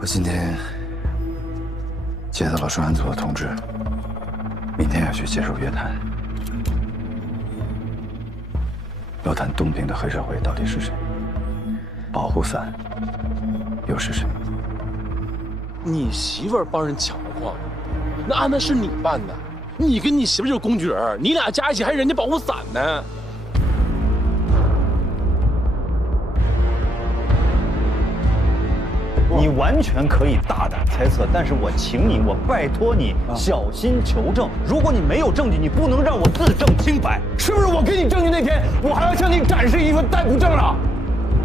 我今天接到了专案组的通知，明天要去接受约谈，要谈东平的黑社会到底是谁，保护伞又是谁？你媳妇儿帮人抢了矿，那案子是你办的，你跟你媳妇就是公举人，你俩加一起还人家保护伞呢。 你完全可以大胆猜测，但是我请你，我拜托你小心求证。如果你没有证据，你不能让我自证清白，是不是？我给你证据那天，我还要向你展示一份逮捕证了。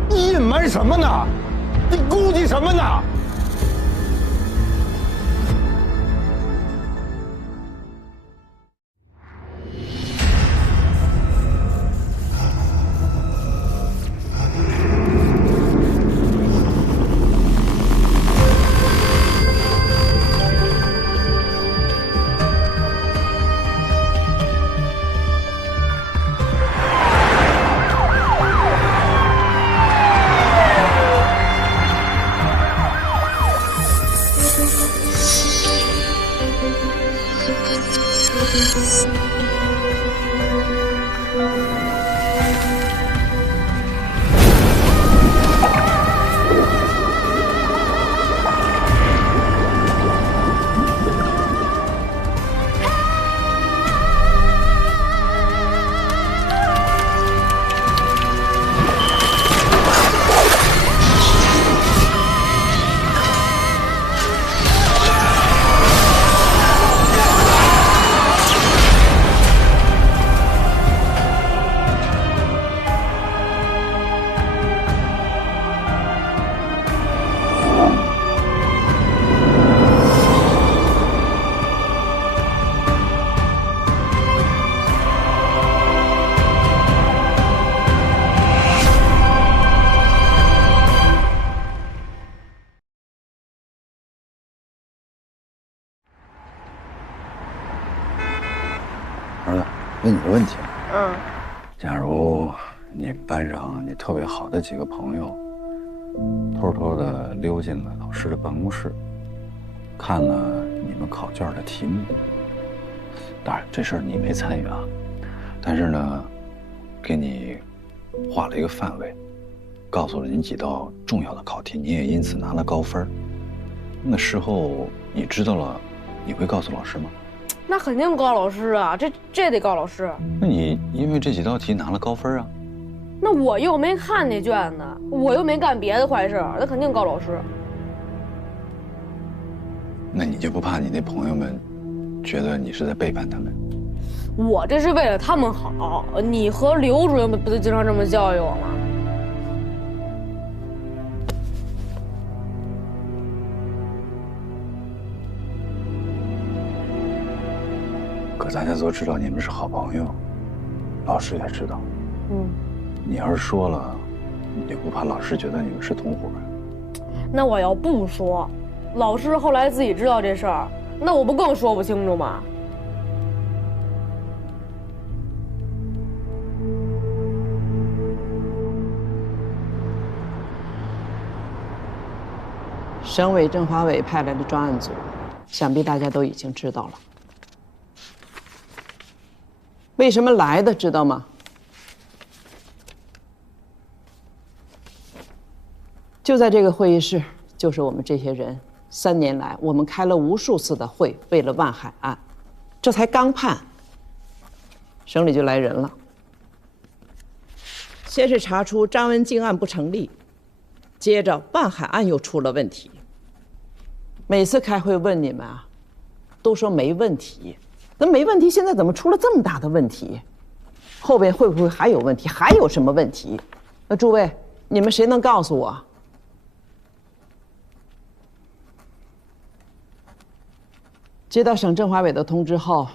你隐瞒什么呢？你估计什么呢？儿子，问你个问题。假如你班上你特别好的几个朋友，偷偷的溜进了老师的办公室，看了你们考卷的题目，当然这事儿你没参与啊，但是呢，给你画了一个范围，告诉了你几道重要的考题，你也因此拿了高分。那事后你知道了，你会告诉老师吗？那肯定告老师啊，这得告老师。那你因为这几道题拿了高分啊？那我又没看那卷子，我又没干别的坏事，那肯定告老师。那你就不怕你那朋友们觉得你是在背叛他们？我这是为了他们好，你和刘主任不就经常这么教育我吗？可大家都知道你们是好朋友，老师也知道。你要是说了，你就不怕老师觉得你们是同伙？那我要不说，老师后来自己知道这事儿，那我不更说不清楚吗？省委政法委派来的专案组，想必大家都已经知道了。为什么来的，知道吗？就在这个会议室，就是我们这些人3年来，我们开了无数次的会，为了万海案，这才刚判，省里就来人了。先是查出张文静案不成立，接着万海案又出了问题。每次开会问你们啊，都说没问题。那没问题，现在怎么出了这么大的问题？后边会不会还有问题？还有什么问题？那诸位，你们谁能告诉我？接到省政法委的通知后，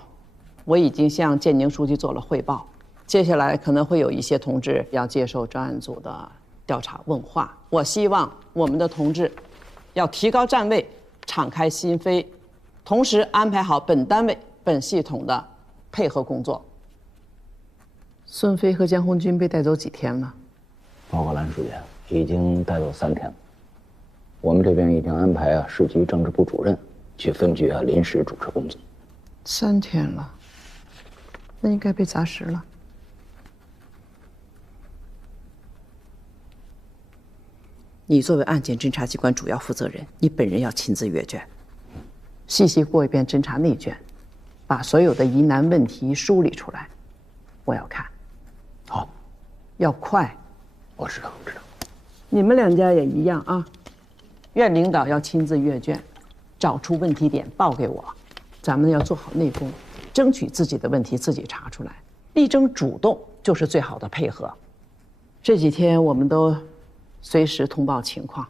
我已经向建宁书记做了汇报。接下来可能会有一些同志要接受专案组的调查问话。我希望我们的同志要提高站位，敞开心扉，同时安排好本单位、本系统的配合工作。孙飞和江红军被带走几天了？报告蓝书记，已经带走3天了。我们这边已经安排市级政治部主任去分局临时主持工作。3天了，那应该被砸实了。你作为案件侦查机关主要负责人，你本人要亲自阅卷，细细过一遍侦查内卷，把所有的疑难问题梳理出来，我要看。好，要快。我知道，知道。你们2家也一样啊，院领导要亲自阅卷，找出问题点报给我。咱们要做好内功，争取自己的问题自己查出来，力争主动就是最好的配合。这几天我们都随时通报情况，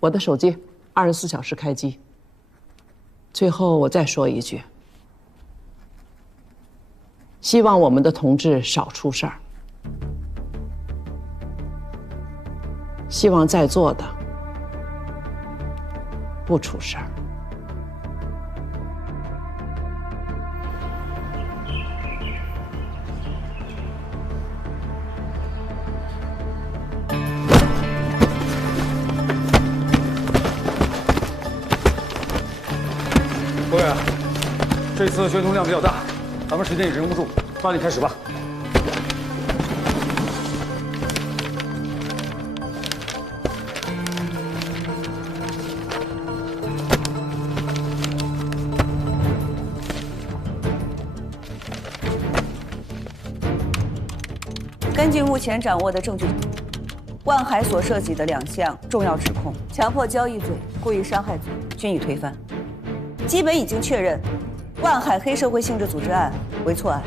我的手机24小时开机。最后我再说一句，希望我们的同志少出事儿，希望在座的不出事儿。郭远，这次宣通量比较大，咱们时间也忍不住，抓紧开始吧。根据目前掌握的证据，万海所涉及的2项重要指控——强迫交易罪、故意伤害罪，均已推翻。基本已经确认，万海黑社会性质组织案为错案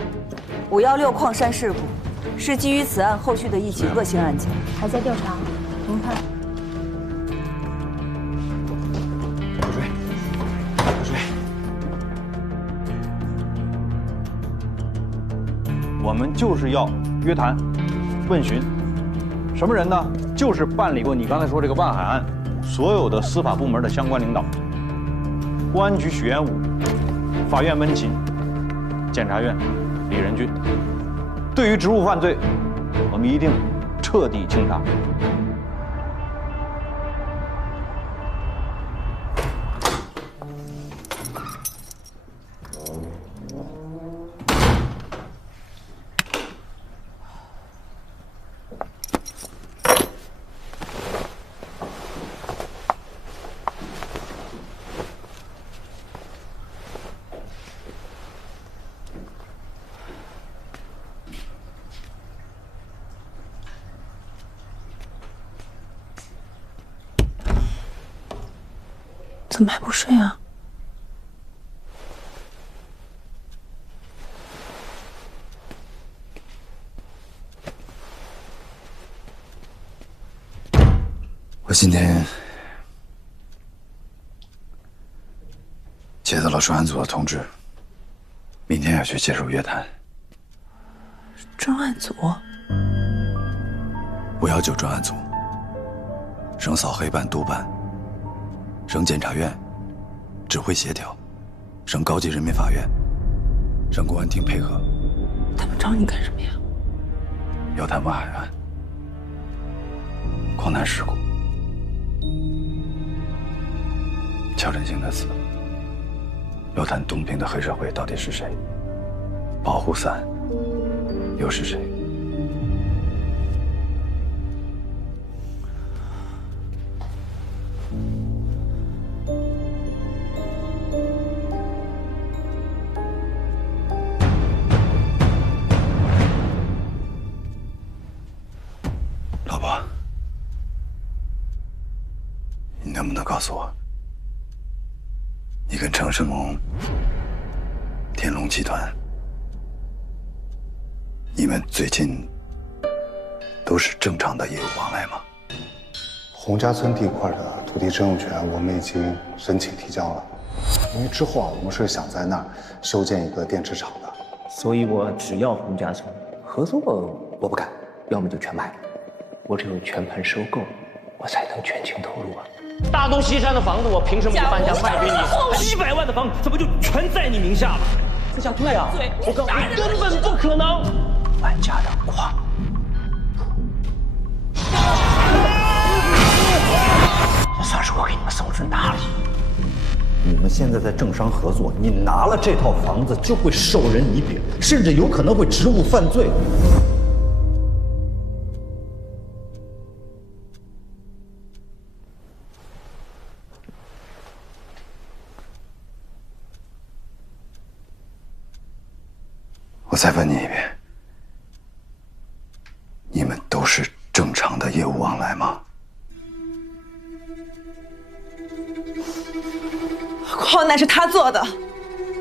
，516矿山事故是基于此案后续的一起恶性案件，还在调查。您看，口水，口水。我们就是要约谈、问询，什么人呢？就是办理过你刚才说这个万海案所有的司法部门的相关领导。公安局许元武，法院温琴，检察院李仁俊。对于职务犯罪，我们一定彻底清查。怎么还不睡啊？我今天接到了专案组的通知，明天要去接受约谈。专案组519专案组，省扫黑办督办，省检察院指挥协调，省高级人民法院，省公安厅配合。他们找你干什么呀？要谈万海案、矿难事故。乔振兴的死，要谈东平的黑社会到底是谁，保护伞又是谁？老婆，你能不能告诉我，你跟程胜龙、天龙集团，你们最近都是正常的业务往来吗？洪家村地块的土地征用权，我们已经申请提交了。因为之后我们是想在那儿修建一个电池厂的，所以我只要洪家村，合作我不干，要么就全卖。我只有全盘收购，我才能全情投入啊！大东西山的房子，我凭什么就搬家卖给你？700万的房子，怎么就全在你名下了？这想对啊！我告诉你，根本不可能！万家的矿。算是我给你们送份大礼。你们现在在政商合作，你拿了这套房子就会授人以柄，甚至有可能会职务犯罪。我再问你一遍，你们都是正常的业务往来吗？矿难是他做的，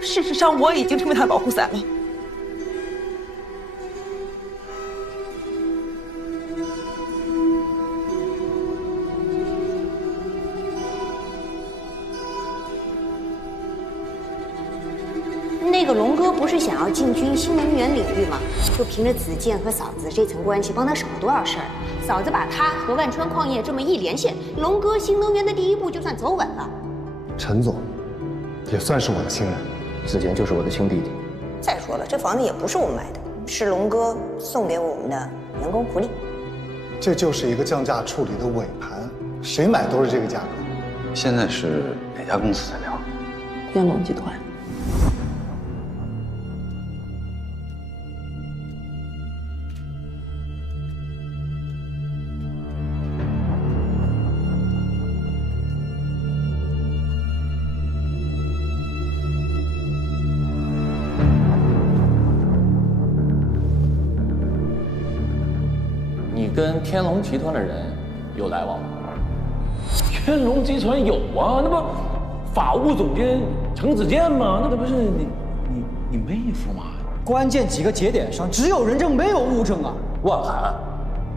事实上我已经成为他的保护伞了。那个龙哥不是想要进军新能源领域吗？就凭着子健和嫂子这层关系，帮他省了多少事儿？嫂子把他和万川矿业这么一连线，龙哥新能源的第一步就算走稳了。陈总，也算是我的亲人，子健就是我的亲弟弟。再说了，这房子也不是我们买的，是龙哥送给我们的员工福利。这就是一个降价处理的尾盘，谁买都是这个价格。现在是哪家公司在聊？天龙集团。你跟天龙集团的人有来往吗？天龙集团有啊，那不法务总监程子健吗？那不是你妹夫吗？关键几个节点上只有人证没有物证啊！万海案，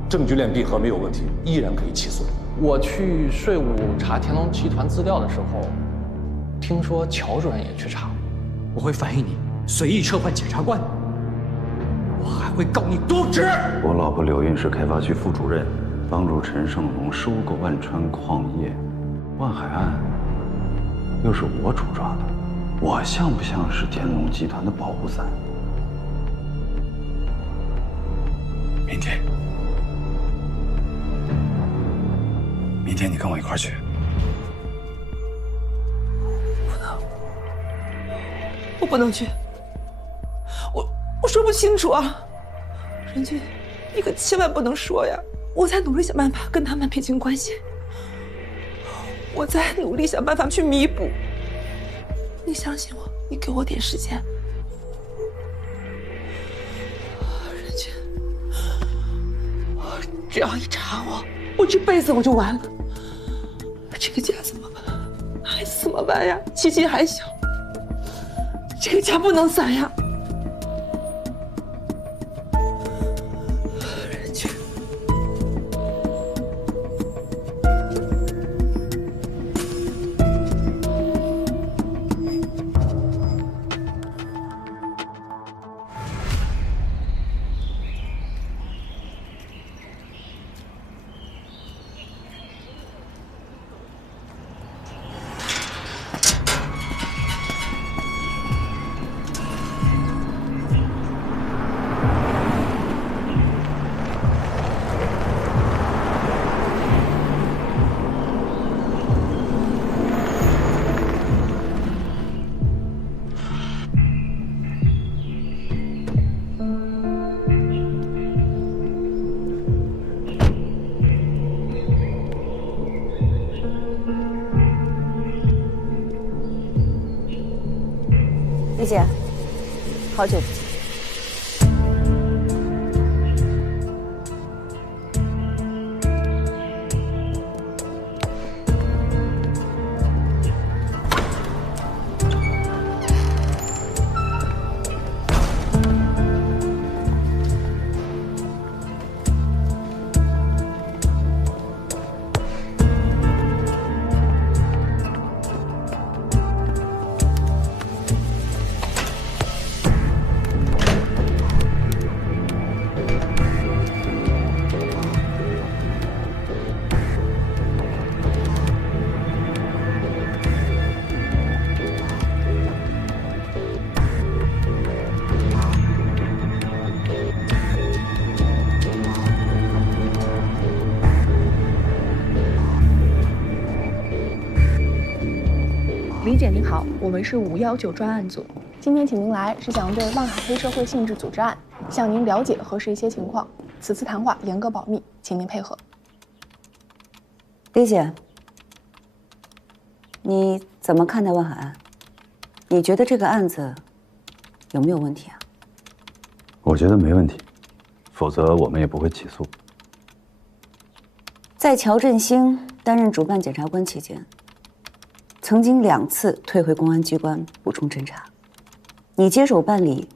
证据链闭合没有问题，依然可以起诉。我去税务查天龙集团资料的时候，听说乔主任也去查。我会反映你随意撤换检察官，我还会告你渎职。我老婆刘韵是开发区副主任，帮助陈胜龙收购万川矿业，万海案又是我主抓的，我像不像是天龙集团的保护伞？明天你跟我一块儿去。我不能去，我说不清楚啊，任俊，你可千万不能说呀！我在努力想办法跟他们撇清关系，我在努力想办法去弥补。你相信我，你给我点时间。任俊，只要一查我这辈子我就完了。这个家怎么办？孩子怎么办呀？琪琪还小。这个家不能散呀！任俊，丽姐，好久不见。李姐您好，我们是519专案组，今天请您来是想对万海黑社会性质组织案向您了解核实一些情况，此次谈话严格保密，请您配合。李姐，你怎么看待万海案？你觉得这个案子有没有问题啊？我觉得没问题，否则我们也不会起诉。在乔振兴担任主办检察官期间，曾经2次退回公安机关补充侦查。你接手办理，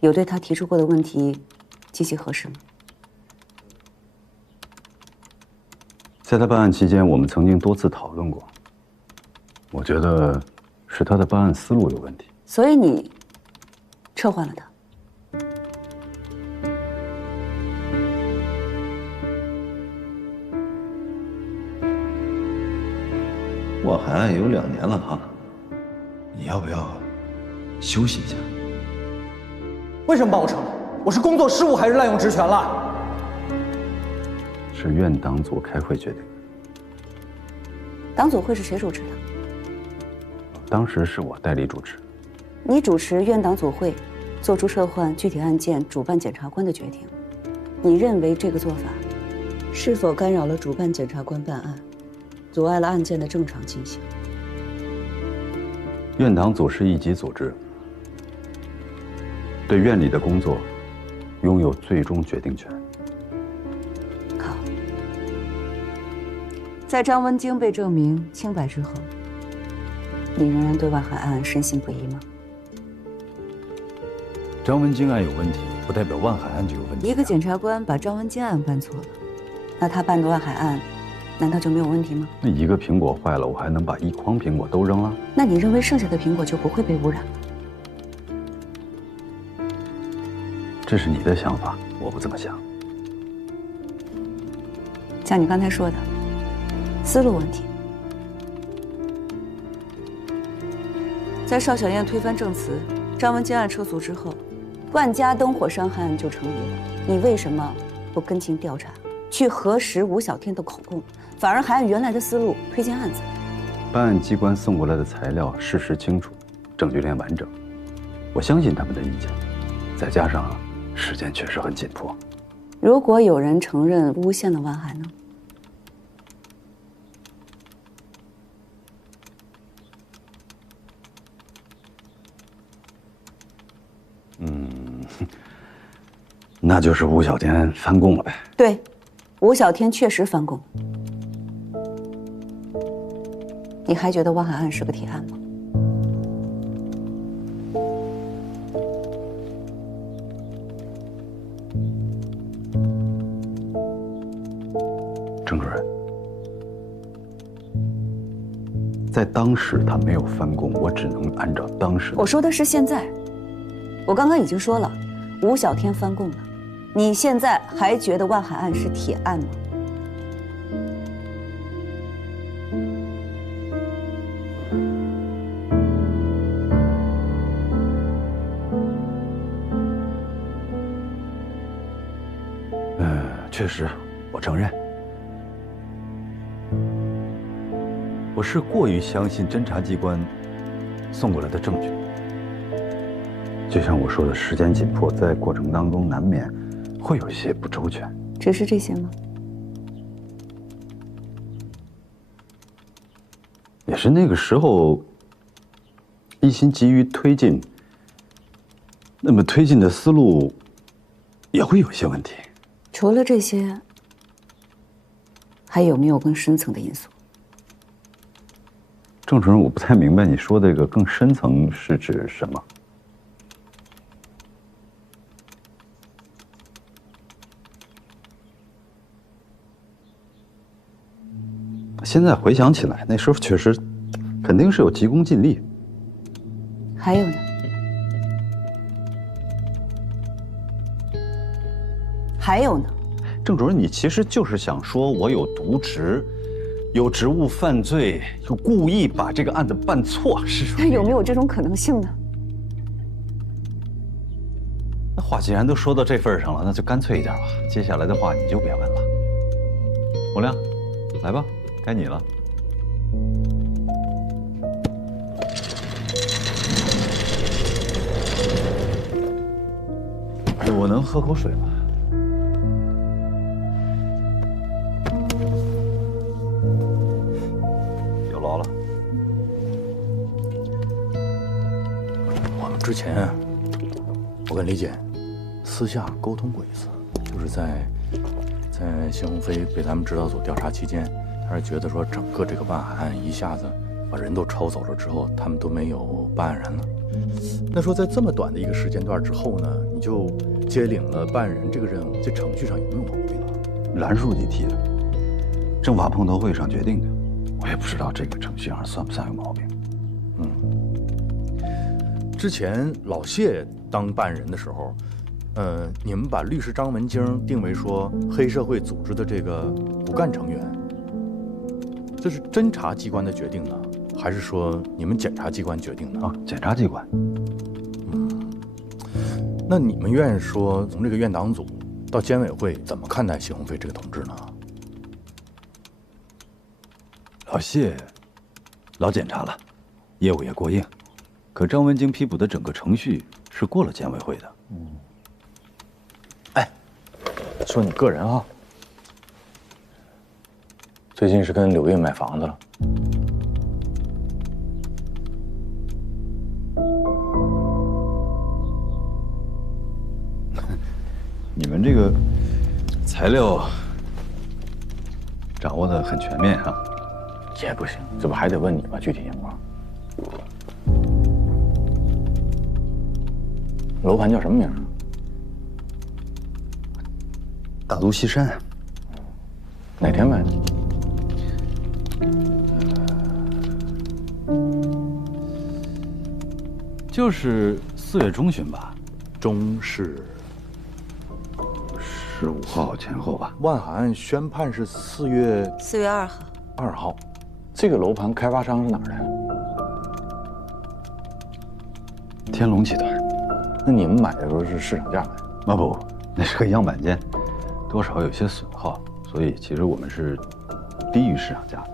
有对他提出过的问题进行核实吗？在他办案期间，我们曾经多次讨论过。我觉得是他的办案思路有问题，所以你撤换了他。万海案有2年了哈，你要不要休息一下？为什么把我撤了？我是工作失误还是滥用职权了？是院党组开会决定的。党组会是谁主持的？当时是我代理主持。你主持院党组会，做出撤换具体案件主办检察官的决定。你认为这个做法是否干扰了主办检察官办案，阻碍了案件的正常进行？院党组是一级组织，对院里的工作拥有最终决定权。好，在张文京被证明清白之后，你仍然对万海案深信不疑吗？张文京案有问题，不代表万海案就有问题。一个检察官把张文京案办错了，那他办的万海案难道就没有问题吗？那一个苹果坏了，我还能把1筐苹果都扔了？那你认为剩下的苹果就不会被污染吗？这是你的想法，我不这么想。像你刚才说的，思路问题。在邵小燕推翻证词、张文京案撤诉之后，万家灯火伤害案就成立了。你为什么不跟进调查，去核实吴小天的口供，反而还按原来的思路推进案子？办案机关送过来的材料事实清楚，证据链完整，我相信他们的意见。再加上时间确实很紧迫。如果有人承认诬陷了万海呢？那就是吴小天翻供了呗。对，吴小天确实翻供。你还觉得万海案是个铁案吗？郑主任，在当时他没有翻供，我只能按照当时的。我说的是现在。我刚刚已经说了，吴小天翻供了。你现在还觉得万海案是铁案吗？确实，我承认，我是过于相信侦查机关送过来的证据。就像我说的，时间紧迫，在过程当中难免会有一些不周全。只是这些吗？也是那个时候一心急于推进，那么推进的思路也会有一些问题。除了这些，还有没有更深层的因素？郑主任，我不太明白你说这个更深层是指什么？现在回想起来，那时候确实肯定是有急功近利。还有呢？还有呢？郑主任，你其实就是想说我有渎职，有职务犯罪，又故意把这个案子办错，是说？那有没有这种可能性呢？那话既然都说到这份上了，那就干脆一点吧。接下来的话你就别问了。洪亮，来吧，该你了。我能喝口水吗？有劳了。我们之前啊，我跟李姐私下沟通过一次，就是在谢鸿飞被咱们指导组调查期间，他是觉得说整个这个办案一下子把人都抄走了之后，他们都没有办案人了。那说在这么短的一个时间段之后呢，你就接领了办案人这个任务，在程序上有没有毛病啊？蓝书记提的，政法碰头会上决定的，我也不知道这个程序上算不算有毛病。之前老谢当办案人的时候，你们把律师张文京定为说黑社会组织的这个骨干成员，这是侦查机关的决定呢，还是说你们检察机关决定的？啊，检察机关。那你们院说从这个院党组到监委会怎么看待谢鸿飞这个同志呢？老谢，老检查了，业务也过硬，可张文京批捕的整个程序是过了监委会的。说你个人啊，最近是跟柳韵买房子了。你们这个材料掌握的很全面啊。也不行，这不还得问你吗？具体情况。楼盘叫什么名？大都西山。哪天买的？就是4月中旬吧。中是15号前后吧。万海案宣判是4月2号。2号，这个楼盘开发商是哪儿的呀？天龙集团。那你们买的时候是市场价买？啊不，那是个样板间，多少有些损耗，所以其实我们是低于市场价，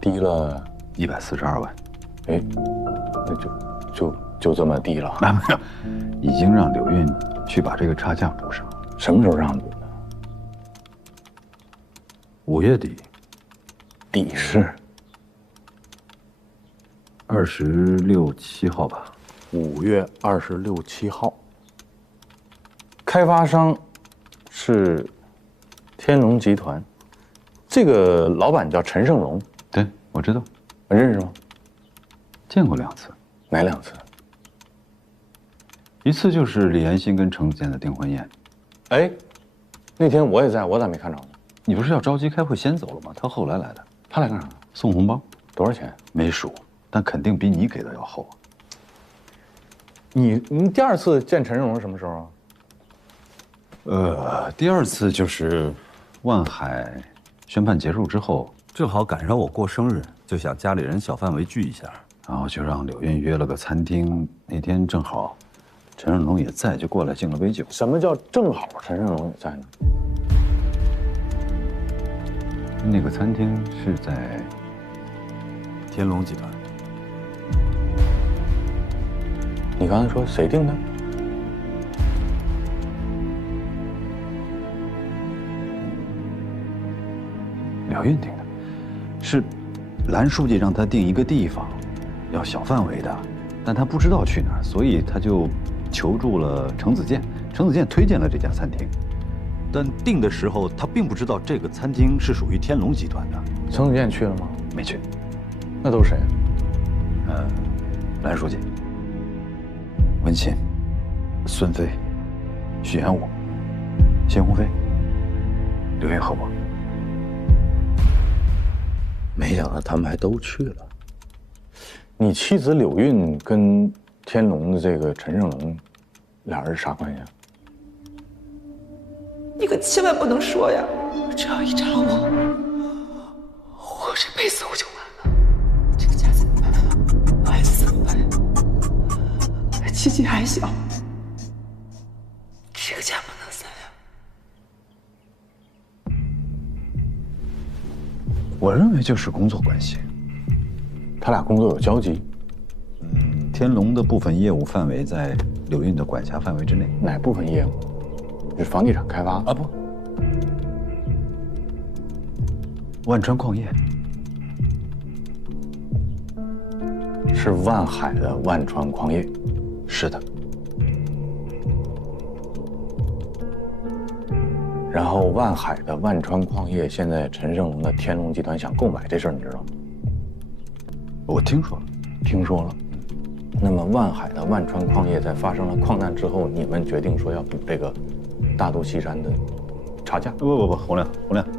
低了142万。哎，那就这么低了？啊，没有，已经让柳韵去把这个差价补上。什么时候让补的？5月底。底是26、7号吧。5月26、7号。开发商是天龙集团，这个老板叫陈胜荣。对，我知道。我认识吗？见过2次。哪2次？一次就是李延新跟程子健的订婚宴。哎，那天我也在，我咋没看着呢？你不是要着急开会先走了吗？他后来来的。他来干啥？送红包。多少钱？没数，但肯定比你给的要厚。你第2次见陈胜荣是什么时候啊？第2次就是万海宣判结束之后，正好赶上我过生日，就想家里人小范围聚一下，然后就让柳韵约了个餐厅。那天正好陈胜荣也在，就过来敬了杯酒。什么叫正好陈胜荣也在呢？那个餐厅是在天龙集团。你刚才说谁订的？柳韵订的，是蓝书记让他定一个地方，要小范围的，但他不知道去哪儿，所以他就求助了程子健。程子健推荐了这家餐厅，但定的时候他并不知道这个餐厅是属于天龙集团的。程子健去了吗？没去。那都是谁？蓝书记、文新、孙飞、许延武、谢鸿飞、柳韵和我。没想到他们还都去了。你妻子柳韵跟天龙的这个陈胜荣，俩人是啥关系啊？你可千万不能说呀！只要一查我这辈子我就完了。这个家怎么办？孩子怎么办？琪琪还小，这个家不能散呀。我认为就是工作关系，他俩工作有交集。天龙的部分业务范围在柳韵的管辖范围之内。哪部分业务？是房地产开发啊不，万川矿业是万海的万川矿业，是的。然后万海的万川矿业现在陈胜龙的天龙集团想购买这事儿，你知道吗？我听说了，听说了。那么万海的万川矿业在发生了矿难之后，你们决定说要补这个大肚西山的差价？不，洪亮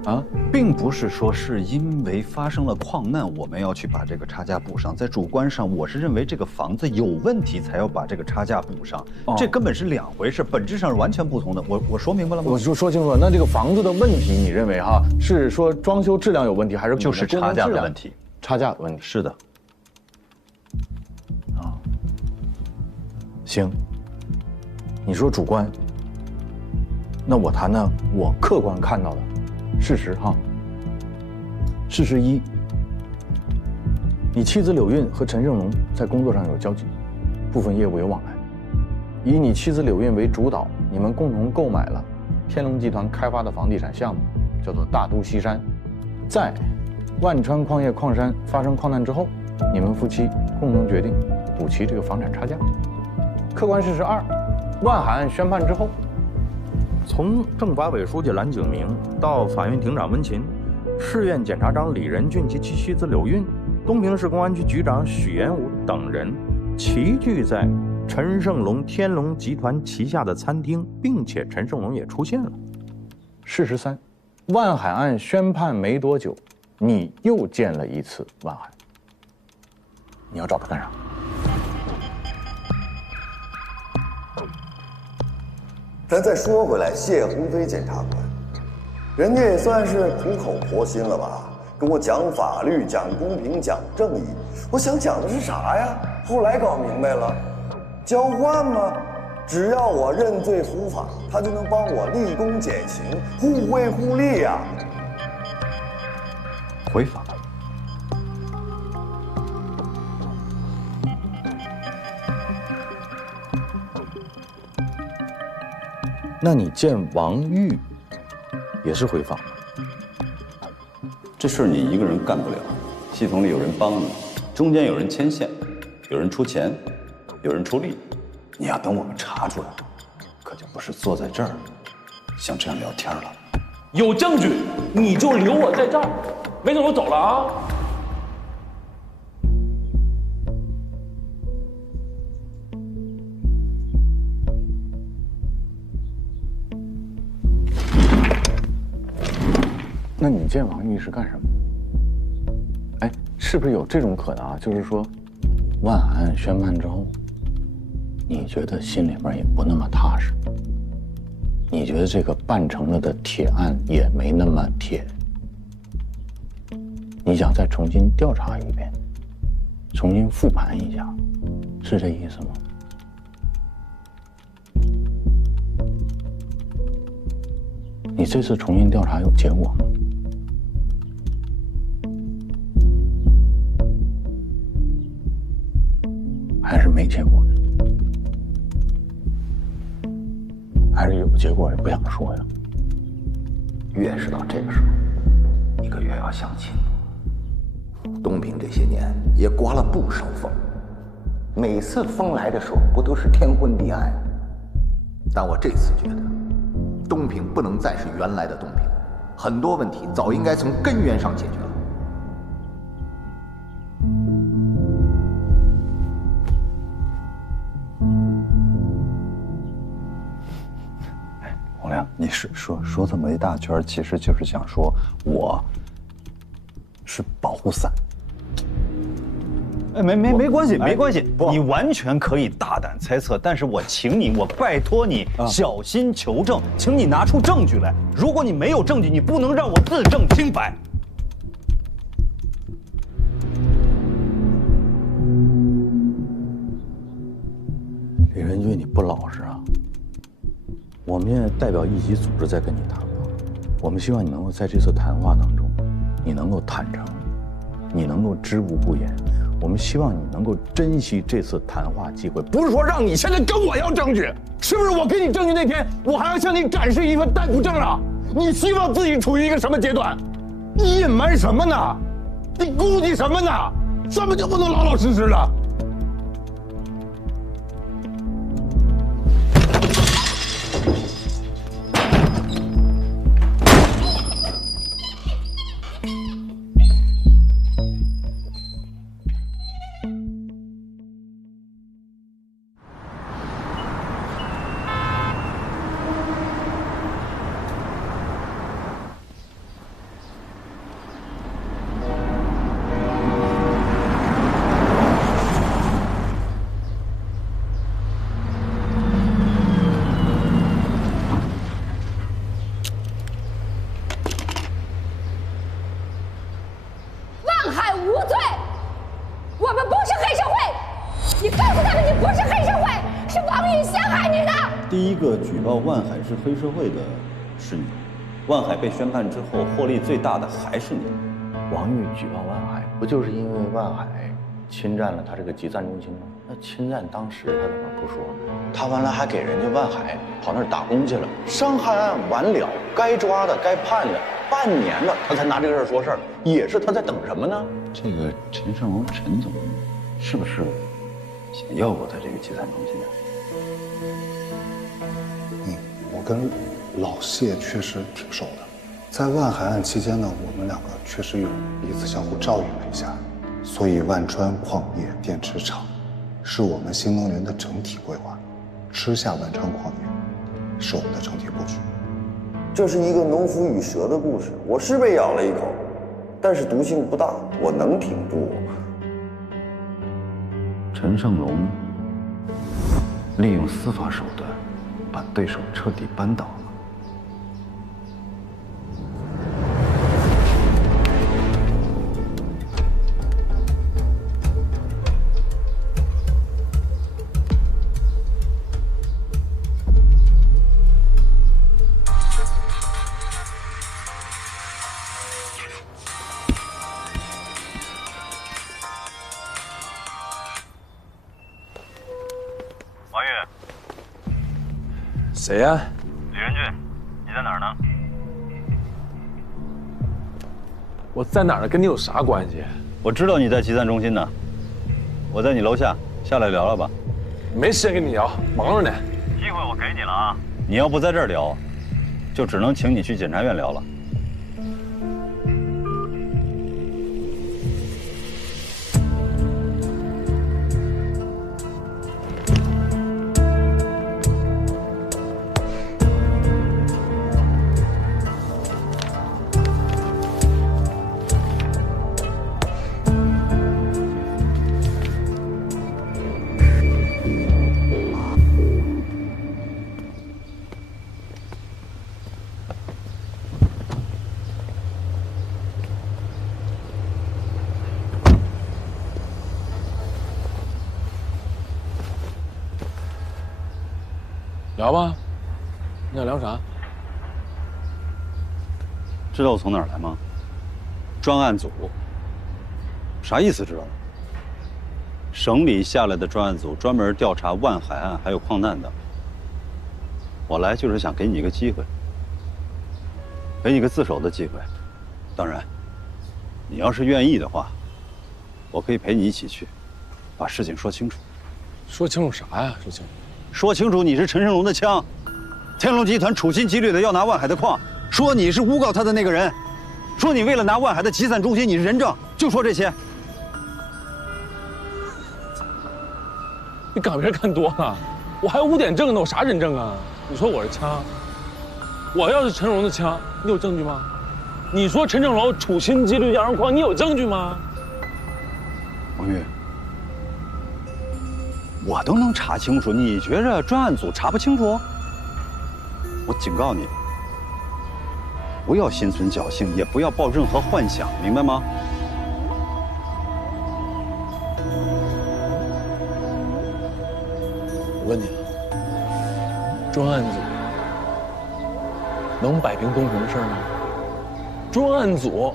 啊，并不是说是因为发生了矿难，我们要去把这个差价补上。在主观上，我是认为这个房子有问题，才要把这个差价补上。这根本是两回事，本质上是完全不同的。我说明白了吗？我就说清楚了。那这个房子的问题，你认为是说装修质量有问题，还是就是差价的问题？差价的问题。是的。行，你说主观，那我谈谈我客观看到的事实事实一，你妻子柳韵和陈胜龙在工作上有交集，部分业务有往来。以你妻子柳韵为主导，你们共同购买了天龙集团开发的房地产项目，叫做大都西山。在万川矿业矿山发生矿难之后，你们夫妻共同决定补齐这个房产差价。客观事实二，万海案宣判之后，从政法委书记蓝景明到法院庭长温琴，市院检察长李仁俊及其妻子柳韵，东平市公安局局长许延武等人齐聚在陈胜龙天龙集团旗下的餐厅，并且陈胜龙也出现了。事实三，万海案宣判没多久，你又见了一次万海，你要找他干啥？咱再说回来，谢鸿飞检察官，人家也算是苦口婆心了吧，跟我讲法律、讲公平、讲正义。我想讲的是啥呀？后来搞明白了，交换嘛，只要我认罪伏法，他就能帮我立功减刑，互惠互利呀。回法。那你见王玉也是回访吗？这事儿你一个人干不了，系统里有人帮你，中间有人牵线，有人出钱，有人出力。你要等我们查出来，可就不是坐在这儿像这样聊天了。有证据你就留我在这儿，没准我走了啊。那你见王玉是干什么？哎，是不是有这种可能啊？就是说，万海案宣判之后，你觉得心里边也不那么踏实，你觉得这个办成了的铁案也没那么铁，你想再重新调查一遍，重新复盘一下，是这意思吗？你这次重新调查有结果吗？还是没结果呢？还是有结果也不想说呀？越是到这个时候，你可越要想清楚，东平这些年也刮了不少风，每次风来的时候不都是天昏地暗？但我这次觉得，东平不能再是原来的东平，很多问题早应该从根源上解决了。洪亮，你说这么一大圈，其实就是想说我是保护伞。哎，没关系，没关系，你完全可以大胆猜测，但是我请你，我拜托你小心求证，请你拿出证据来。如果你没有证据，你不能让我自证清白。李仁俊，你不老实啊！我们现在代表一级组织在跟你谈话，我们希望你能够在这次谈话当中，你能够坦诚，你能够知无不言。我们希望你能够珍惜这次谈话机会，不是说让你现在跟我要证据，是不是？我给你证据那天，我还要向你展示一份逮捕证啊！你希望自己处于一个什么阶段？你隐瞒什么呢？你顾忌什么呢？怎么就不能老老实实的？第一个举报万海是黑社会的是你，万海被宣判之后，获利最大的还是你。王玉举报万海，不就是因为万海侵占了他这个集散中心吗？那侵占当时他怎么不说呢？他完了还给人家万海跑那儿打工去了，伤害案完了，该抓的该判的，半年了他才拿这个事儿说事儿，也是他在等什么呢？这个陈胜荣陈总，是不是想要过他这个集散中心啊？我跟老谢确实挺熟的，在万海案期间呢，我们两个确实有彼此相互照应了一下，所以万川矿业电池厂是我们新能源的整体规划，吃下万川矿业是我们的整体布局。这是一个农夫与蛇的故事，我是被咬了一口，但是毒性不大，我能挺住。陈胜荣利用司法手段把对手彻底扳倒了。王玉，谁呀？李仁俊，你在哪儿呢？我在哪儿呢？跟你有啥关系？我知道你在集散中心呢，我在你楼下，下来聊聊吧。没时间跟你聊，忙着呢。机会我给你了啊！你要不在这儿聊，就只能请你去检察院聊了。聊吧，你想聊啥？知道我从哪儿来吗？专案组。啥意思知道吗？省里下来的专案组，专门调查万海案还有矿难的。我来就是想给你一个机会，给你个自首的机会。当然，你要是愿意的话，我可以陪你一起去，把事情说清楚。说清楚啥呀？说清楚。说清楚你是陈胜荣的枪，天龙集团处心积虑的要拿万海的矿，说你是诬告他的那个人，说你为了拿万海的集散中心你是人证，就说这些。你赶别人看多了，我还有污点证呢，我啥人证啊？你说我是枪，我要是陈荣的枪，你有证据吗？你说陈胜荣处心积虑要让矿，你有证据吗？王玉，我都能查清楚，你觉着专案组查不清楚？我警告你，不要心存侥幸，也不要抱任何幻想，明白吗？我问你啊，专案组能摆平东红的事吗？专案组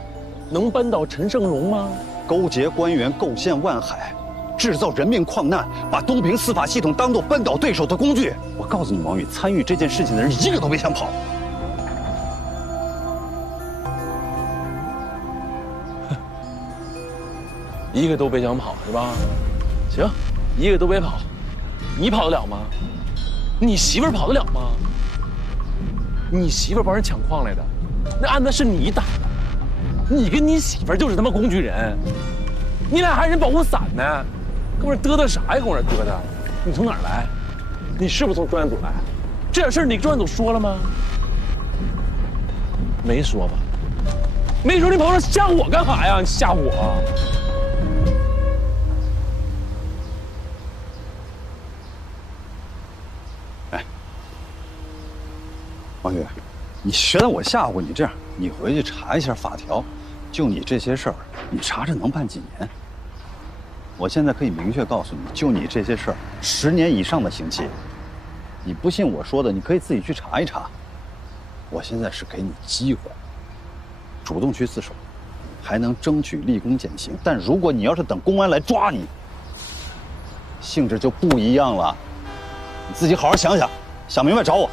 能扳倒陈胜荣吗？勾结官员构陷万海，制造人命矿难，把东平司法系统当作扳倒对手的工具。我告诉你，王宇，参与这件事情的人一个都别想跑。一个都别想跑是吧？行，一个都别跑，你跑得了吗？你媳妇儿跑得了吗？你媳妇儿帮人抢矿来的，那案子是你打的，你跟你媳妇儿就是他妈工具人，你俩还人保护伞呢，跟我这嘚嘚啥呀？跟我这嘚嘚，你从哪儿来？你是不是从专案组来？这点事儿你专案组说了吗？没说吧？没说，你跑这吓我干啥呀？你吓我？王宇，你觉得我吓唬你？这样，你回去查一下法条，就你这些事儿，你查查能判几年？我现在可以明确告诉你，就你这些事儿，10年以上的刑期。你不信我说的，你可以自己去查一查。我现在是给你机会，主动去自首，还能争取立功减刑。但如果你要是等公安来抓你，性质就不一样了。你自己好好想想，想明白找我。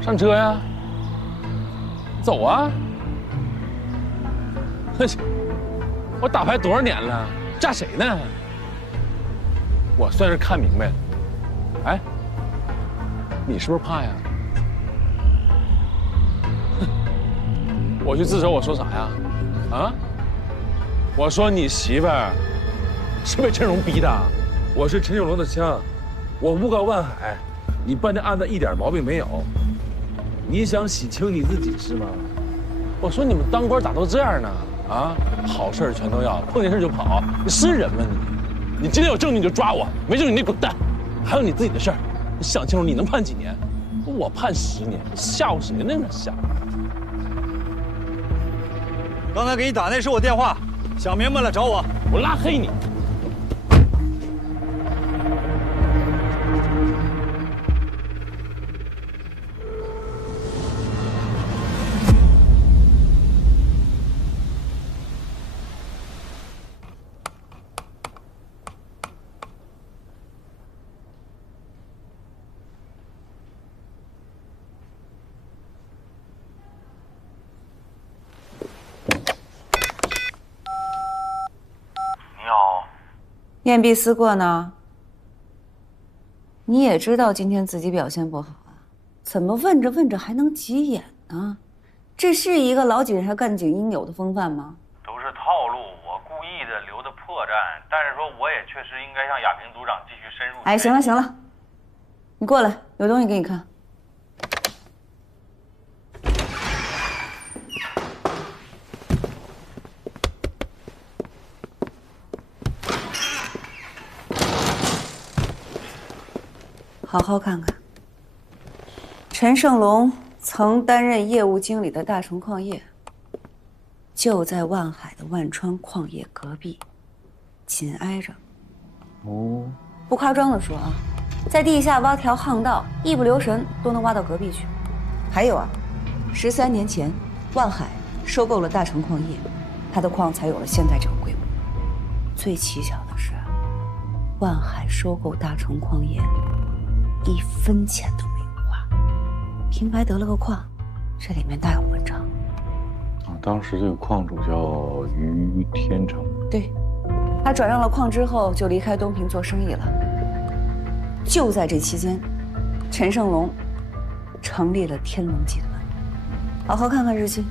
上车呀，走啊！我打牌多少年了，炸谁呢？我算是看明白了。哎，你是不是怕呀？我去自首，我说啥呀？啊？我说你媳妇儿是被陈荣逼的，我是陈九龙的枪，我诬告万海，你办这案子一点毛病没有。你想洗清你自己是吗？我说你们当官咋都这样呢？啊，好事全都要，碰见事就跑，你是人吗你？你今天有证据你就抓我，没证据你滚蛋。还有你自己的事儿，你想清楚你能判几年？我判10年，吓唬谁呢？那吓唬！刚才给你打那是我电话，想明白了找我，我拉黑你。面壁思过呢？你也知道今天自己表现不好啊，怎么问着问着还能急眼呢？这是一个老警察干警应有的风范吗？都是套路，我故意的留的破绽，但是说我也确实应该向亚平组长继续深入。哎，行了行了，你过来，有东西给你看。好好看看，陈胜龙曾担任业务经理的大成矿业，就在万海的万川矿业隔壁，紧挨着。哦，不夸张的说啊，在地下挖条巷道，一不留神都能挖到隔壁去。还有啊，13年前，万海收购了大成矿业，他的矿才有了现在这个规模。最蹊跷的是，万海收购大成矿业，1分钱都没有花，平白得了个矿，这里面大有文章。啊，当时这个矿主叫于天成。对，他转让了矿之后就离开东平做生意了。就在这期间，陈胜龙成立了天龙集团。好好看看日期，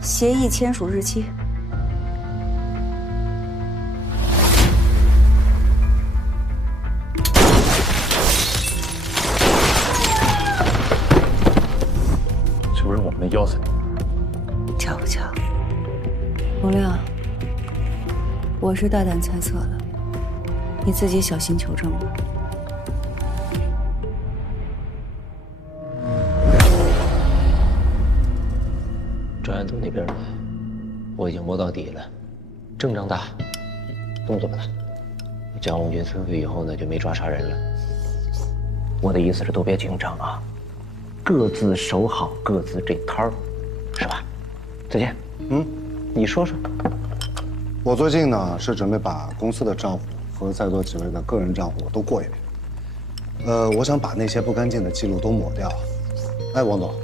协议签署日期。是不是我们的腰子？巧不巧？洪亮，我是大胆猜测的，你自己小心求证吧。专案组那边呢，我已经摸到底了，阵仗大，动作不大。蒋龙军辞退以后呢，就没抓啥人了。我的意思是，都别紧张啊，各自守好各自这摊儿，是吧？再见。你说说。我最近呢是准备把公司的账户和在座几位的个人账户都过一遍。我想把那些不干净的记录都抹掉。哎，王总，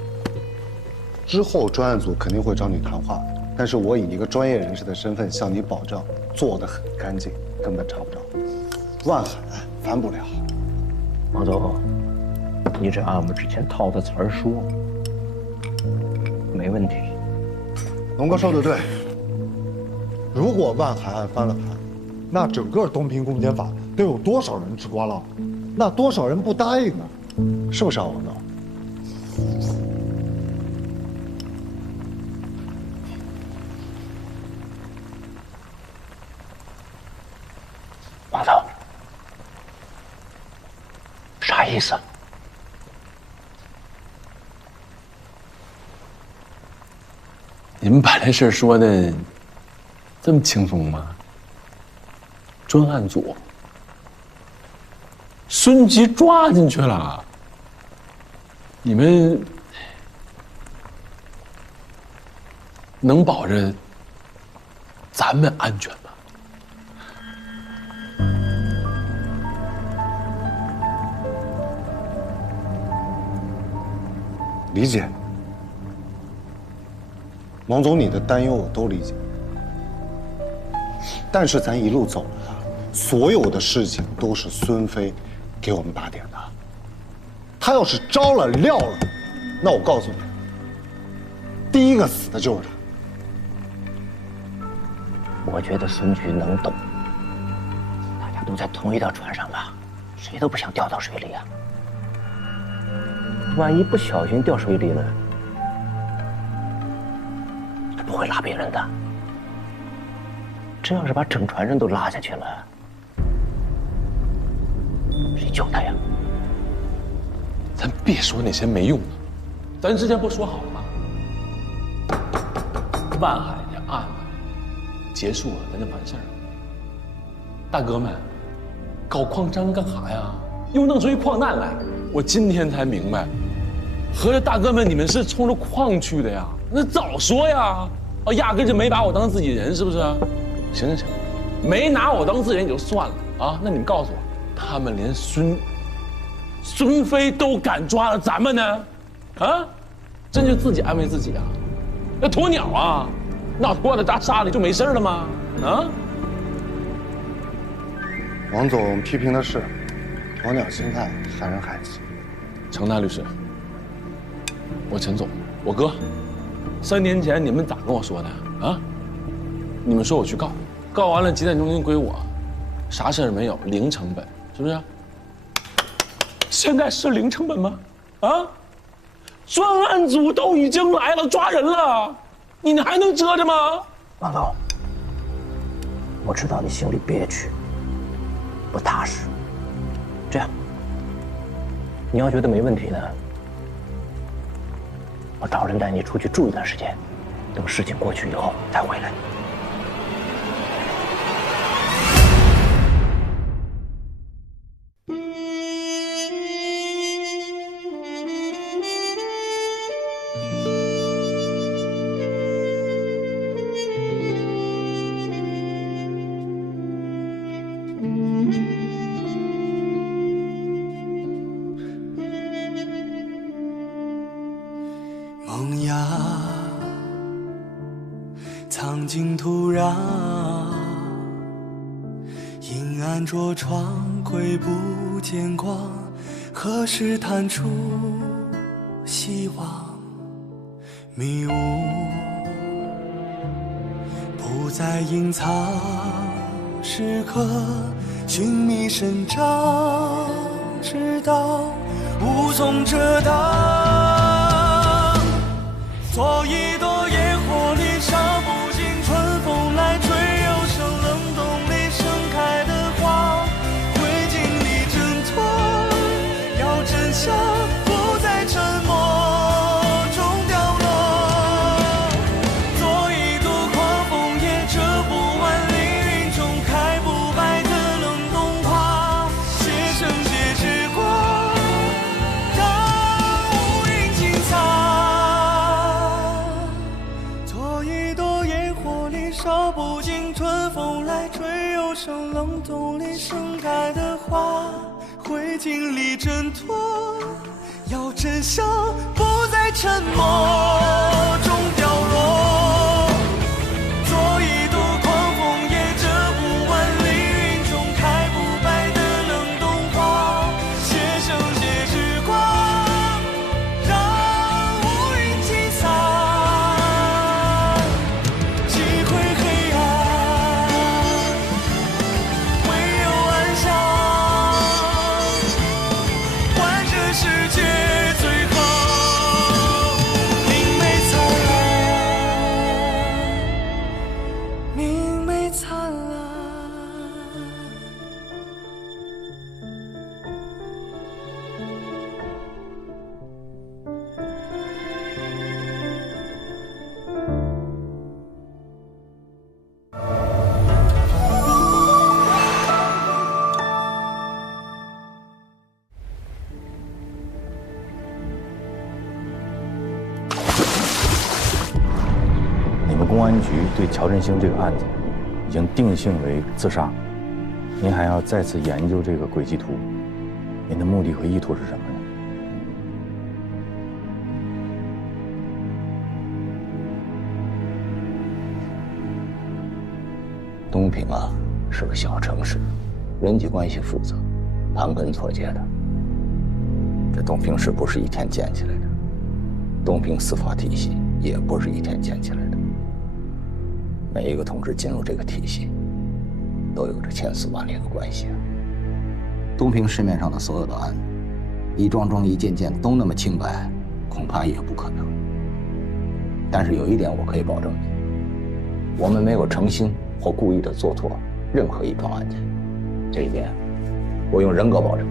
之后专案组肯定会找你谈话，但是我以一个专业人士的身份向你保证，做得很干净，根本查不着。万海翻不了。王总，你只按我们之前套的词儿说，没问题。龙哥说的对，如果万海案翻了盘，那整个东平公检法都有多少人吃瓜了？那多少人不答应啊？是不是啊，王总？王总，啥意思？你们把这事儿说的这么轻松吗？专案组，孙吉抓进去了，你们能保着咱们安全吗？理解，王总，你的担忧我都理解。但是咱一路走来，所有的事情都是孙飞给我们打点的。他要是招了料了，那我告诉你，第一个死的就是他。我觉得孙局能懂，大家都在同一条船上吧，谁都不想掉到水里啊。万一不小心掉水里了，他不会拉别人的。这要是把整船人都拉下去了，谁救他呀？咱别说那些没用的，咱之前不说好了吗？万海的案子结束了，咱就完事儿了。大哥们，搞矿山干啥呀？又弄出一矿难来。我今天才明白，合着大哥们你们是冲着矿去的呀？那早说呀！哦，压根就没把我当自己人，是不是？行行行，没拿我当自己人也就算了啊。那你们告诉我，他们连孙飞都敢抓了，咱们呢？啊，真就自己安慰自己啊？那鸵鸟啊，那拖在大沙里就没事了吗？啊？王总批评的是鸵鸟心态，害人害己。程大律师，我陈总，我哥，3年前你们咋跟我说的啊？你们说我去告完了，集团中心归我，啥事儿没有，零成本，是不是？现在是零成本吗？啊？专案组都已经来了，抓人了，你还能遮着吗？王总，我知道你心里憋屈，不踏实。这样，你要觉得没问题呢，我找人带你出去住一段时间，等事情过去以后再回来。萌芽藏进土壤，阴暗着窗窥不见光，何时探出希望？迷雾不再隐藏，时刻寻觅生长之道，无从遮挡。做一朵野火里烧不尽春风来吹，又生冷冻里盛开的花，灰烬里挣脱，要真相不在沉默中掉落。做一朵狂风也遮不完凌云中开不经历挣脱，要真相不在沉默中掉落。做一朵狂风，也遮不完凌云中开不败的冷冻花。写生写之光，让乌云击散，击溃黑暗，唯有暗香，换这世界最好。明媚灿烂，明媚灿烂。你们公安局对乔振兴这个案子已经定性为自杀，您还要再次研究这个轨迹图，您的目的和意图是什么呢？东平啊，是个小城市，人际关系复杂，盘根错节的。这东平市不是一天建起来的，东平司法体系也不是一天建起来的。每一个同志进入这个体系，都有着千丝万缕的关系啊。东平市面上的所有的案子，一桩桩一件件都那么清白，恐怕也不可能。但是有一点我可以保证你，我们没有诚心或故意的做错任何一桩案件，这一点我用人格保证。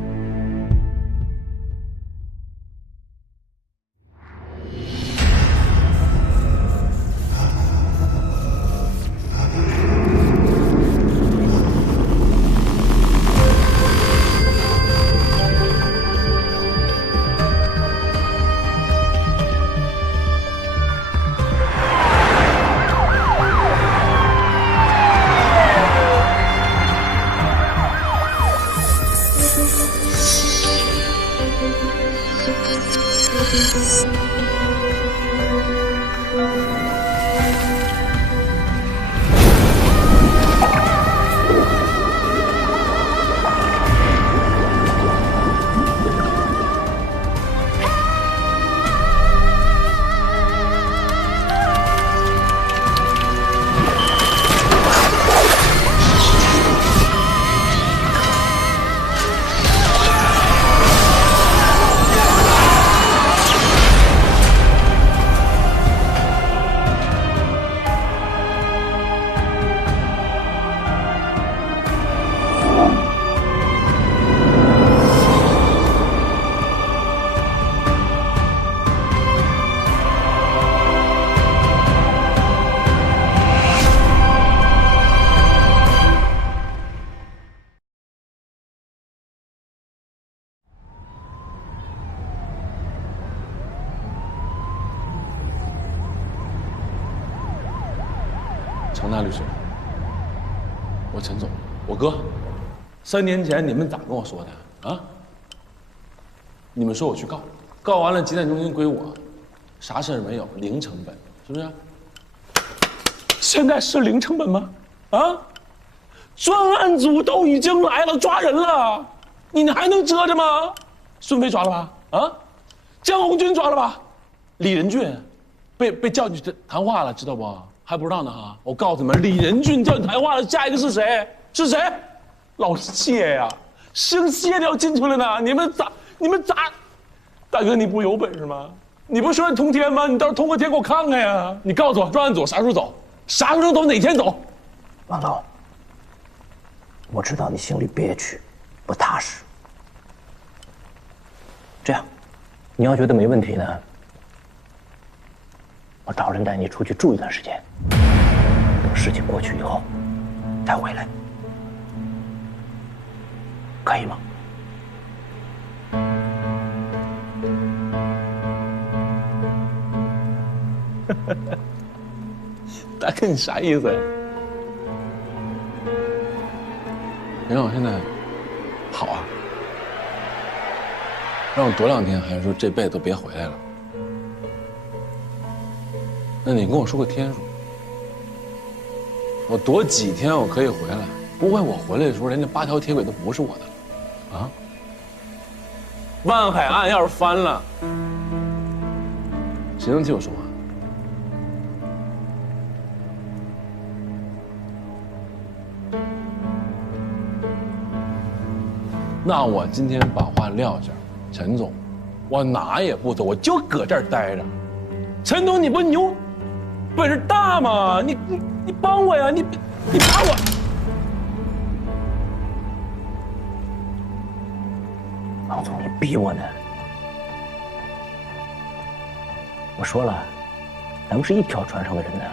程大律师，我陈总，我哥，3年前你们咋跟我说的啊？你们说我去告，告完了集团中心归我，啥事儿没有，零成本，是不是？现在是零成本吗？啊？专案组都已经来了，抓人了，你还能遮着吗？孙飞抓了吧？啊？江红军抓了吧？李仁俊被叫进去谈话了，知道不？还不知道呢哈！我告诉你们，李仁俊叫你谈话了，下一个是谁？是谁？老谢呀，姓谢的要进去了呢！你们咋？大哥，你不有本事吗？你不是说通天吗？你倒是通个天给我看看呀！你告诉我，专案组啥时候走？啥时候走？哪天走？王总，我知道你心里憋屈，不踏实。这样，你要觉得没问题呢，我找人带你出去住一段时间，等事情过去以后再回来，可以吗？大哥，你啥意思呀？你看我现在好啊，让我躲2天，还是说这辈子都别回来了？那你跟我说个天数，我躲几天我可以回来？不会我回来的时候，连那8条铁轨都不是我的了啊？万海岸要是翻了，谁能替我说话？那我今天把话撂下，陈总，我哪也不走，我就搁这儿待着。陈总，你不牛，本事大吗？你帮我呀！你把我。王总，你逼我呢？我说了，咱们是一条船上的人呢，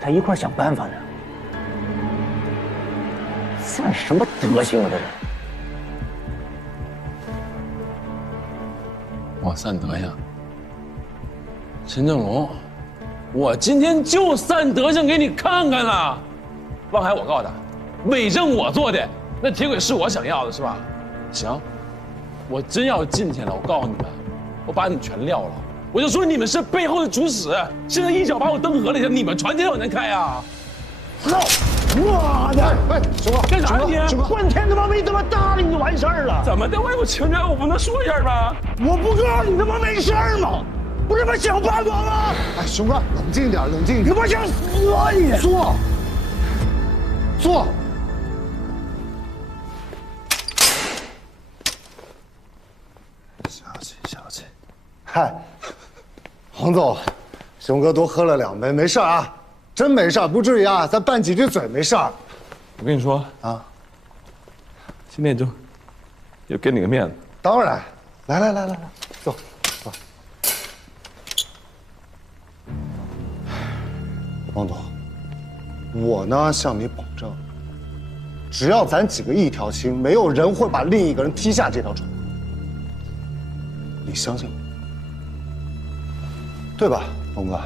咱一块儿想办法呢。算什么德行啊，这是！我散德行。陈正龙，我今天就散德行给你看看了。望海，我告诉他，伪证我做的，那铁轨是我想要的，是吧？行，我真要进去了，我告诉你们，我把你们全撂了。我就说你们是背后的主使，现在一脚把我蹬河里去，你们船天我能开啊？走！妈的！哎，兄弟，干啥你？换天他妈没他妈搭理你就完事儿了。怎么的？我有情面，我不能说一下吗？我不告诉你他妈没事儿吗？不是他妈想办法吗？哎，熊哥，冷静一点，冷静一点。他妈想死啊你！坐。消气。嗨，黄总，熊哥多喝了2杯，没事啊。真没事，不至于啊，再拌几句嘴没事儿。我跟你说啊，今天就给你个面子。当然，来，走。王总，我呢向你保证，只要咱几个一条心，没有人会把另一个人踢下这条船。你相信我，对吧，龙哥？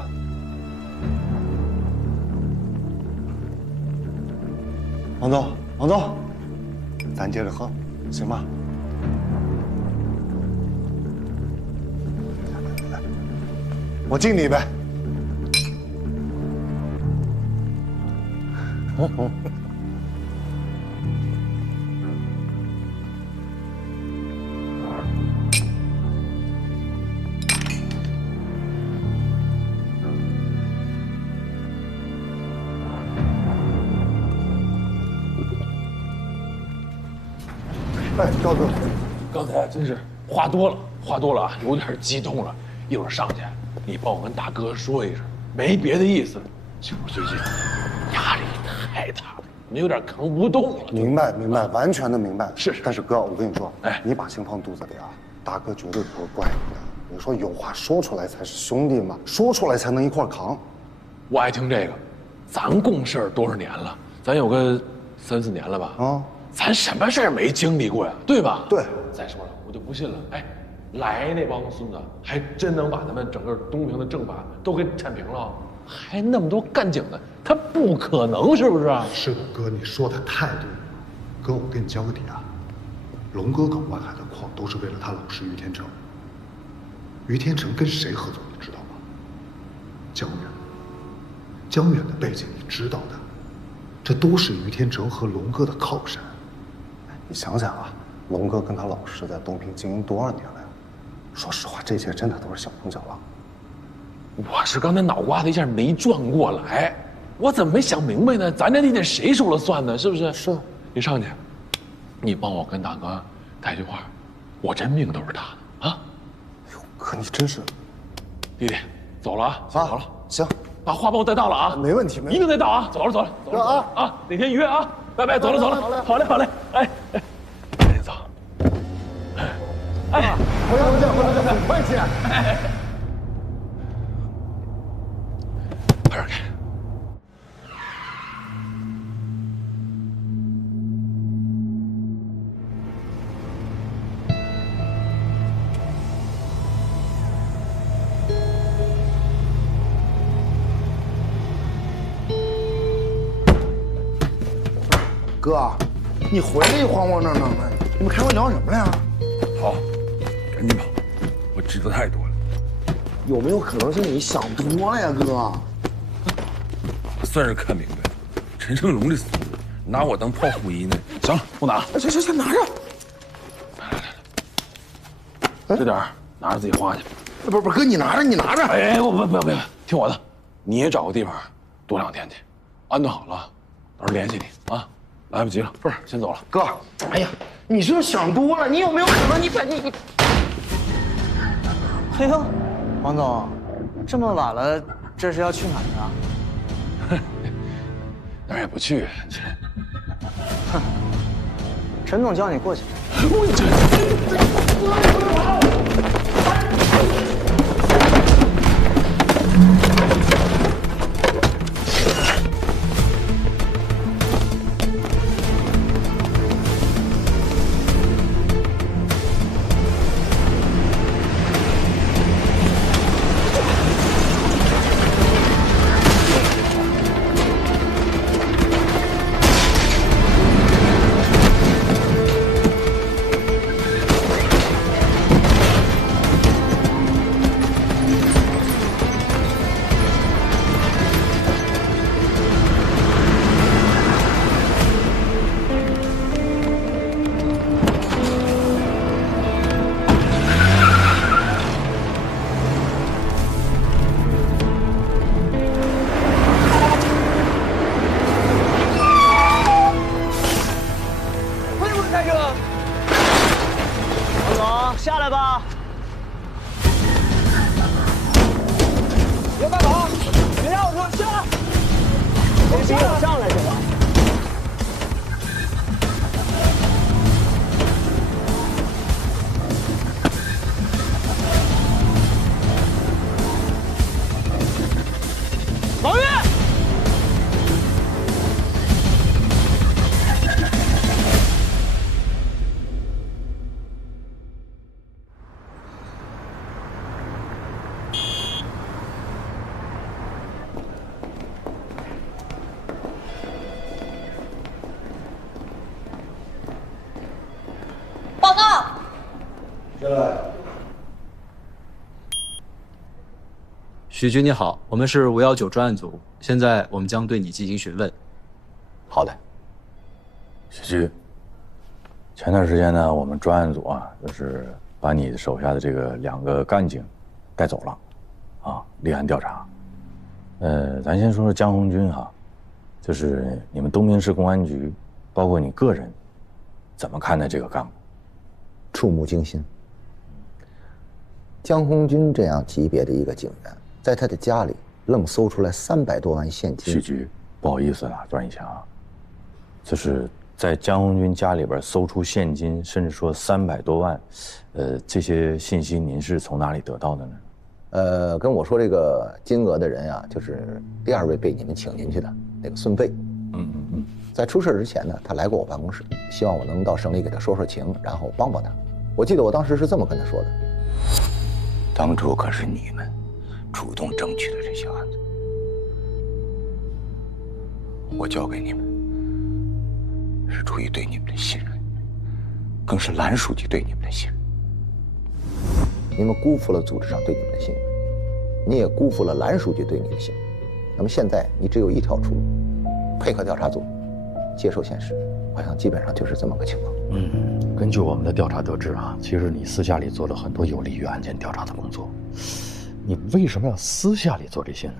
王总，咱接着喝，行吗？来，我敬你一杯。哎，高哥，刚才真是话多了啊，有点激动了。一会儿上去，你帮我跟大哥说一声，没别的意思，就是最近压力太大了，你有点扛不动了。明白，完全的明白。是。但是哥，我跟你说，哎，你把心放肚子里啊，大哥绝对不会怪你的。你说有话说出来才是兄弟嘛，说出来才能一块扛。我爱听这个，咱共事多少年了？咱有个3、4年了吧？啊。咱什么事儿没经历过呀，对吧？对。再说了，我就不信了，哎，来那帮孙子还真能把咱们整个东平的政法都给铲平了，还那么多干警的，他不可能，是不是啊？是的，哥，你说的太对了。哥，我跟你交个底啊，龙哥搞万海的矿都是为了他老师于天成。于天成跟谁合作，你知道吗？江远。江远的背景你知道的，这都是于天成和龙哥的靠山。你想想啊，龙哥跟他老师在东平经营多少年了呀？说实话，这些真的都是小风小浪。我是刚才脑瓜子一下没转过来，我怎么没想明白呢？咱这得谁说了算呢？是不是？是。你上去，你帮我跟大哥带句话，我这命都是他的啊！哎呦，哥你真是，弟弟，走了啊！走了。行，把话帮我带到了啊！没问题，一定得到啊！走了啊！哪天约啊！拜拜，走了。好嘞，哎，赶紧走。哎，回头见，很快见。快点开。哥，你回来一慌慌张张的，你们开会聊什么了呀？赶紧跑！我知道太多了。有没有可能是你想多了呀，哥？算是看明白了，陈胜龙这孙子拿我当炮灰呢。行了，不拿。行，拿着。这点拿着自己花去。不是哥，你拿着。哎，不要，听我的，你也找个地方多2天去，安顿好了，到时候联系你啊。来不及了，不是，先走了。哥，哎呀，你是不是想多了？你有没有可能你？嘿呦，王总，这么晚了，这是要去哪儿啊？哪儿也不去。哼，陈总叫你过去。下来吧。别干嘛？别让我说下来！别逼我上来是吧？老岳。 报告。进来。许局你好，我们是519专案组，现在我们将对你进行询问。好的。许局，前段时间呢，我们专案组啊，就是把你手下的这个2个干警带走了，啊，立案调查。咱先说说江红军哈，就是你们东平市公安局，包括你个人，怎么看待这个干部？ 触目惊心。江红军这样级别的一个警员，在他的家里愣搜出来300多万现金。许局，不好意思啊，段一强啊，就是在江红军家里边搜出现金，甚至说300多万，这些信息您是从哪里得到的呢？跟我说这个金额的人啊，就是第2位被你们请进去的那个孙飞。在出事之前呢，他来过我办公室，希望我能到省里给他说说情，然后帮帮他。我记得我当时是这么跟他说的：当初可是你们主动争取的这些案子，我交给你们是出于对你们的信任，更是蓝书记对你们的信任。你们辜负了组织上对你们的信任，你也辜负了蓝书记对你的信任。那么现在你只有一条出路，配合调查组。 接受现实，好像基本上就是这么个情况。根据我们的调查得知啊，其实你私下里做了很多有利于案件调查的工作，你为什么要私下里做这些呢？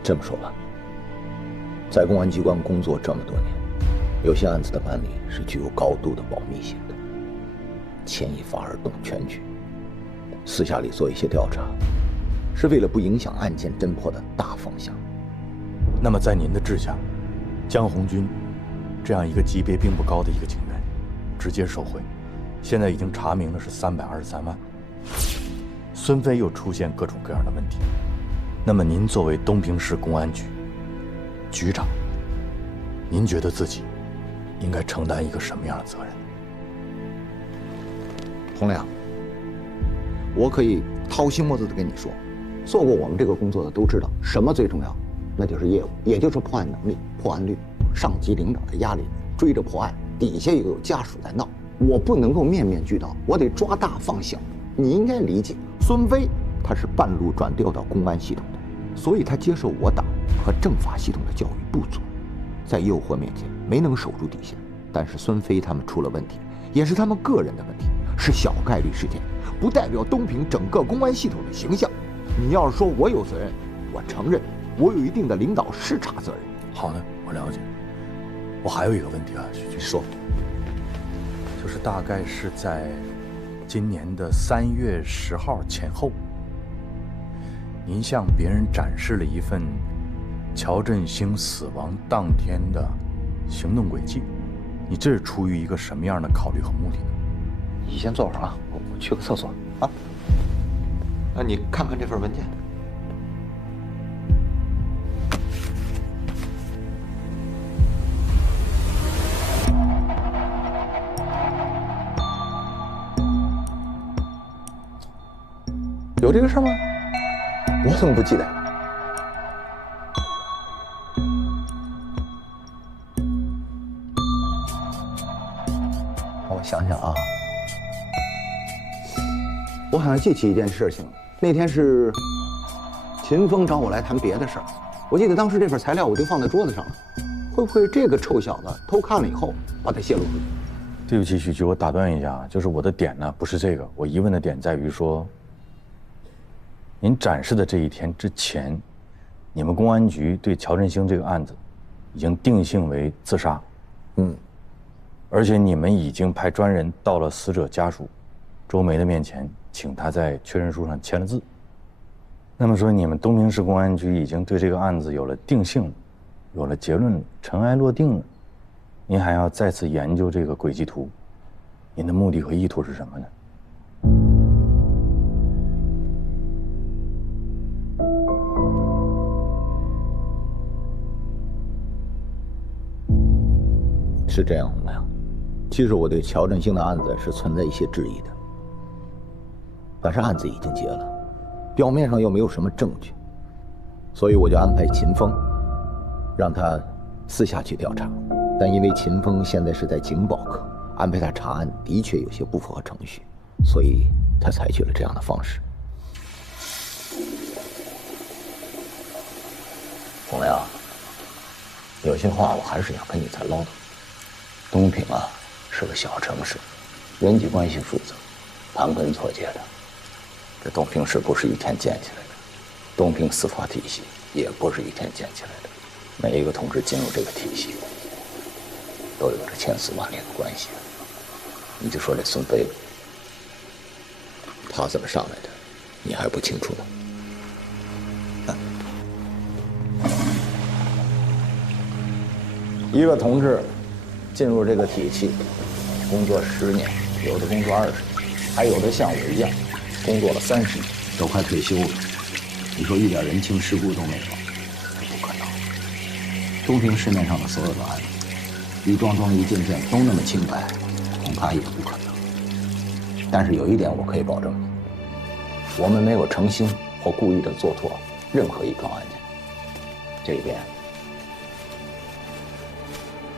这么说吧，在公安机关工作这么多年，有些案子的办理是具有高度的保密性的，牵一发而动全局。私下里做一些调查。 是为了不影响案件侦破的大方向。那么，在您的治下，江红军这样一个级别并不高的一个警员，直接受贿，现在已经查明了是323万。孙飞又出现各种各样的问题，那么您作为东平市公安局局长，您觉得自己应该承担一个什么样的责任？洪亮，我可以掏心窝子的跟你说。 做过我们这个工作的都知道，什么最重要？那就是业务，也就是破案能力、破案率。上级领导的压力，追着破案，底下又有家属在闹，我不能够面面俱到，我得抓大放小。你应该理解，孙飞他是半路转调到公安系统的，所以他接受我党和政法系统的教育不足，在诱惑面前没能守住底线。但是孙飞他们出了问题，也是他们个人的问题，是小概率事件，不代表东平整个公安系统的形象。你要是说我有责任，我承认我有一定的领导视察责任。好的，我了解。我还有一个问题啊，徐军，说，就是大概是在今年的3月10号前后，您向别人展示了一份乔振兴死亡当天的行动轨迹，你这是出于一个什么样的考虑和目的呢？你先坐会儿啊，我去个厕所啊。那你看看这份文件。有这个事吗？我怎么不记得？我想想啊，我好像记起一件事情，那天是秦风找我来谈别的事儿，我记得当时这份材料我就放在桌子上了，会不会这个臭小子偷看了以后把它泄露出去？对不起，许局，我打断一下，就是我的点呢不是这个，我疑问的点在于说，您展示的这一天之前，你们公安局对乔振兴这个案子已经定性为自杀，而且你们已经派专人到了死者家属周梅的面前，请他在确认书上签了字。那么说，你们东平市公安局已经对这个案子有了定性了，有了结论了，尘埃落定了，您还要再次研究这个轨迹图，您的目的和意图是什么呢？是这样，洪亮。其实我对乔振兴的案子是存在一些质疑的，但是案子已经结了，表面上又没有什么证据，所以我就安排秦风，让他私下去调查。但因为秦风现在是在警保科，安排他查案的确有些不符合程序，所以他采取了这样的方式。洪亮，有些话我还是想跟你再唠叨。东平啊，是个小城市，人际关系复杂，盘根错节的。这东平市不是一天建起来的，东平司法体系也不是一天建起来的。每一个同志进入这个体系，都有着千丝万缕的关系。你就说这孙飞，他怎么上来的，你还不清楚呢？一个同志进入这个体系，工作10年，有的工作20年，还有的像我一样，工作了30年，都快退休了。你说一点人情世故都没有，不可能。东平市面上的所有的案子，一桩桩一件件都那么清白，恐怕也不可能。但是有一点我可以保证你，我们没有诚心或故意的做错任何一桩案件。这一点，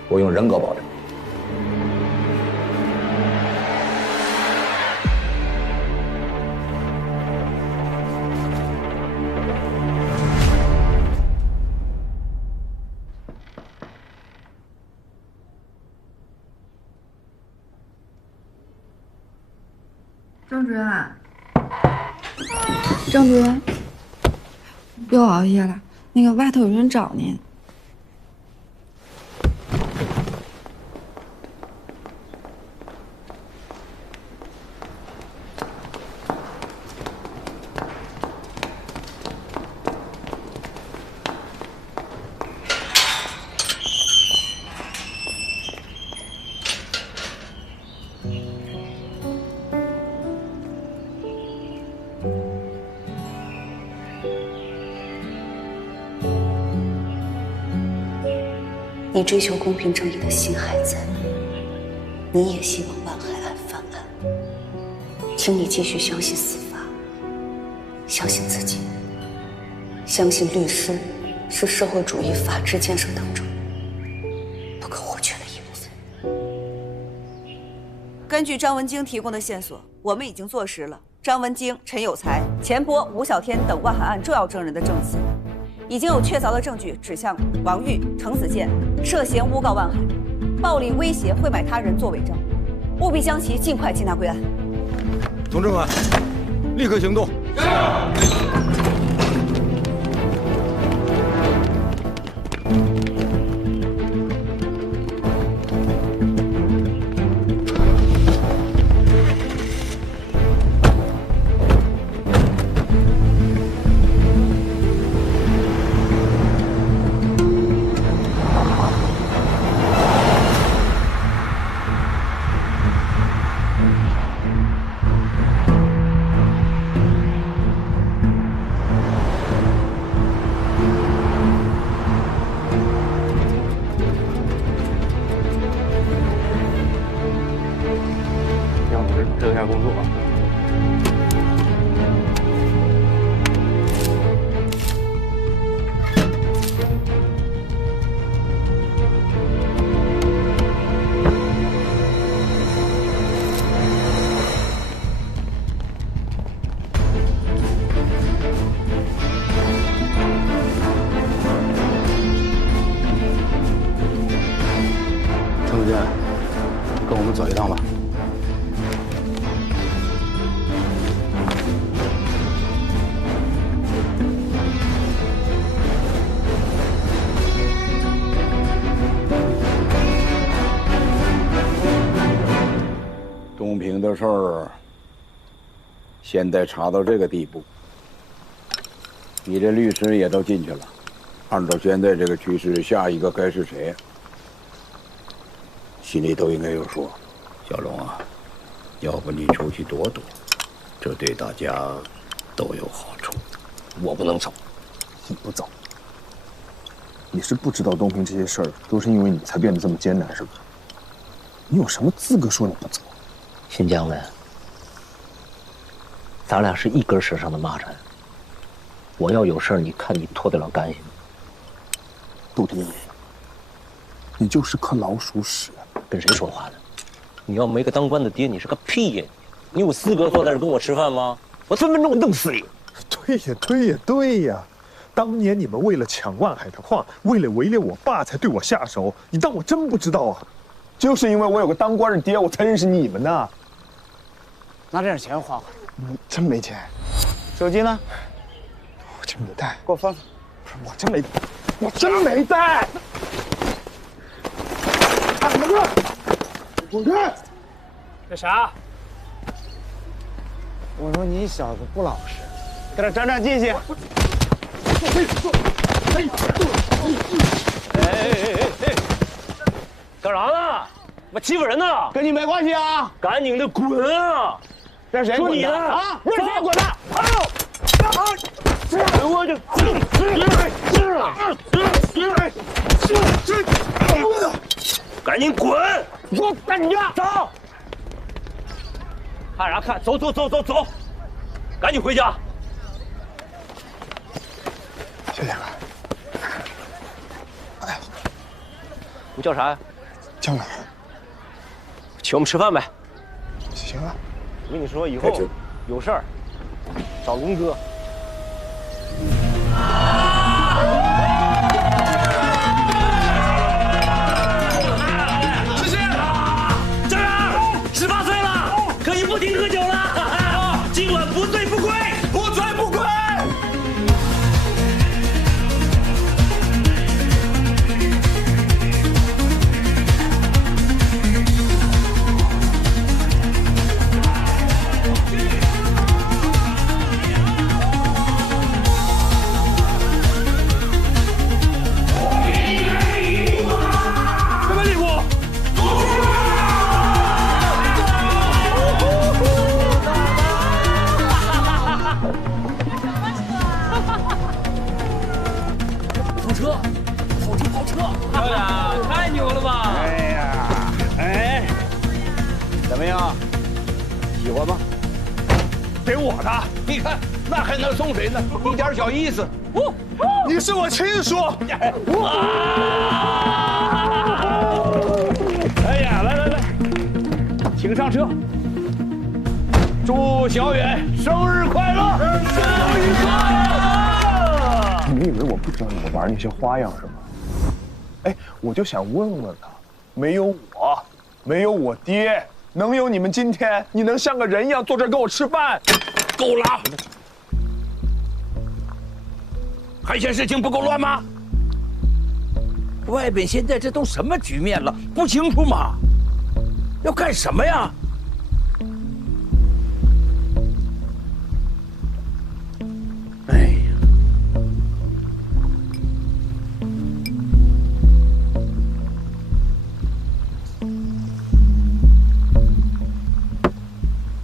我用人格保证。郑主任，郑主任，又熬夜了，那个外头有人找您。你追求公平正义的心还在，你也希望万海案翻案，请你继续相信司法，相信自己，相信律师是社会主义法治建设当中根据张文京提供的线索，我们已经坐实了张文京、陈有才、钱波、吴小天等万海案重要证人的证词，已经有确凿的证据指向王玉、程子健涉嫌诬告万海，暴力威胁、贿买他人作伪证，务必将其尽快缉拿归案。同志们，立刻行动！这下工作。程子健，跟我们走一趟吧。 东平的事儿，现在查到这个地步，你这律师也都进去了。按照现在这个趋势，下一个该是谁？心里都应该有数。小龙啊，要不你出去躲躲，这对大家都有好处。我不能走，你不走，你是不知道东平这些事儿都是因为你才变得这么艰难，是吧？你有什么资格说你不走？ 新疆的，咱俩是一根绳上的蚂蚱。我要有事儿，你看你脱得了干系吗？杜迪，你就是颗老鼠屎。跟谁说话呢？你要没个当官的爹，你是个屁呀！你有资格坐在这跟我吃饭吗？我分分钟弄死你！对呀，对呀，对呀！当年你们为了抢万海的矿，为了围猎我爸才对我下手，你当我真不知道啊？就是因为我有个当官的爹，我才认识你们呢。 拿这点钱花花。真没钱。手机呢？我真没带。给我翻翻。我真没，我真没带。滚开！滚开！这啥？我说你小子不老实，给他长长记性。哎！干啥呢？我欺负人呢？跟你没关系啊！赶紧的滚啊！ 这谁滚的啊？这是谁滚的？我就赶紧滚！给我赶紧走！看啥看？走走走走走！赶紧回家！谢谢。哎呀，你叫啥呀？叫哪儿？请我们吃饭呗。行啊。 我跟你说，以后有事儿找龙哥。谢谢。站长，18岁了，可以不停喝酒了。今晚不醉不归，不醉不归。喜欢吗？给我的，你看那还能送谁呢？一点小意思。你是我亲叔。哎呀，来来来，请请上车。祝小远生日快乐！生日快乐！你们以为我不知道你们玩那些花样是吗？哎，我就想问问他，没有我，没有我爹，能有你们今天？你能像个人一样坐这儿跟我吃饭？够了！还嫌事情不够乱吗？外边现在这都什么局面了，不清楚吗？要干什么呀？哎呀！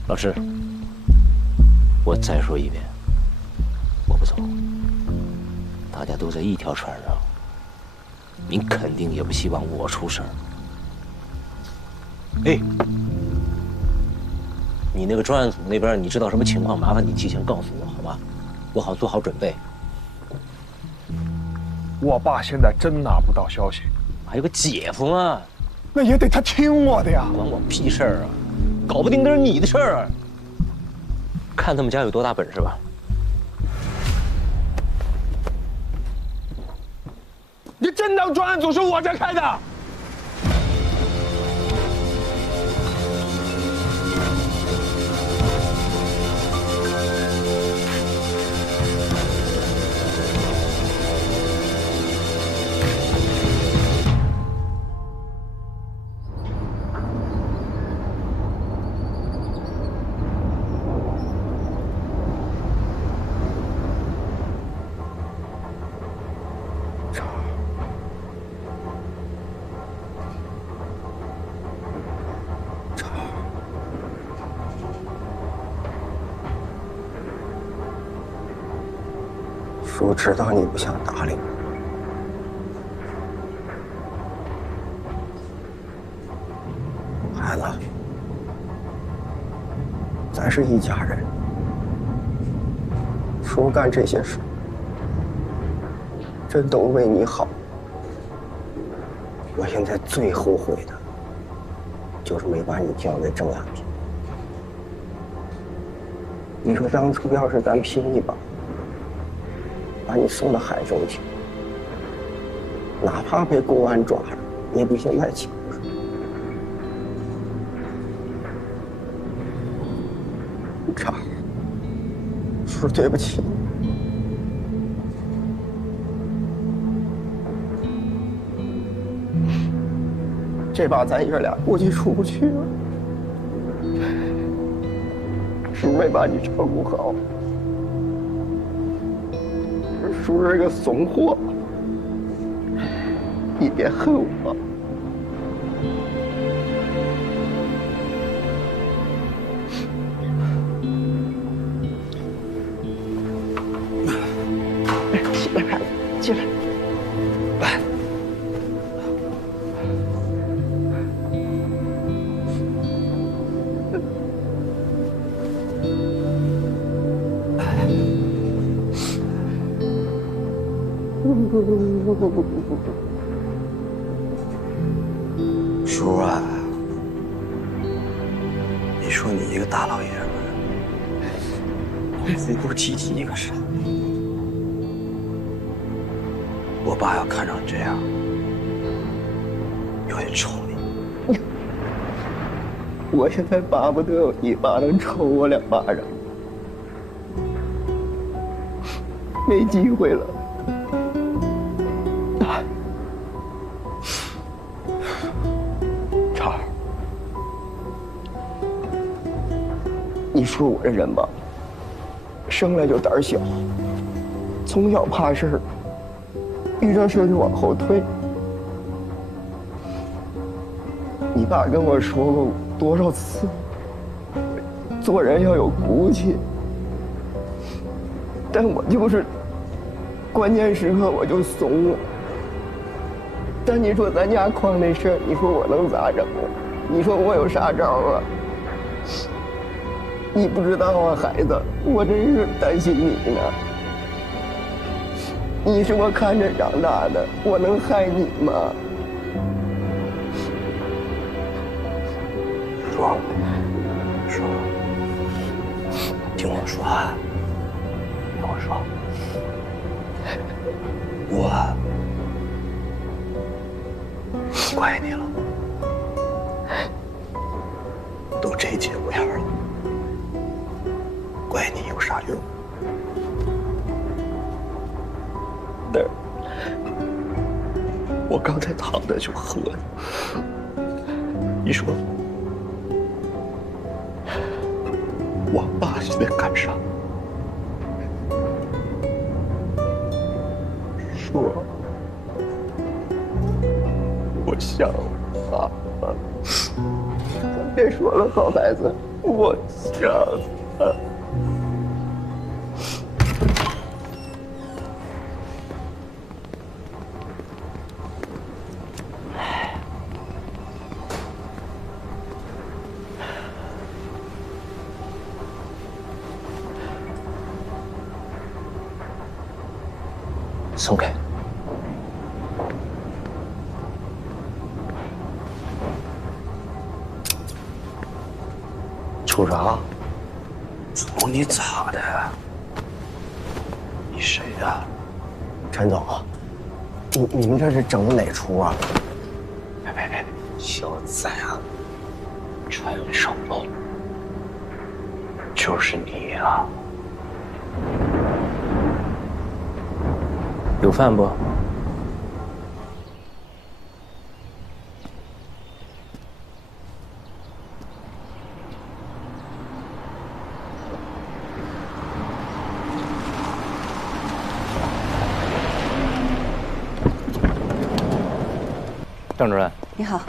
老师，我再说一遍，我不走。大家都在一条船上，您肯定也不希望我出事儿。哎，你那个专案组那边，你知道什么情况？麻烦你提前告诉我，好吗？我好做好准备。我爸现在真拿不到消息，还有个姐夫嘛，那也得他听我的呀。关我屁事儿啊！搞不定那是你的事儿啊。看他们家有多大本事吧。你真当专案组是我在开的？叔知道你不想搭理我，孩子，咱是一家人。叔干这些事，真都为你好。我现在最后悔的，就是没把你交给郑亚平。你说当初要是咱拼一把，把你送到海州去，哪怕被公安抓了，也比现在强。茶，叔对不起。这把咱爷俩估计出不去了。叔没把你照顾好。叔是个怂货，你别恨我。起来，孩子，起来，来。叔啊，你说你一个大老爷们儿，不提一个事，我爸要看上你这样，又得抽你。我现在巴不得你爸能抽我2巴掌，没机会了。你说我这人吧，生来就胆小，从小怕事儿，遇着事就往后退。你爸跟我说过多少次，做人要有骨气，但我就是关键时刻我就怂了。但你说咱家矿那事儿，你说我能咋整啊？你说我有啥招啊？你不知道啊，孩子，我真是担心你呢。你是我看着长大的，我能害你吗？说，听我说啊，听我说，我怪你了，都这节骨眼了，怪你有啥用？那儿，我刚才躺着就喝的，你说我爸现在干啥？说，我想他了。别说了，好孩子，我想他。松开！处长，瞅你咋的？你谁呀？陈总，你们这是整的哪出啊？别，小子呀，传手了，就是你呀！有饭不？郑主任，你好。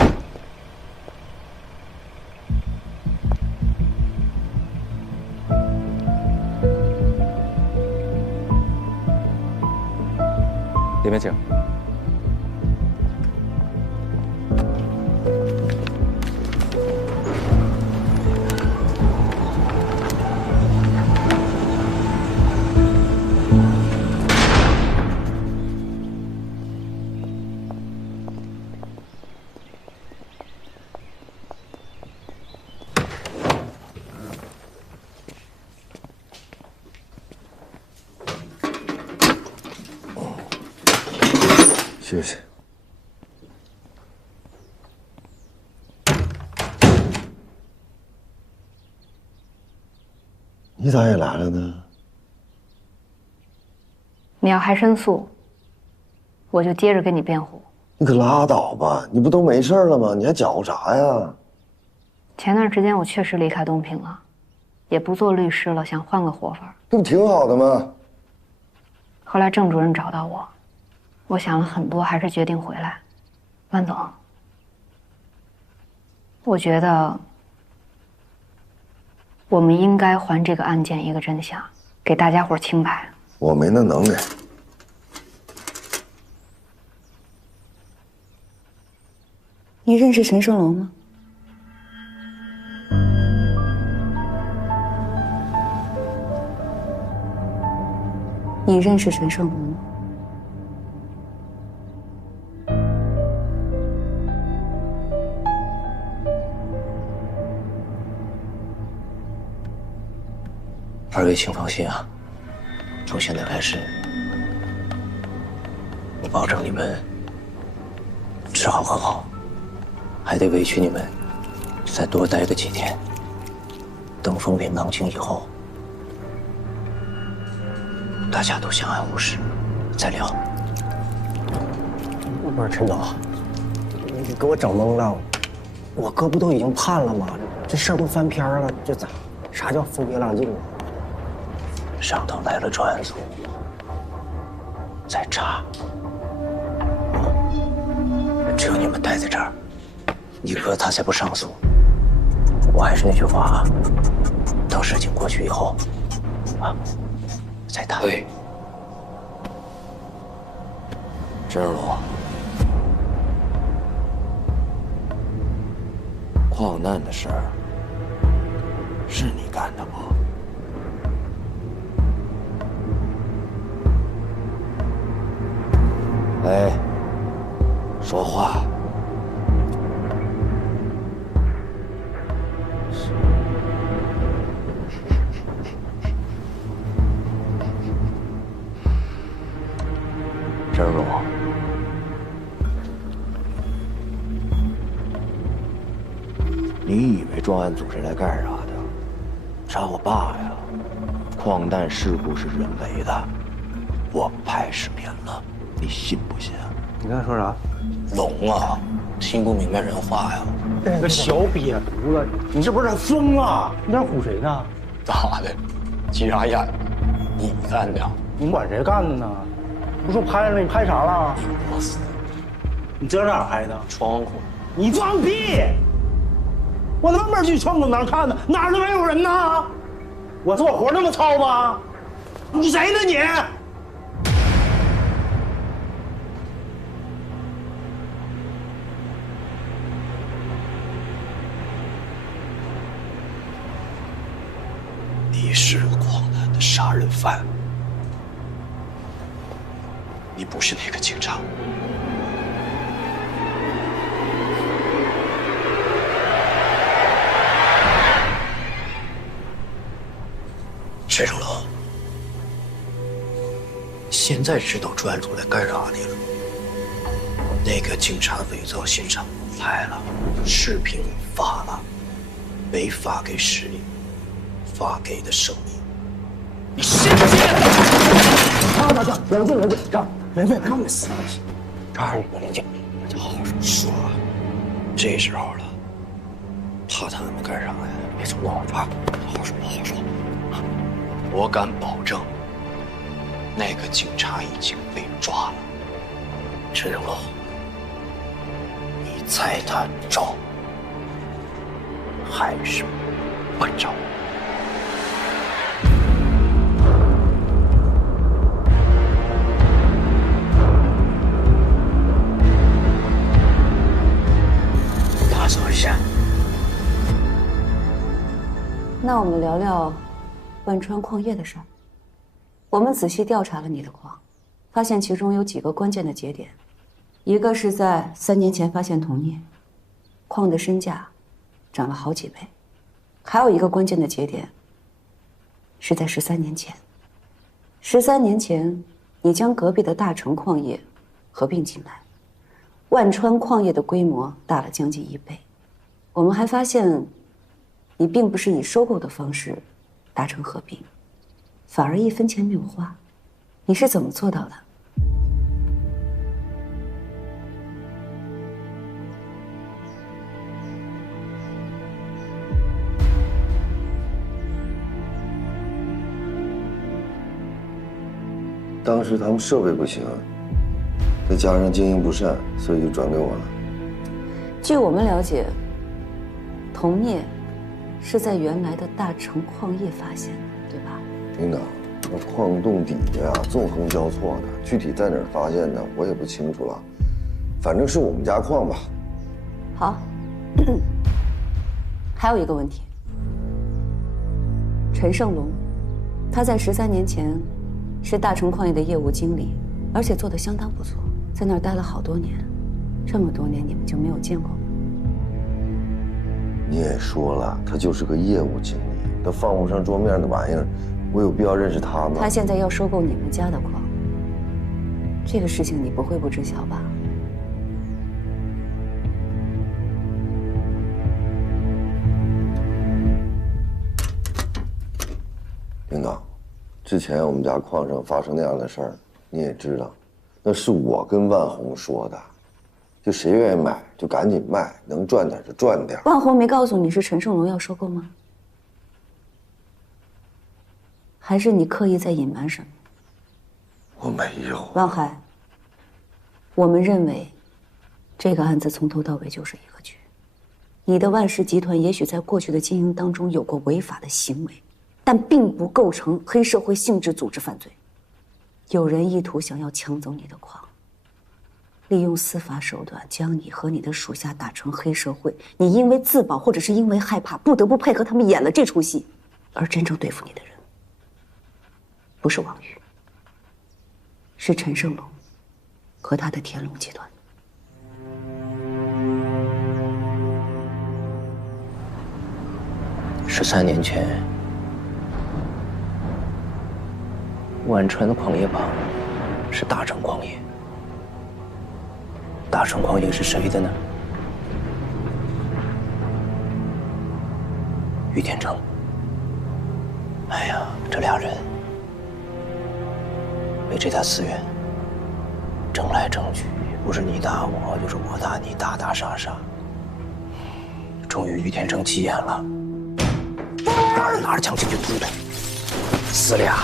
里面请。谢谢。你咋也来了呢？你要还申诉，我就接着跟你辩护。你可拉倒吧！你不都没事了吗？你还搅和啥呀？前段时间我确实离开东平了，也不做律师了，想换个活法。这不挺好的吗？后来郑主任找到我。我想了很多，还是决定回来。万总，我觉得我们应该还这个案件一个真相，给大家伙清白。我没那能耐。你认识陈胜龙吗？你认识陈胜龙吗？二位请放心啊，从现在开始，我保证你们吃好喝好，还得委屈你们再多待个几天。等风平浪静以后，大家都相安无事，再聊。不是陈总，你给我整懵了，我哥不都已经判了吗？这事儿都翻篇了，这咋？啥叫风平浪静啊？上头来了专案组，在查。只有你们待在这儿，你哥他才不上诉。我还是那句话啊，等事情过去以后，再谈。对，陈二龙，矿难的事儿是你干的不？哎，说话。你以为专案组是来干啥的？杀我爸呀！矿难事故是人为的，我拍视频了，你信不信？你刚才说啥？聋啊，听不明白人话呀！那个小瘪犊子，你是不是疯了？你在唬谁呢？咋的？急啥眼？你干的？你管谁干的呢？不说拍了，你拍啥了？我死！你这哪拍的？窗户。你放屁！我他妈门去窗户哪看呢？哪儿都没有人呢！我做活那么糙吗？你谁呢你？你是矿难的杀人犯，你不是那个警察。陈胜龙，现在知道专案组来干啥的了。那个警察伪造现场拍了，视频发了，没发给市里，发给的省里。你信不信？冷静，这儿，别死了，这儿你冷静，好好说。这时候了，怕他们干啥呀？别冲动，是吧？好好说。我敢保证，那个警察已经被抓了。陈胜龙，你猜他招还是不招？大嫂是。那我们聊聊万川矿业的事儿。我们仔细调查了你的矿，发现其中有几个关键的节点，一个是在3年前发现铜镍，矿的身价涨了好几倍；还有一个关键的节点是在13年前。13年前，你将隔壁的大成矿业合并进来，万川矿业的规模大了将近1倍。我们还发现，你并不是以收购的方式达成合并，反而1分钱没有花，你是怎么做到的？当时他们设备不行，再加上经营不善，所以就转给我了。据我们了解，铜镍是在原来的大成矿业发现的，对吧？领导，那矿洞底下呀，纵横交错的，具体在哪儿发现的，我也不清楚了。反正是我们家矿吧。好，还有一个问题，陈胜龙，他在13年前是大成矿业的业务经理，而且做得相当不错，在那儿待了好多年。这么多年你们就没有见过吗？你也说了，他就是个业务经理，他放不上桌面的玩意儿，我有必要认识他吗？他现在要收购你们家的矿，这个事情你不会不知晓吧？领导，之前我们家矿上发生那样的事儿，你也知道，那是我跟万红说的，就谁愿意买就赶紧卖，能赚点就赚点。万红没告诉你是陈胜龙要收购吗？还是你刻意在隐瞒什么？我没有。王海，我们认为，这个案子从头到尾就是一个局。你的万氏集团也许在过去的经营当中有过违法的行为，但并不构成黑社会性质组织犯罪。有人意图想要抢走你的矿，利用司法手段将你和你的属下打成黑社会。你因为自保或者是因为害怕，不得不配合他们演了这出戏。而真正对付你的人，不是王宇，是陈胜龙和他的天龙集团。13年前，万川的矿业帮是大成矿业。大成矿业是谁的呢？于天成。哎呀，这俩人为这家寺院争来争去，不是你打我，就是我打你，打打杀杀。终于于天成急眼了，拿着枪进去突突，死俩。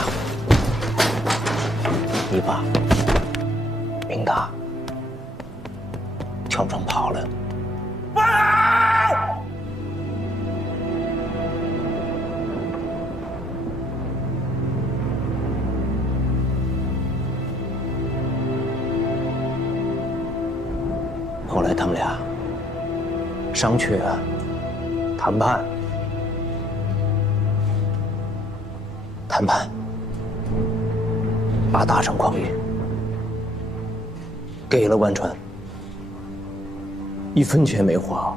你爸明达跳窗跑了。后来他们俩商榷谈判，把大成矿业给了万川，1分钱没花。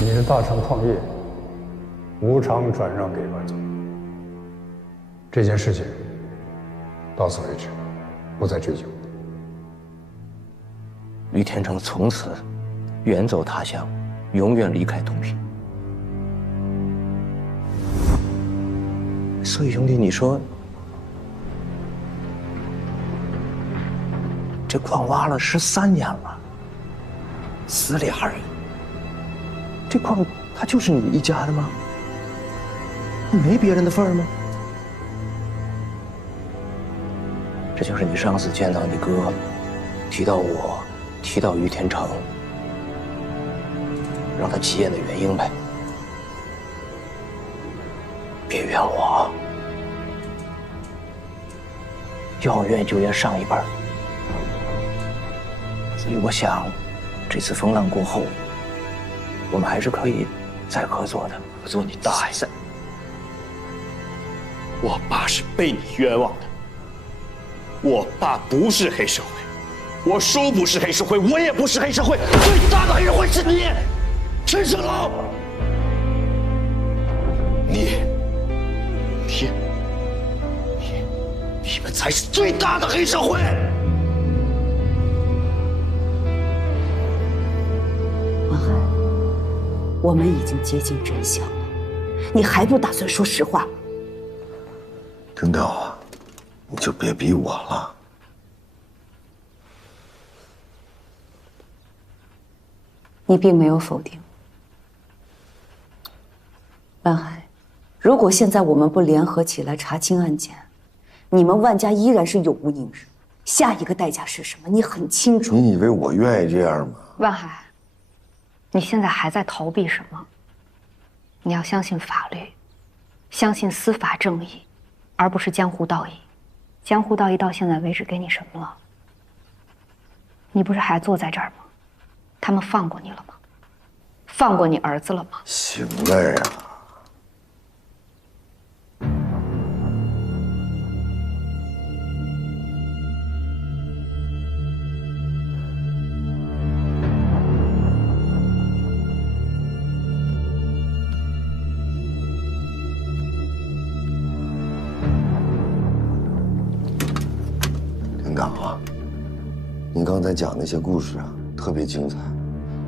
你的大成矿业无偿转让给万总，这件事情到此为止，不再追究。于天成从此远走他乡，永远离开东平。所以兄弟，你说这矿挖了13年了，死俩人，这矿它就是你一家的吗？没别人的份儿吗？这就是你上次见到你哥，提到我，提到于天成，让他急眼的原因呗。别怨我，要我愿意就怨上一辈儿。所以我想，这次风浪过后，我们还是可以再合作的。合作你大爷！我爸是被你冤枉的。我爸不是黑社会，我叔不是黑社会，我也不是黑社会，最大的黑社会是你，陈胜龙。你们才是最大的黑社会！王海，我们已经接近真相了，你还不打算说实话？丁道啊，你就别逼我了。你并没有否定。万海，如果现在我们不联合起来查清案件，你们万家依然是永无宁日。下一个代价是什么？你很清楚。你以为我愿意这样吗？万海，你现在还在逃避什么？你要相信法律，相信司法正义，而不是江湖道义。江湖道义到现在为止给你什么了？你不是还坐在这儿吗？他们放过你了吗？放过你儿子了吗？行了呀。丁港啊，你刚才讲那些故事啊，特别精彩。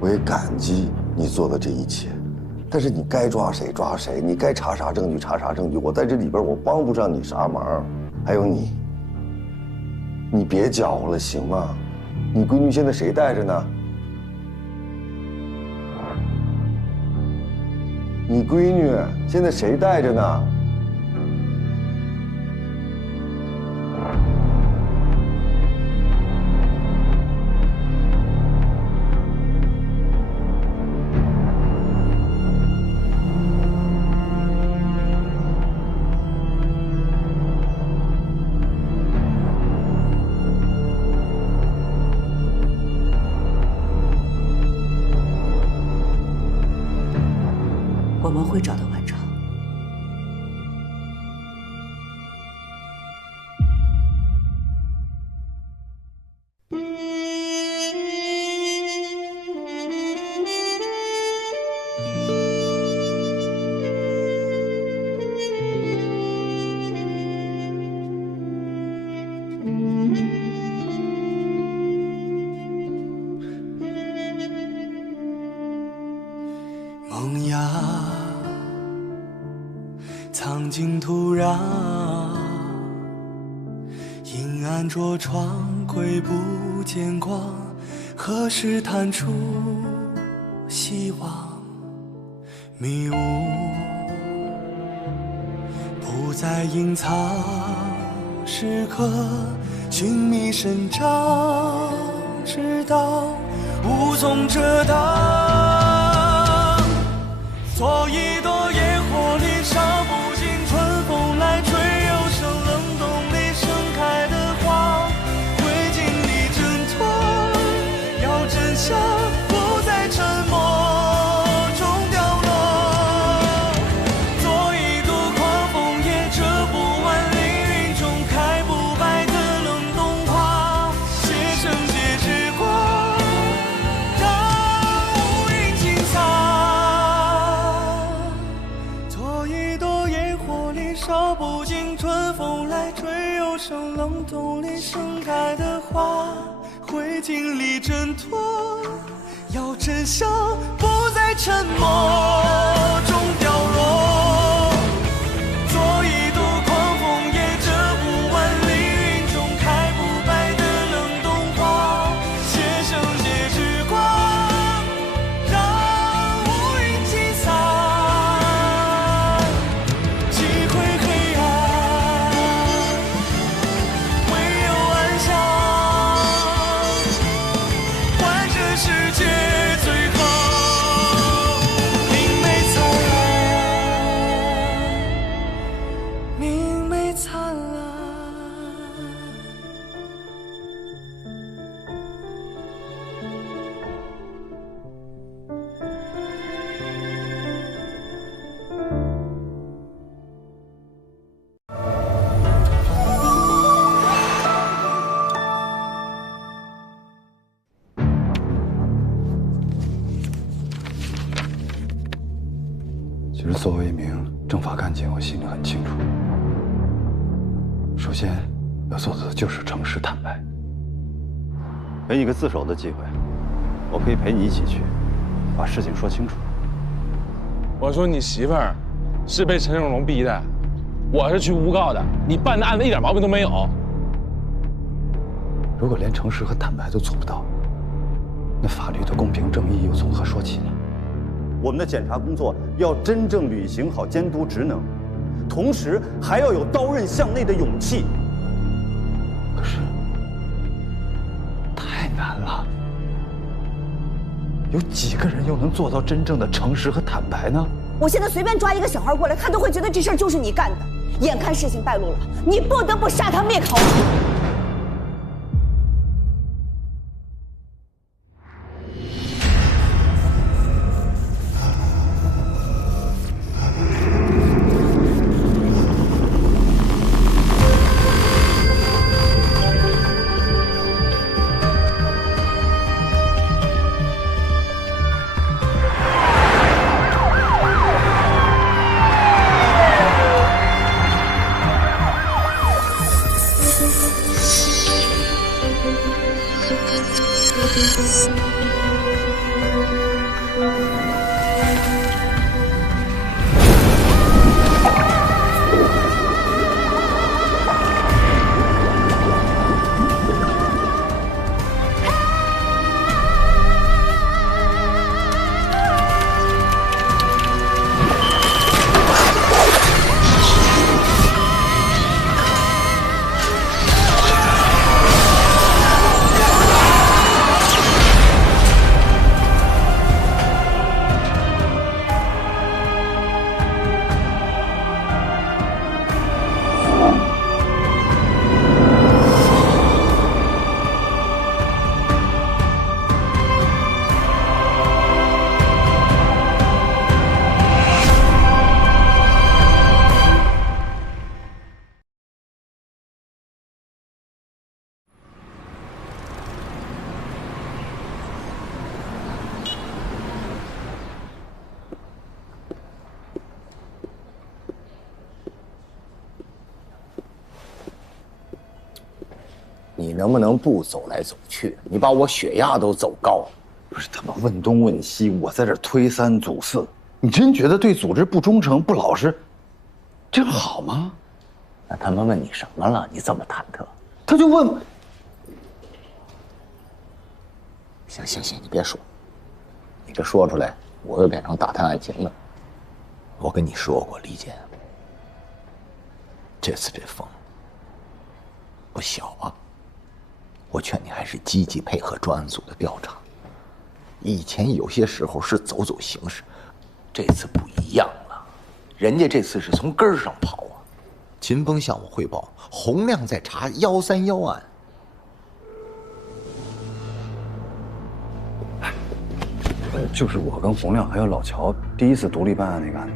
我也感激你做的这一切，但是你该抓谁抓谁，你该查啥证据查啥证据，我在这里边我帮不上你啥忙。还有你别搅和了行吗？你闺女现在谁带着呢？你闺女现在谁带着呢？我们会找到万成。萌芽藏进土壤，阴暗着窗，窥不见光，何时探出希望？迷雾不再隐藏，时刻寻觅生长，直到无从遮挡。做一朵野火里烧不尽，春风来吹，又生冷冬里盛开的花，会经历挣脱，要真相不再沉默中掉落。做一朵狂风也遮不完凌云中开不败的冷冬花，写成节之光，让乌云轻擦。做一朵野火里烧不尽，春风来吹，又生冷冬里盛开的花，会经历挣脱，要真相不再沉默中掉落。做一朵狂风也遮不完凌云中开不败的冷冬花，写成节之光，让乌云轻散，击溃黑暗，唯有安详，换这世界最好。明媚灿烂，明媚灿烂。其实，作为一名政法干警，我心里很清楚。首先要做的就是诚实坦白。给你个自首的机会，我可以陪你一起去，把事情说清楚。我说你媳妇儿是被陈永龙逼的，我是去诬告的，你办的案子一点毛病都没有。如果连诚实和坦白都做不到，那法律的公平正义又从何说起呢？我们的检察工作要真正履行好监督职能，同时还要有刀刃向内的勇气。可是，太难了。有几个人又能做到真正的诚实和坦白呢？我现在随便抓一个小孩过来，他都会觉得这事儿就是你干的。眼看事情败露了，你不得不杀他灭口。你能不能不走来走去？你把我血压都走高了。不是他们问东问西，我在这推三阻四，你真觉得对组织不忠诚不老实？这好吗？那他们问你什么了？你这么忐忑？他就问。行，你别说，你这说出来，我又变成打探案情了。我跟你说过，李健，这次这风不小啊。我劝你还是积极配合专案组的调查。以前有些时候是走形式，这次不一样了。人家这次是从根儿上跑啊。秦风向我汇报，洪亮在查131案。就是我跟洪亮还有老乔第一次独立办案那个案子。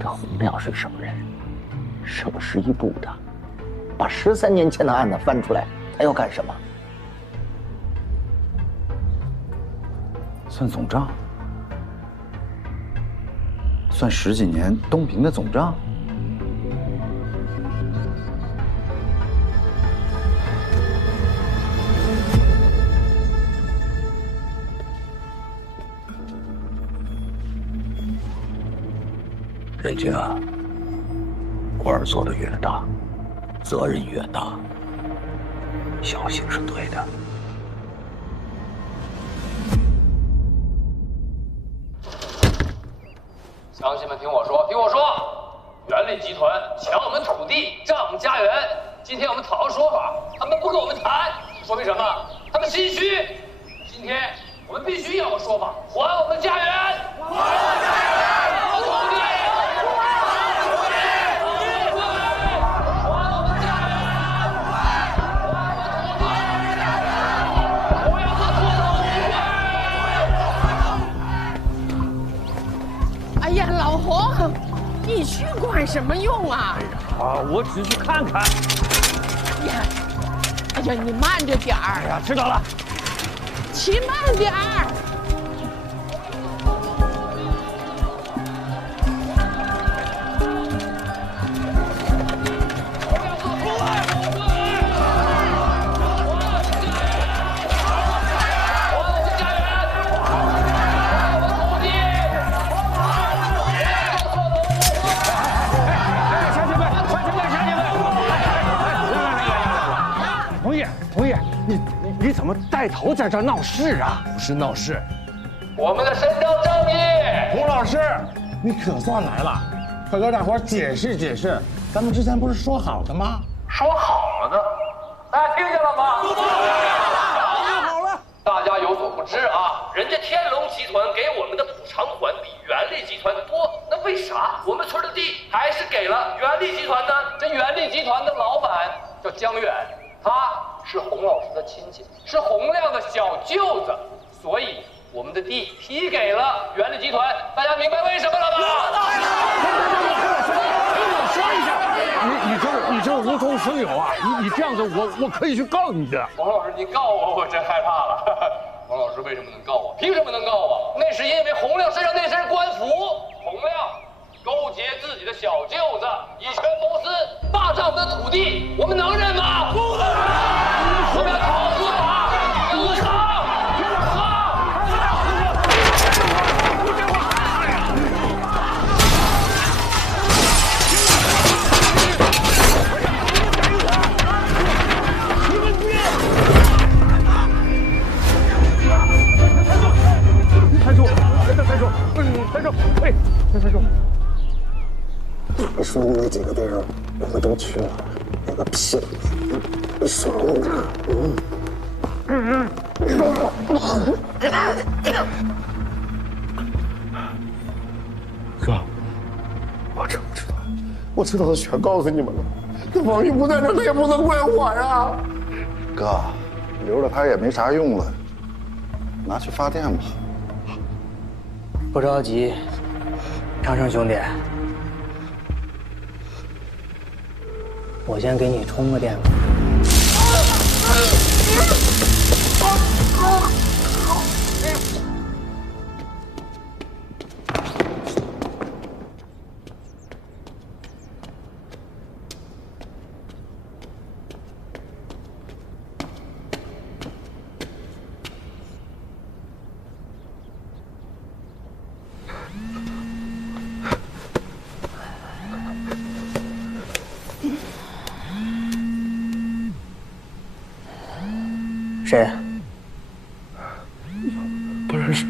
这洪亮是什么人？省11部的，把13年前的案子翻出来，他要干什么？算总账？算10几年东平的总账？任军啊，官儿做得越大，责任越大，小心是对的。乡亲们，听我说，元力集团抢我们土地，占我们家园。今天我们讨要说法，他们不跟我们谈，说明什么？他们心虚。今天我们必须要个说法，还我们家园，还我们家园，还土地。哎呀，老洪，你去管什么用啊？我只去看看。哎呀，你慢着点儿。哎呀，知道了。骑慢点儿。你怎么带头在这闹事啊？不是闹事，我们的伸张正义。洪老师，你可算来了，快给大伙解释解释，咱们之前不是说好的吗？说好了的，大家听见了吗？好了，大家有所不知啊，人家天龙集团给我们的补偿款比元力集团多，那为啥我们村的地还是给了元力集团呢？这元力集团的老板叫江远，他是洪老师的亲戚，是洪亮的小舅子，所以我们的地批给了元力集团。大家明白为什么了吗？说一下，你这无中生有啊！你这样子，我可以去告你的。洪老师，你告我真害怕了。洪老师为什么能告我？凭什么能告我？那是因为洪亮身上那身官服，洪亮勾结自己的小舅子，以权谋私，霸占我们的土地，我们能忍吗？不能忍！我们要讨司法，抵抗！你说的那几个地儿，我们都去了，那个屁，你说的，哥，我真不知道，我知道的全告诉你们了。那王玉不在这，他也不能怪我呀。哥，留着他也没啥用了，拿去发电吧。不着急，长生兄弟，我先给你充个电吧。谁？不认识。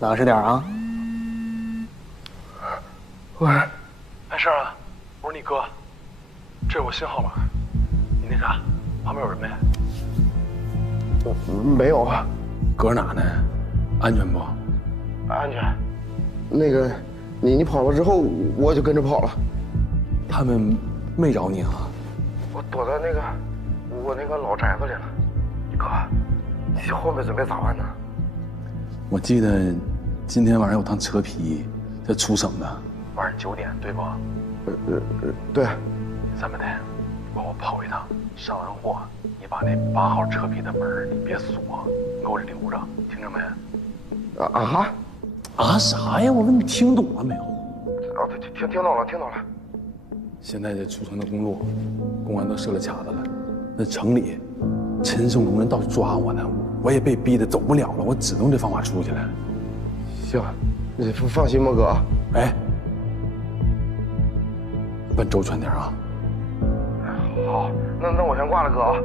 老实点啊！喂，没事啊，我是你哥，这是我新号码。你那啥，旁边有人没？没有啊。搁哪呢？安全不？安全。那个，你跑了之后，我就跟着跑了。他们没找你啊？我躲在我那个老宅子里了。哥，你后面准备咋办呢？我记得今天晚上有趟车皮在出省的，晚上9点对不？对。这么的，帮我跑一趟，上完货，你把那8号车皮的门你别锁，你给我留着，听着没？啥呀？我问你听懂了没有？听懂了，听懂了。现在这出城的公路，公安都设了卡子了。那城里，陈胜龙人到处抓我呢，我也被逼得走不了了，我只能这方法出去了。行，你放心吧，哥。哎，办周全点啊。好，那我先挂了，哥啊。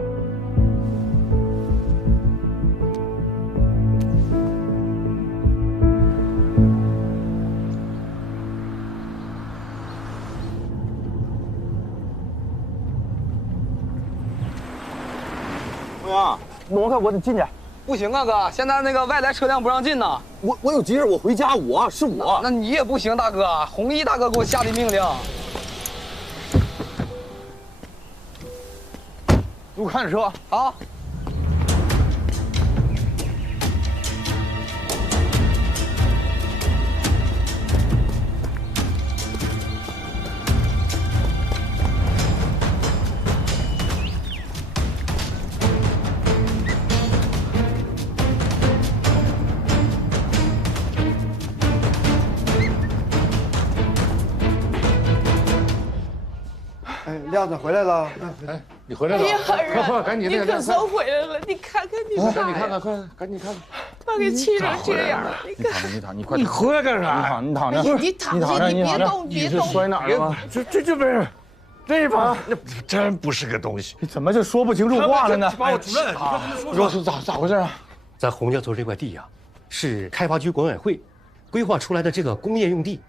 挪开，我得进去。不行啊，哥，现在那个外来车辆不让进呢。我有急事，我回家，是我。那你也不行，大哥，红衣大哥给我下的命令。给我看着车。好。亮子回来了。哎，你回来了。快，赶紧那个。你可算回来了，你看看你爸。你看看，快，赶紧看看。把给气成这样了，你看。你躺，你快。你回来干啥？你躺着。你躺着，你别动，别动。你是摔哪儿了吗？这没事。这把那真不是个东西。你怎么就说不清楚话了呢？把我主任，你说是咋回事啊？咱洪家村这块地呀，是开发区管委会规划出来的这个工业用地，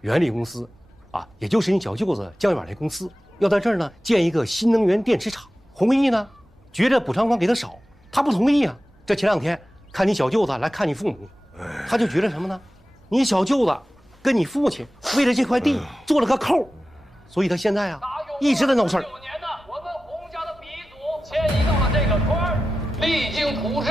原理公司啊，也就是你小舅子江远那公司。要在这儿呢建一个新能源电池厂，弘毅呢觉得补偿款给他少，他不同意啊。这前2天看你小舅子来看你父母，他就觉得什么呢？你小舅子跟你父亲为了这块地做了个扣，所以他现在啊一直在闹事儿。我们洪家的鼻祖迁移到了这个村儿，历经土质，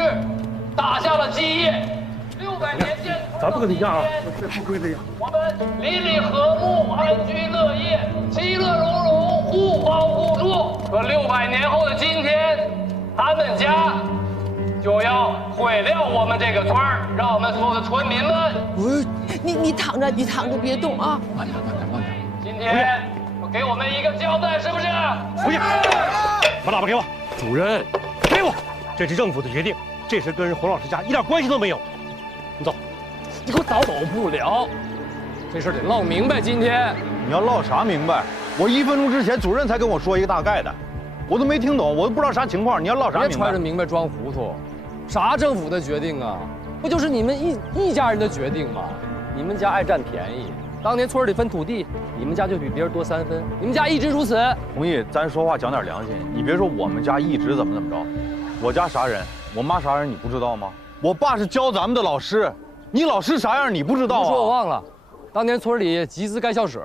打下了基业。600年建村，咱不跟你犟啊，这不归的呀。我们邻里和睦，安居乐业，其乐融融，互帮互助。可600年后的今天，他们家就要毁掉我们这个村儿，让我们所有的村民们。你躺着，你躺着，别动啊！慢点。今天给我们一个交代，是不是？不要！把喇叭给我。主任，给我。这是政府的决定，这事跟洪老师家一点关系都没有。你走。你给我走不了，这事得唠明白。今天你要唠啥明白？我1分钟之前主任才跟我说一个大概的，我都没听懂，我都不知道啥情况。你要唠啥明白？别揣着明白装糊涂，啥政府的决定啊？不就是你们一家人的决定吗？你们家爱占便宜，当年村里分土地，你们家就比别人多3分，你们家一直如此。弘毅，咱说话讲点良心，你别说我们家一直怎么着，我家啥人，我妈啥人你不知道吗？我爸是教咱们的老师。你老师啥样你不知道啊？你说我忘了，当年村里集资盖校舍，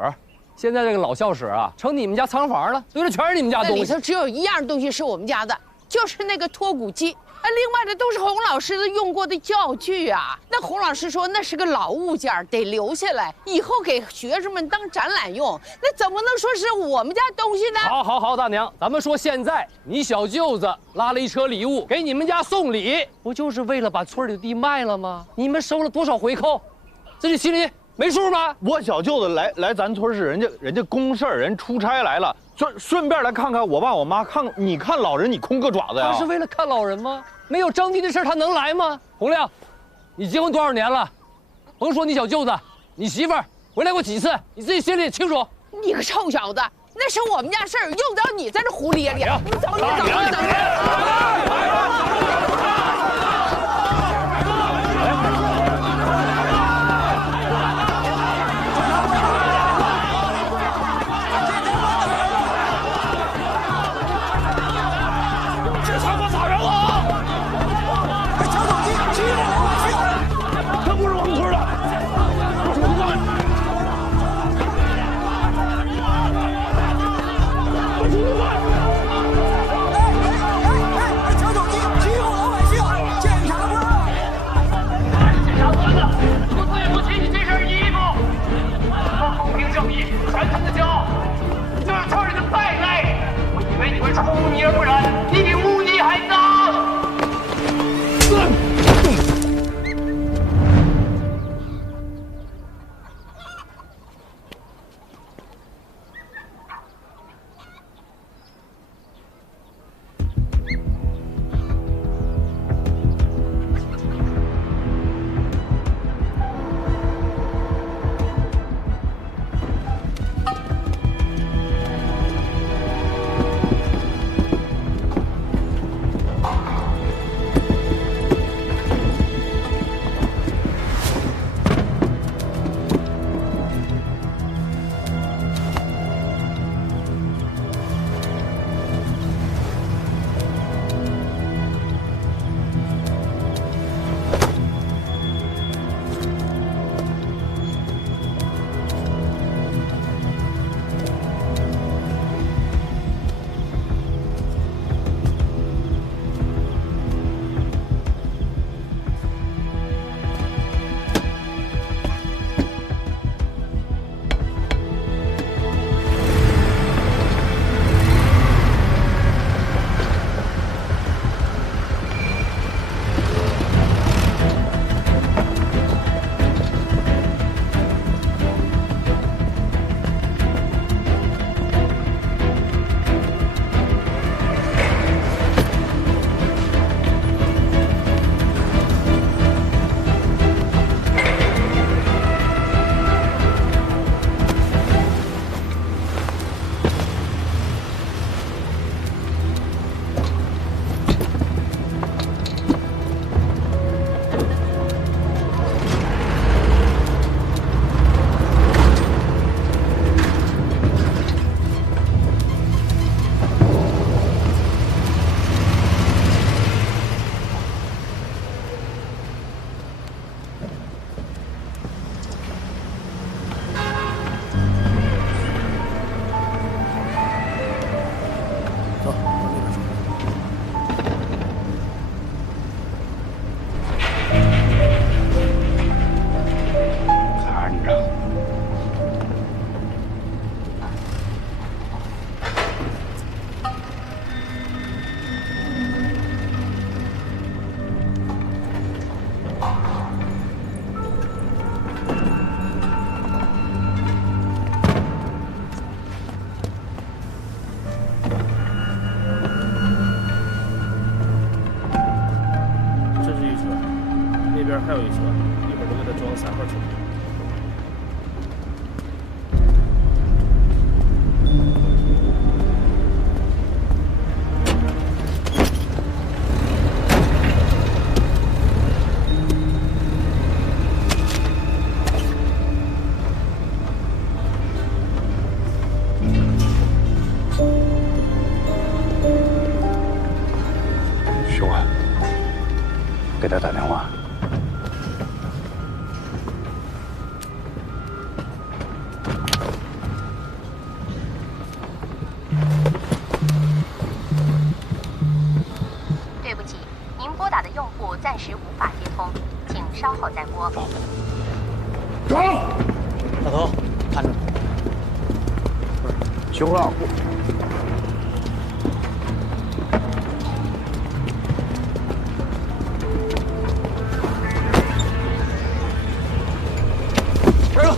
现在这个老校舍啊，成你们家仓房了，堆的全是你们家东西。那里头只有一样东西是我们家的，就是那个脱骨机。另外的都是洪老师的用过的教具啊。那洪老师说那是个老物件，得留下来，以后给学生们当展览用。那怎么能说是我们家东西呢？好，大娘，咱们说现在你小舅子拉了一车礼物给你们家送礼，不就是为了把村里的地卖了吗？你们收了多少回扣，自己心里没数吗？我小舅子来咱村是人家公事儿，人出差来了，顺便来看看我爸我妈，你看老人你空个爪子呀？他是为了看老人吗？没有征地的事他能来吗？洪亮，你结婚多少年了？甭说你小舅子，你媳妇儿回来过几次，你自己心里清楚。你个臭小子，那是我们家事儿，用得着你在这胡咧咧？你走，你走，你走。这场我打人了！哎，抢手机，欺负老百姓！他不是我们村的，主管。传统的骄傲，你就是村里的败类。我以为你会出泥而不染，你比污泥还脏。还有一车，一会儿都给他装3号车。兄啊，给他打电话。 暂时无法接通，请稍后再拨。走！大头，看着。熊哥，开车。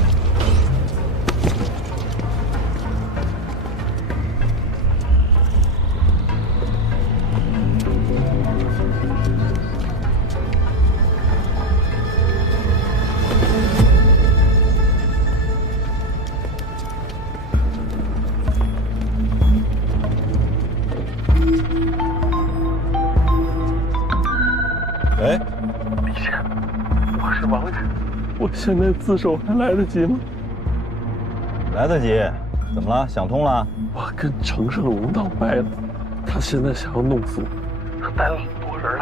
喂，李现，我是王宇，我现在自首还来得及吗？来得及。怎么了？想通了？我跟程胜龙闹掰了，他现在想要弄死我，他带了很多人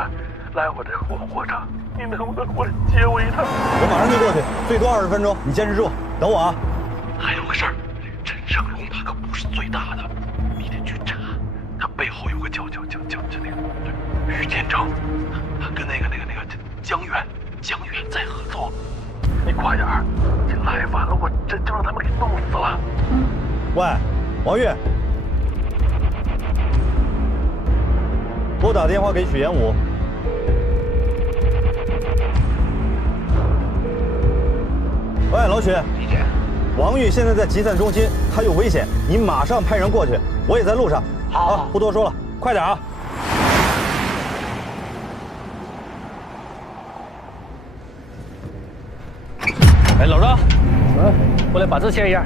来我这火场，你能不能过来接我一趟？我马上就过去，最多20分钟，你坚持住，等我啊。还有个事儿，陈胜龙他可不是最大的，你得去查，他背后有个叫那个于建成，他跟那个江源在合作。你快点儿，你来晚了，我真就让他们给弄死了。喂，王玉，给我打电话给许延武。喂，老许，李姐，王玉现在在集散中心，他有危险，你马上派人过去。我也在路上。好啊，不多说了，快点啊！哎，老张，过来把字签一下。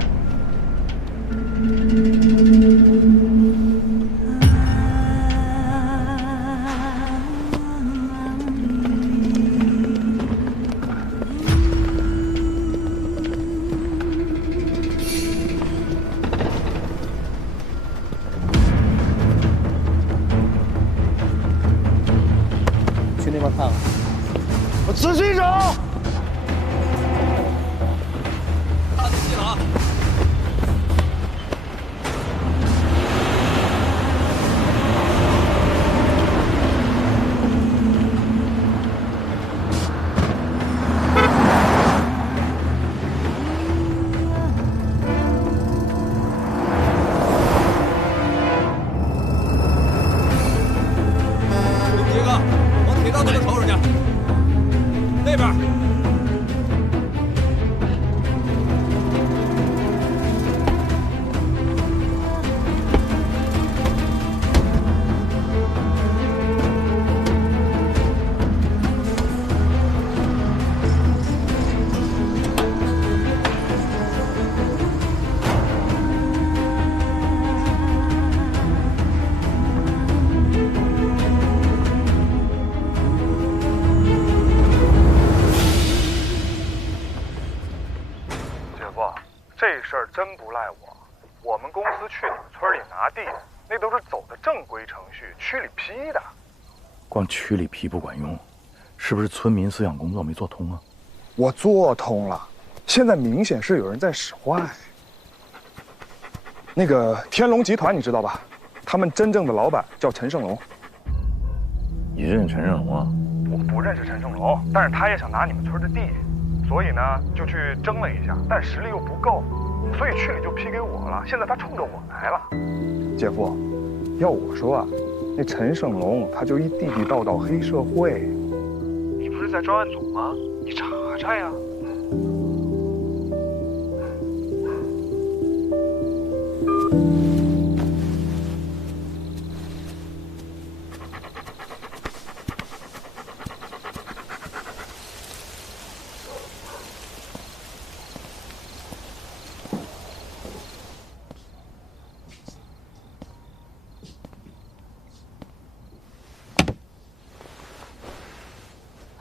去那边看看。我仔细找。这事儿真不赖我，我们公司去你们村里拿地，那都是走的正规程序，区里批的。光区里批不管用，是不是村民思想工作没做通啊？我做通了，现在明显是有人在使坏。那个天龙集团你知道吧？他们真正的老板叫陈胜龙。你认识陈胜龙啊？我不认识陈胜龙，但是他也想拿你们村的地，所以呢就去争了一下，但实力又不够，所以区里就批给我了。现在他冲着我来了。姐夫，要我说啊，那陈胜龙他就一地地道道黑社会。你不是在专案组吗？你查查呀。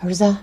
儿子，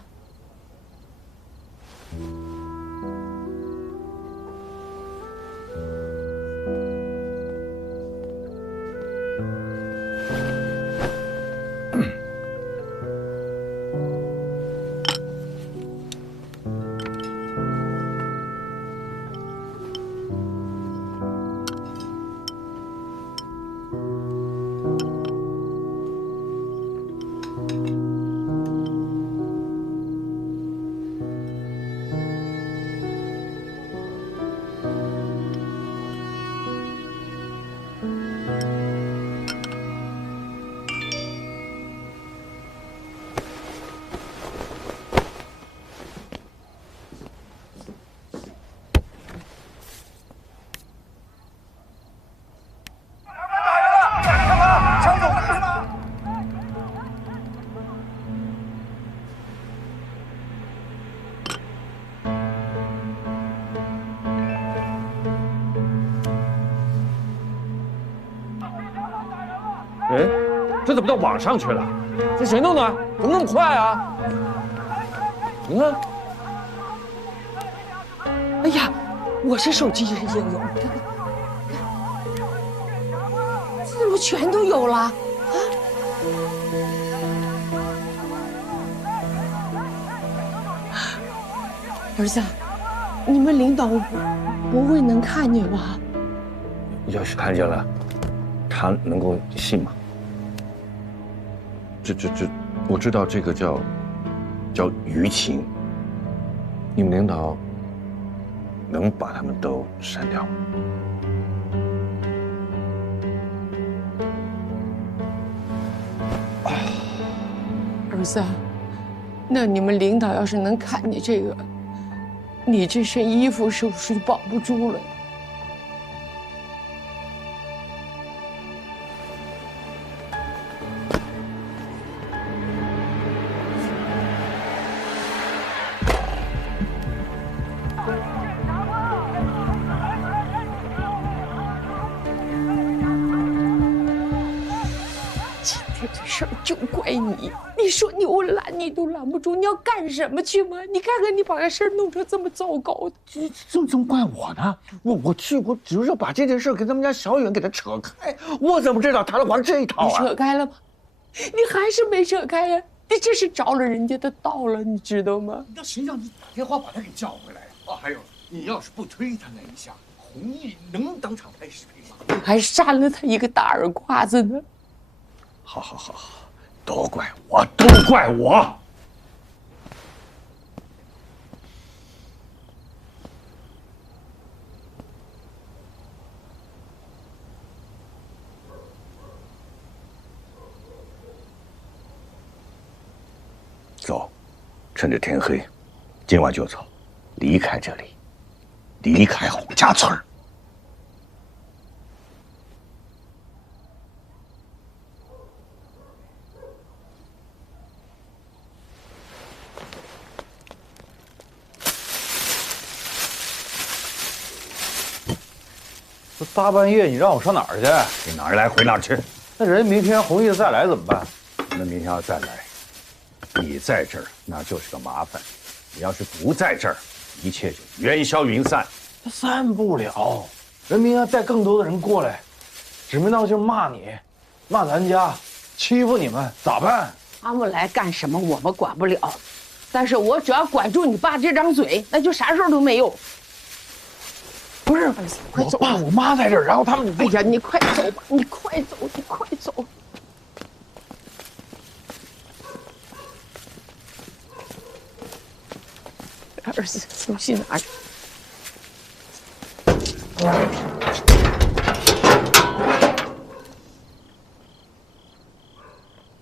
哎，这怎么到网上去了？这谁弄的？怎么那么快啊？你看，哎呀，我这手机上也有，你看看，这不全都有了啊？儿子，你们领导不会能看见吧？要是看见了，他能够信吗？我知道这个叫舆情。你们领导能把他们都删掉吗？儿子，那你们领导要是能看见这个，你这身衣服是不是就保不住了？今天这事儿就怪你！你说你我拦你都拦不住，你要干什么去吗？你看看你把这事儿弄成这么糟糕，怎么怪我呢？我只是把这件事跟他们家小远给他扯开，我怎么知道他能玩这一套啊？你扯开了吗？你还是没扯开呀！你这是着了人家的道了，你知道吗？那谁让你打电话把他给叫回来啊？还有，你要是不推他那一下，弘毅能当场拍视频吗？你还扇了他一个大耳刮子呢。好，都怪我，都怪我。走，趁着天黑，今晚就走，离开这里，离开洪家村儿。这大半夜你让我上哪儿去？你哪儿来回哪儿去。那人明天弘毅再来怎么办？那明天要再来，你在这儿那就是个麻烦。你要是不在这儿，一切就烟消云散。他散不了，人明天带更多的人过来，指名道姓骂你，骂咱家，欺负你们，咋办？他们来干什么我们管不了，但是我只要管住你爸这张嘴，那就啥事儿都没有。不是，快走！我爸我妈在这儿，然后他们……哎呀，你快走吧！你快走！你快走！儿子，东西拿着。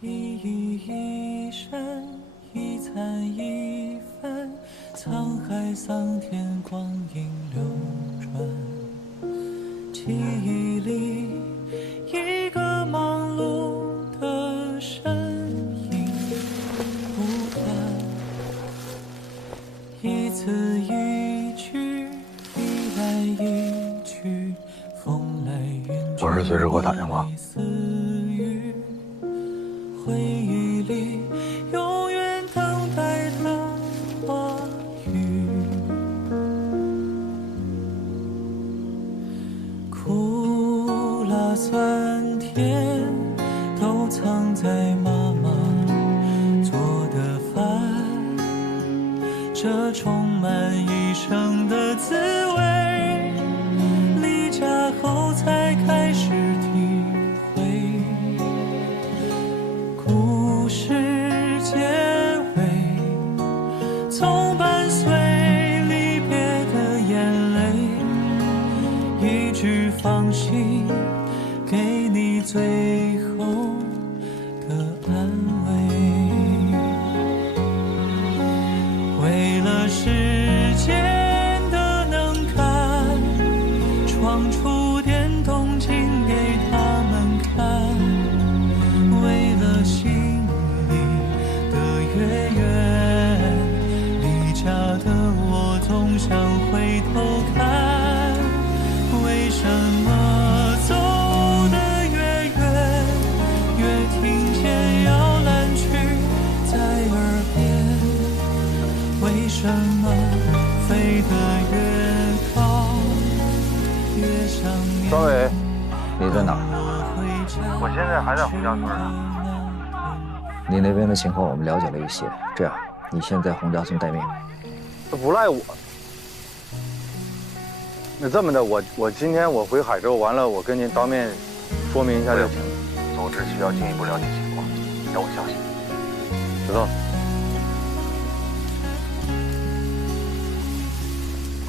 一鱼一山，一残一帆，沧海桑田，光阴流转。记忆里，一个忙碌的身影不断，一字一句，一来一去，风来云去。我儿子随时给我打电话。回忆里永远等待的话语，苦辣酸甜都藏在妈妈做的饭，这充满一生的滋味，离家后才开始体会。故事结尾，总伴随离别的眼泪，一句放心，给你最后的安慰。为了时间的能看什么飞得越高，越想念。庄伟，你在哪儿？我现在还在洪家村呢。你那边的情况我们了解了一些，这样，你先在洪家村待命。这不赖我。那这么的，我今天我回海州完了，我跟您当面说明一下就行。组织需要进一步了解情况，让我相信。知道了。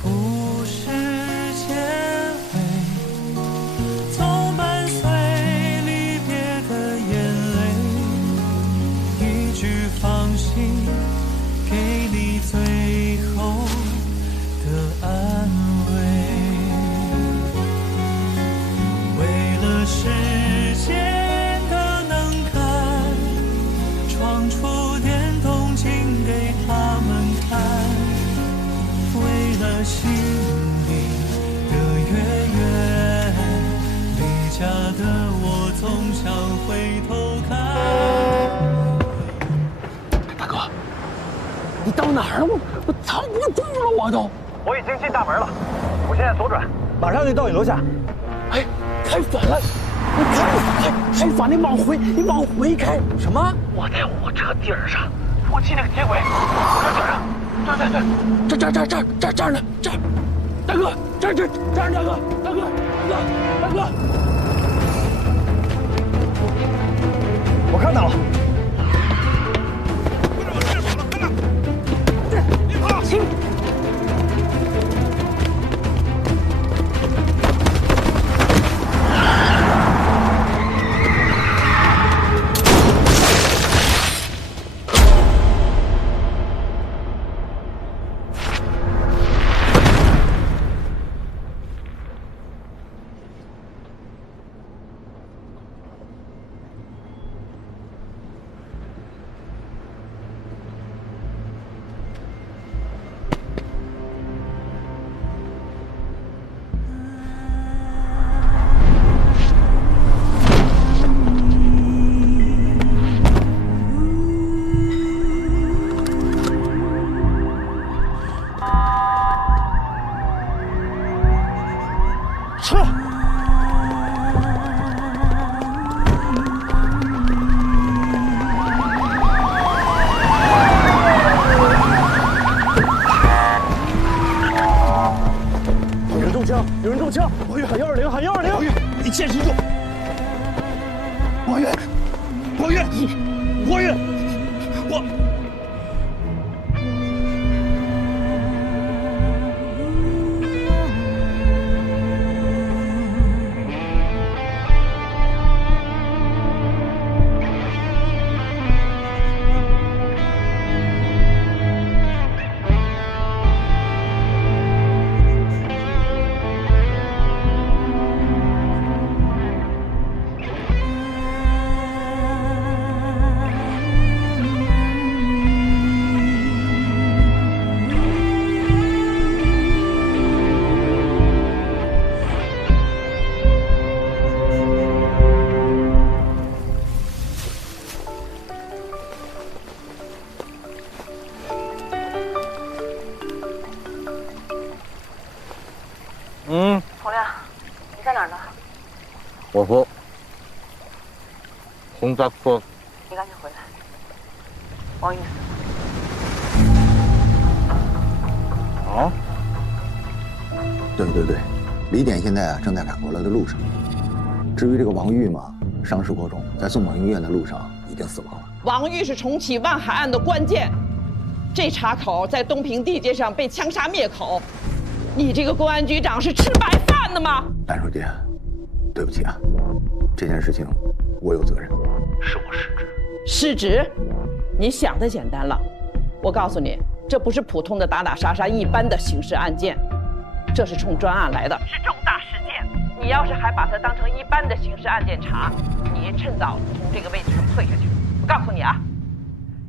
故事结尾，总伴随离别的眼泪，一句放心，给你最后的安慰。为了时间的能看，闯出点动静给他们看。为了心里的月圆，离家的我总想回头看。大哥，你到哪儿了？我藏不住了，我都。我已经进大门了，我现在左转，马上就到你楼下。哎，开反了！你开反，你往回开。什么？我在我车顶上，我进那个铁轨，我车顶上。对，这儿呢，这儿，大哥，这儿，大哥，我看到了。你跑！行。有人中枪！王月喊120，喊120！王月，你坚持住！王月，我。洪亮，你在哪儿呢？我说，洪家村。你赶紧回来。王玉死了。啊？对，李典现在正在赶过来的路上。至于这个王玉嘛，伤势过重，在送往医院的路上已经死亡了。王玉是重启万海案的关键，这茬口在东平地界上被枪杀灭口，你这个公安局长是吃白饭的吗？单书记，对不起啊，这件事情我有责任，是我失职。失职？你想的简单了。我告诉你，这不是普通的打打杀杀一般的刑事案件，这是冲专案来的，是重大事件。你要是还把它当成一般的刑事案件查，你趁早从这个位置上退下去。我告诉你啊，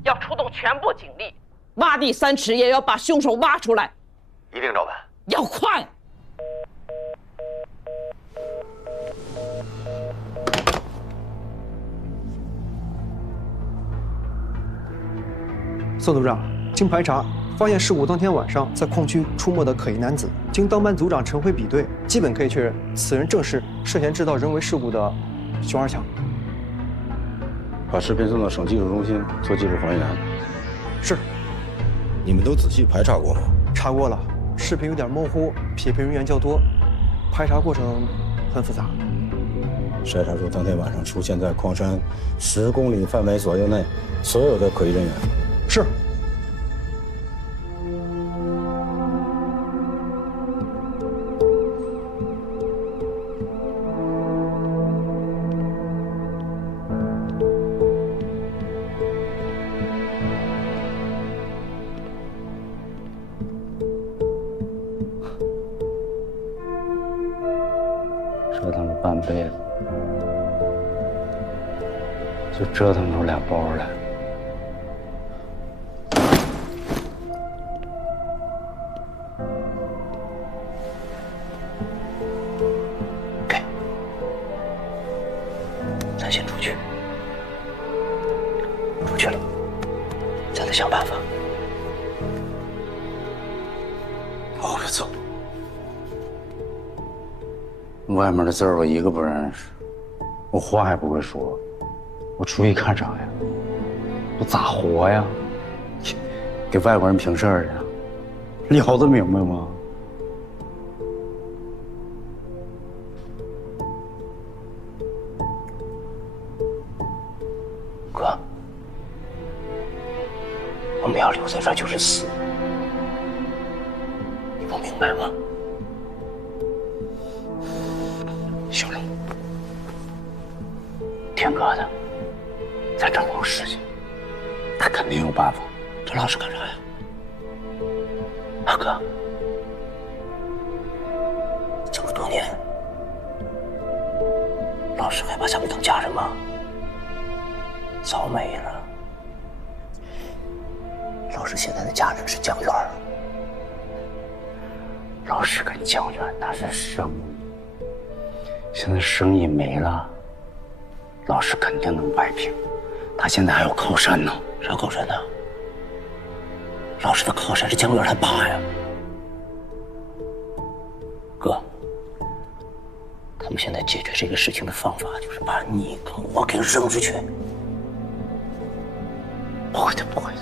要出动全部警力，挖地3尺也要把凶手挖出来。一定照办。要快。宋组长，经排查，发现事故当天晚上在矿区出没的可疑男子。经当班组长陈辉比对，基本可以确认，此人正是涉嫌制造人为事故的熊二强。把视频送到省技术中心做技术还原。是。你们都仔细排查过吗？查过了，视频有点模糊，匹配人员较多，排查过程很复杂。筛查出当天晚上出现在矿山10公里范围左右内所有的可疑人员。是。折腾了半辈子，就折腾出俩包来。给，咱先出去，出去了，咱再想办法。我可走。外面的字儿我一个不认识，我话也不会说，我出去干啥呀？我咋活呀？给外国人平事儿去，聊得明白吗？哥，我们要留在这儿就是死，你不明白吗？小龙，天哥的，再找老师去，他肯定有办法。找老师干啥呀？阿哥，这么多年，老师还把咱们当家人吗？早没了。老师现在的家人是江源，老师跟江源那是生意。现在生意没了，老师肯定能摆平。他现在还有靠山呢。啥靠山呢？老师的靠山是江源他爸呀。哥，他们现在解决这个事情的方法就是把你跟我给扔出去。不会的，不会的。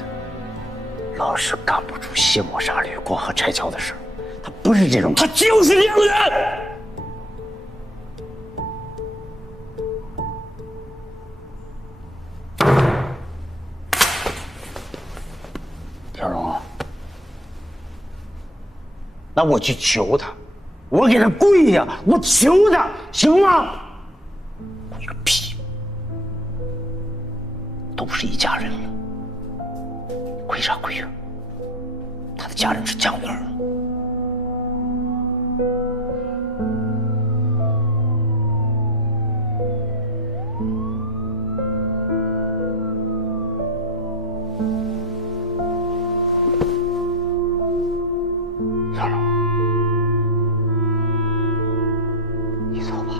老师干不出卸磨杀驴、过河拆桥的事儿，他不是这种，他就是这样的人。小荣啊，那我去求他，我给他跪呀，我求他，行吗？跪个屁！都不是一家人了，跪啥跪呀？他的家人是江源啊。小荣，你走吧。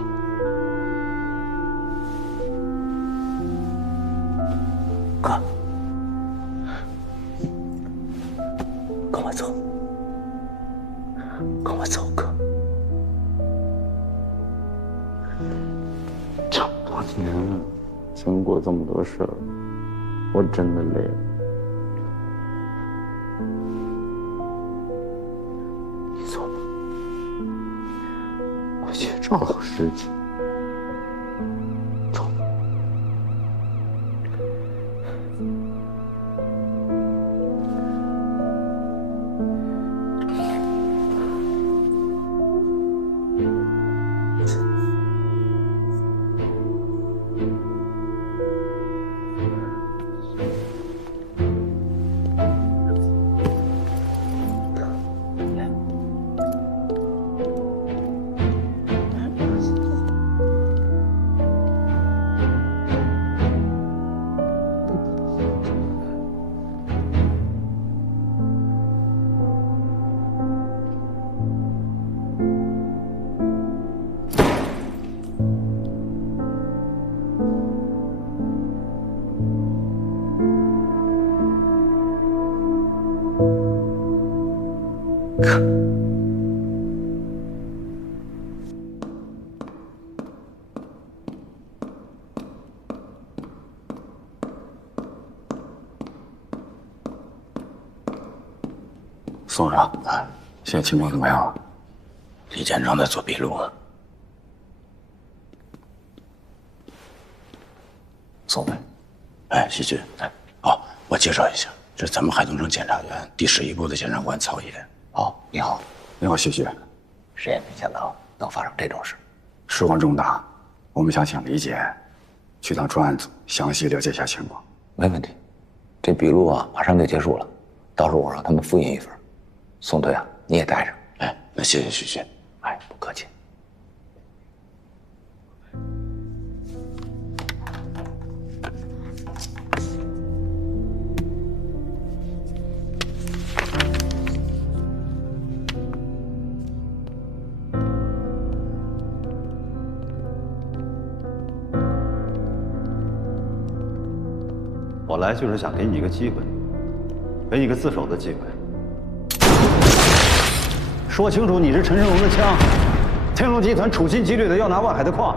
哥，跟我走，跟我走，哥。这么多年了，经过这么多事儿，我真的累了。你走吧，我去找老师去。走。宋上啊，现在情况怎么样了？李建章在做笔录。宋队，哎，细菌，哎，好，我介绍一下，这是咱们海东省检察院第11部的检察官曹野。哦，你好，你好，细菌。谁也没想到能发生这种事，事关重大，我们想请李姐去趟专案组，详细了解一下情况。没问题，这笔录啊，马上就结束了，到时候我让他们复印一份。宋队啊，你也带上。哎，那谢谢徐军。哎，不客气。我来就是想给你一个机会，给你一个自首的机会。说清楚你是陈胜龙的枪，天龙集团处心积虑的要拿万海的矿。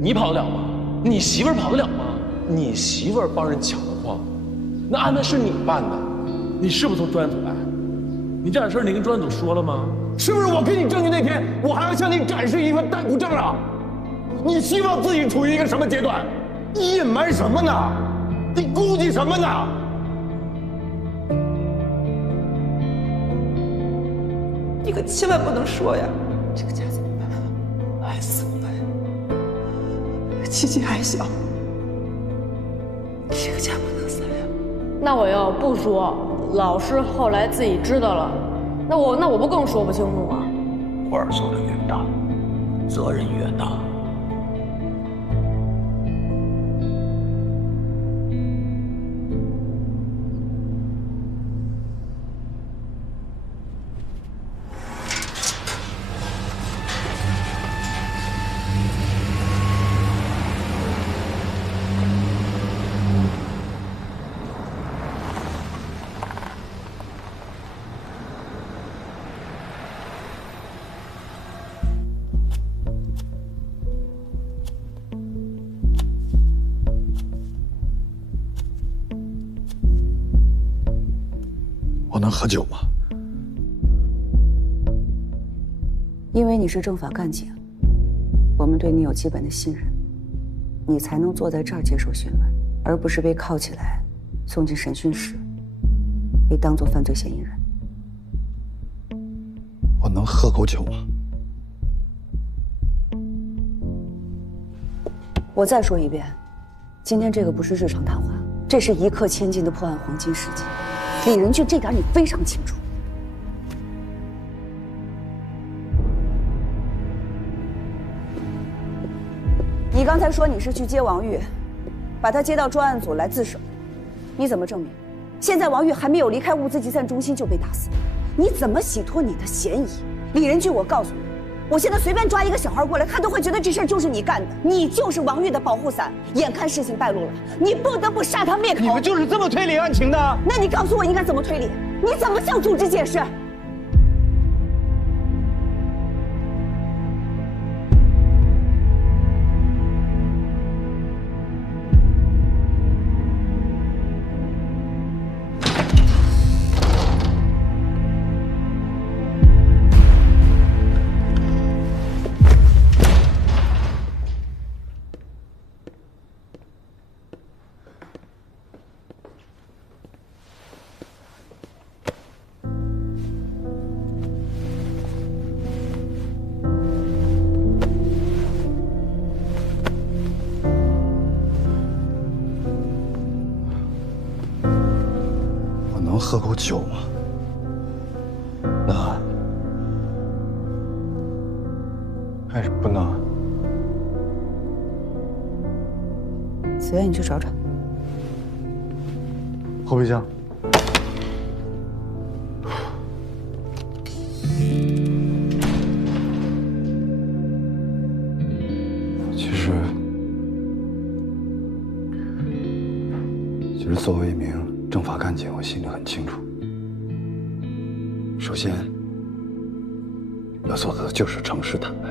你跑得了吗？你媳妇儿跑得了吗？你媳妇儿帮人抢了矿，那案子是你办的，你是不是从专案组来？你这点事儿你跟专案组说了吗？是不是我给你证据那天，我还要向你展示一份逮捕证啊？你希望自己处于一个什么阶段？你隐瞒什么呢？你顾忌什么呢？你可千万不能说呀！这个家怎么办？孩子怎么办？琪琪还小，这个家不能散呀！那我要不说，老师后来自己知道了，那我不更说不清楚吗？官儿做的越大，责任越大。我能喝酒吗？因为你是政法干警，我们对你有基本的信任，你才能坐在这儿接受询问，而不是被铐起来送进审讯室，被当作犯罪嫌疑人。我能喝口酒吗？我再说一遍，今天这个不是日常谈话，这是一刻千金的破案黄金时机。李仁俊，这点你非常清楚。你刚才说你是去接王玉，把他接到专案组来自首，你怎么证明？现在王玉还没有离开物资集散中心就被打死，你怎么洗脱你的嫌疑？李仁俊，我告诉你，我现在随便抓一个小孩过来，他都会觉得这事儿就是你干的，你就是王玉的保护伞。眼看事情败露了，你不得不杀他灭口。你们就是这么推理案情的？那你告诉我应该怎么推理？你怎么向组织解释？喝口酒吗？能，还是不能？子越，你去找找。后备箱。其实作为一名政法干警，我心里很清楚。首先要做的就是诚实坦白。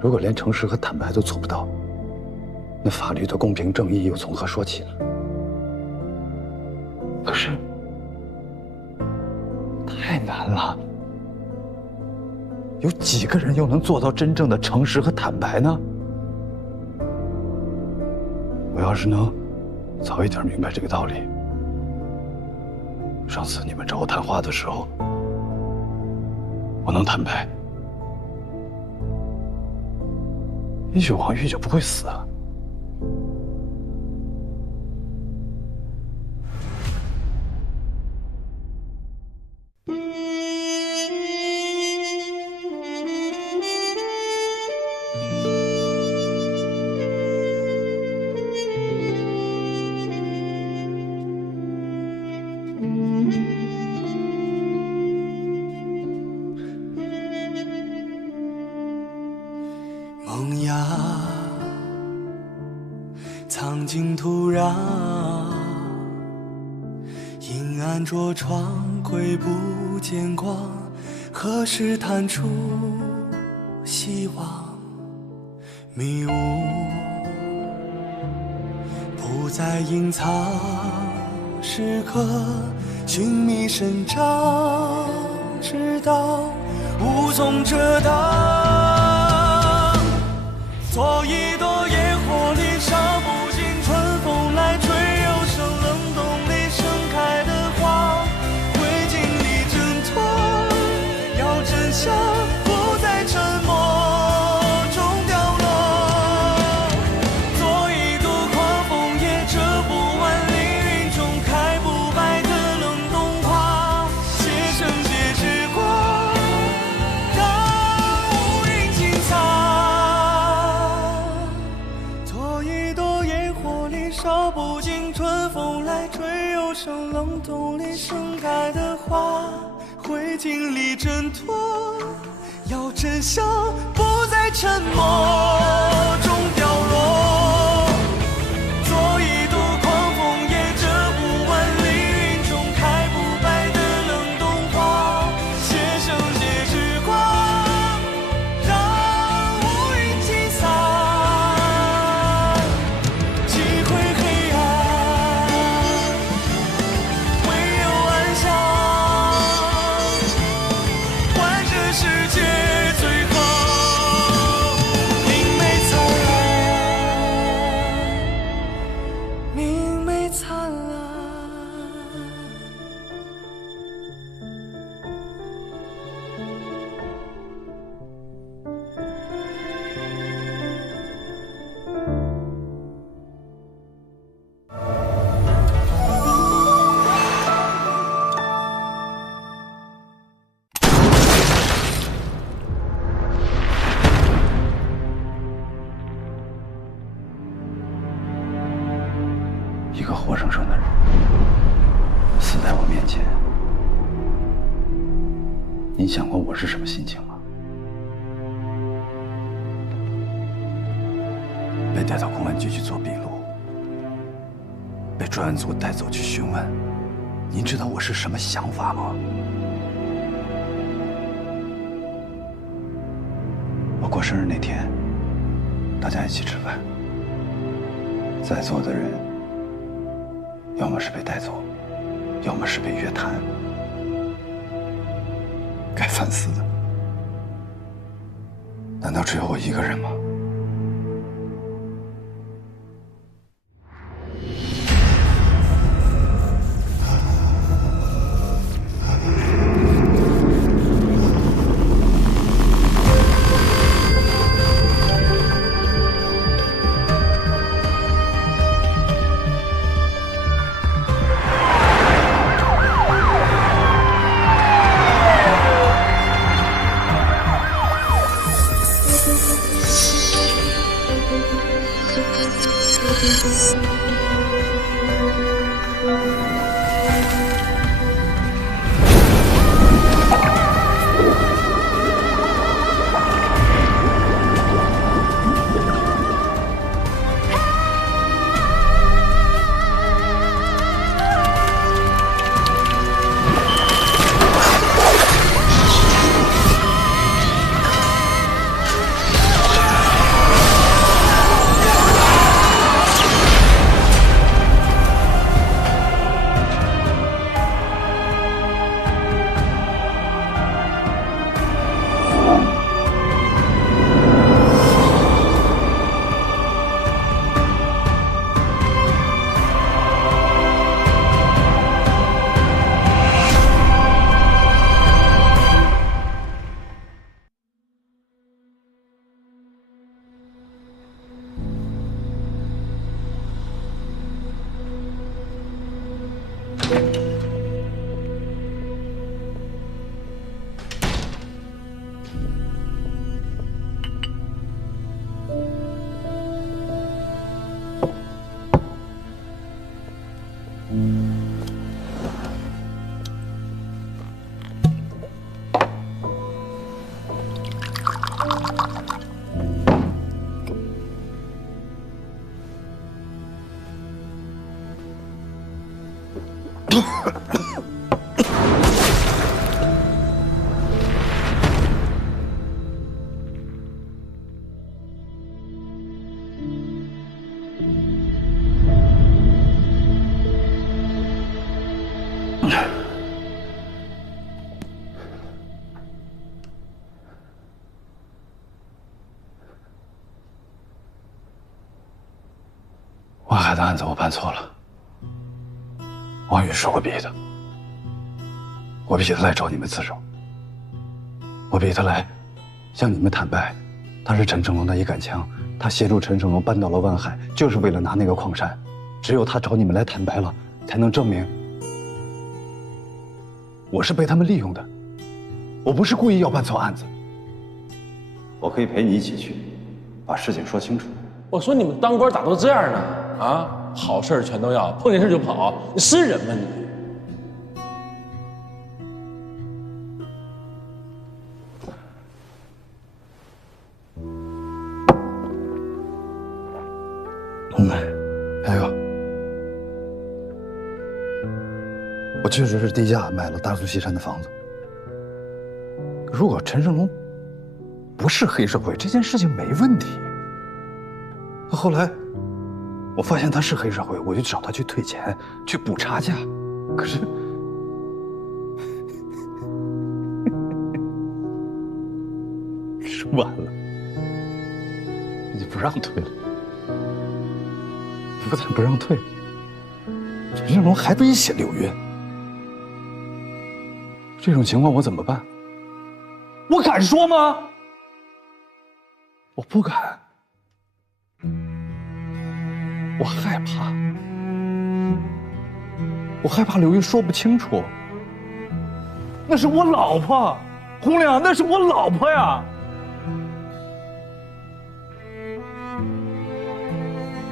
如果连诚实和坦白都做不到，那法律的公平正义又从何说起呢？可是太难了，有几个人又能做到真正的诚实和坦白呢？我要是能早一点明白这个道理，上次你们找我谈话的时候，我能坦白，也许王玉就不会死啊。萌芽藏进土壤，阴暗着窗，窥不见光，何时探出希望？迷雾不再隐藏，时刻寻觅生长，直到无从遮挡。做一朵野火里烧不尽春风来吹，又生冷冬里盛开的花，灰烬里挣脱，要真相不在沉默中掉落。做一朵狂风也遮不完凌云中开不败的冷冬花，写成写之光，让乌云轻擦。烧不尽春风来吹，又生冷冬里盛开的花，灰烬里挣脱，要真相不在沉默中掉落。做一朵狂风也遮不完凌云中开不败的冷冬花，写成写之光，让乌云轻洒。一个活生生的人死在我面前，您想过我是什么心情吗？被带到公安局去做笔录，被专案组带走去询问，您知道我是什么想法吗？我过生日那天，大家一起吃饭，在座的人要么是被带走，要么是被约谈。该反思的，难道只有我一个人吗？万海的案子我办错了，王宇是我逼的，我逼他来找你们自首，我逼他来向你们坦白，他是陈成龙的一杆枪，他协助陈成龙搬到了万海，就是为了拿那个矿山，只有他找你们来坦白了，才能证明我是被他们利用的，我不是故意要办错案子，我可以陪你一起去，把事情说清楚。我说你们当官咋都这样呢？啊，好事全都要，碰见事就跑，你是人吗你？还有，我确实是低价买了大苏西山的房子。如果陈胜龙不是黑社会，这件事情没问题。后来我发现他是黑社会，我就找他去退钱，去补差价。可是，说完了，你不让退了。不但不让退，陈胜龙还威胁柳云。这种情况我怎么办？我敢说吗？我不敢，我害怕，我害怕柳云说不清楚。那是我老婆，红亮，那是我老婆呀！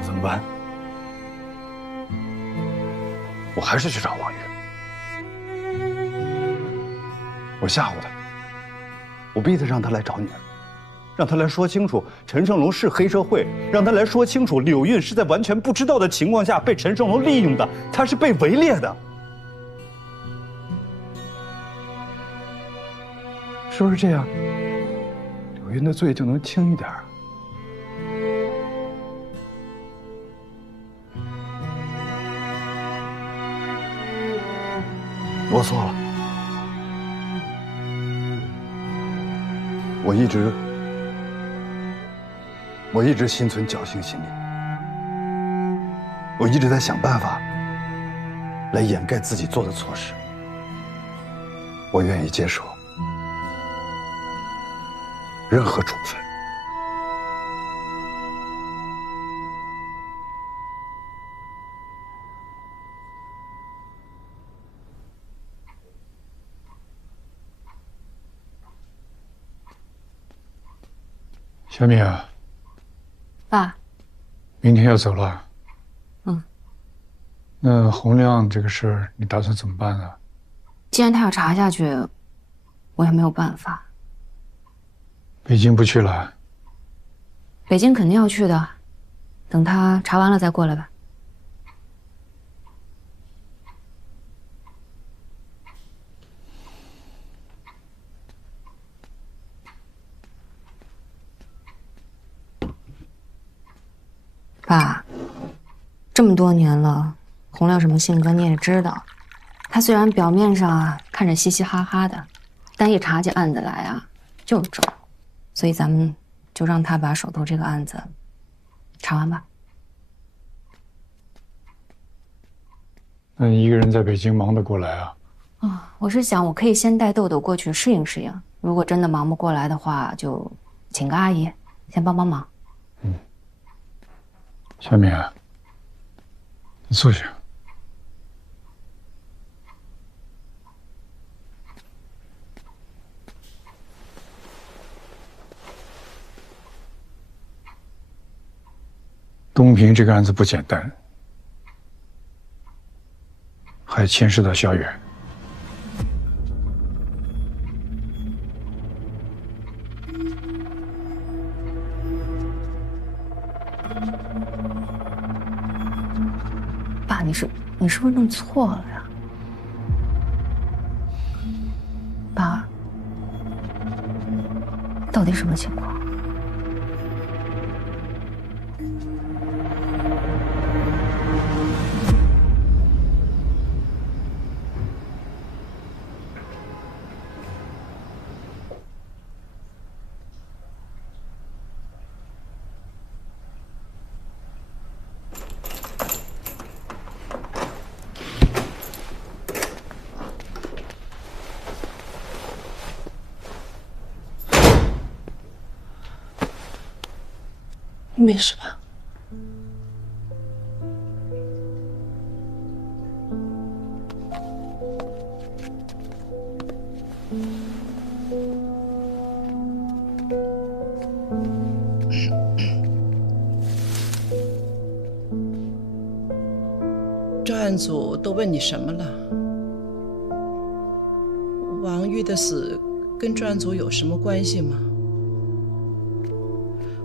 怎么办？我还是去找王宇，我吓唬他，我逼他让他来找你们，让他来说清楚陈胜龙是黑社会，让他来说清楚柳韵是在完全不知道的情况下被陈胜龙利用的，他是被围猎的，是不是这样？柳韵的罪就能轻一点。我错了，我一直心存侥幸心理，我一直在想办法来掩盖自己做的错事。我愿意接受任何处分。小米啊，爸，明天要走了。嗯。那洪亮这个事儿，你打算怎么办呢？既然他要查下去，我也没有办法。北京不去了？北京肯定要去的，等他查完了再过来吧。爸，这么多年了，洪亮什么性格你也知道。他虽然表面上看着嘻嘻哈哈的，但一查起案子来啊，就是重。所以咱们就让他把手头这个案子查完吧。那你一个人在北京忙得过来啊？我是想我可以先带豆豆过去适应适应，如果真的忙不过来的话，就请个阿姨先帮帮忙。小敏啊，你坐下。东平这个案子不简单，还牵涉到萧远。爸，你是不是弄错了呀？爸，到底什么情况？你没事吧？专案组都问你什么了？王玉的死跟专案组有什么关系吗？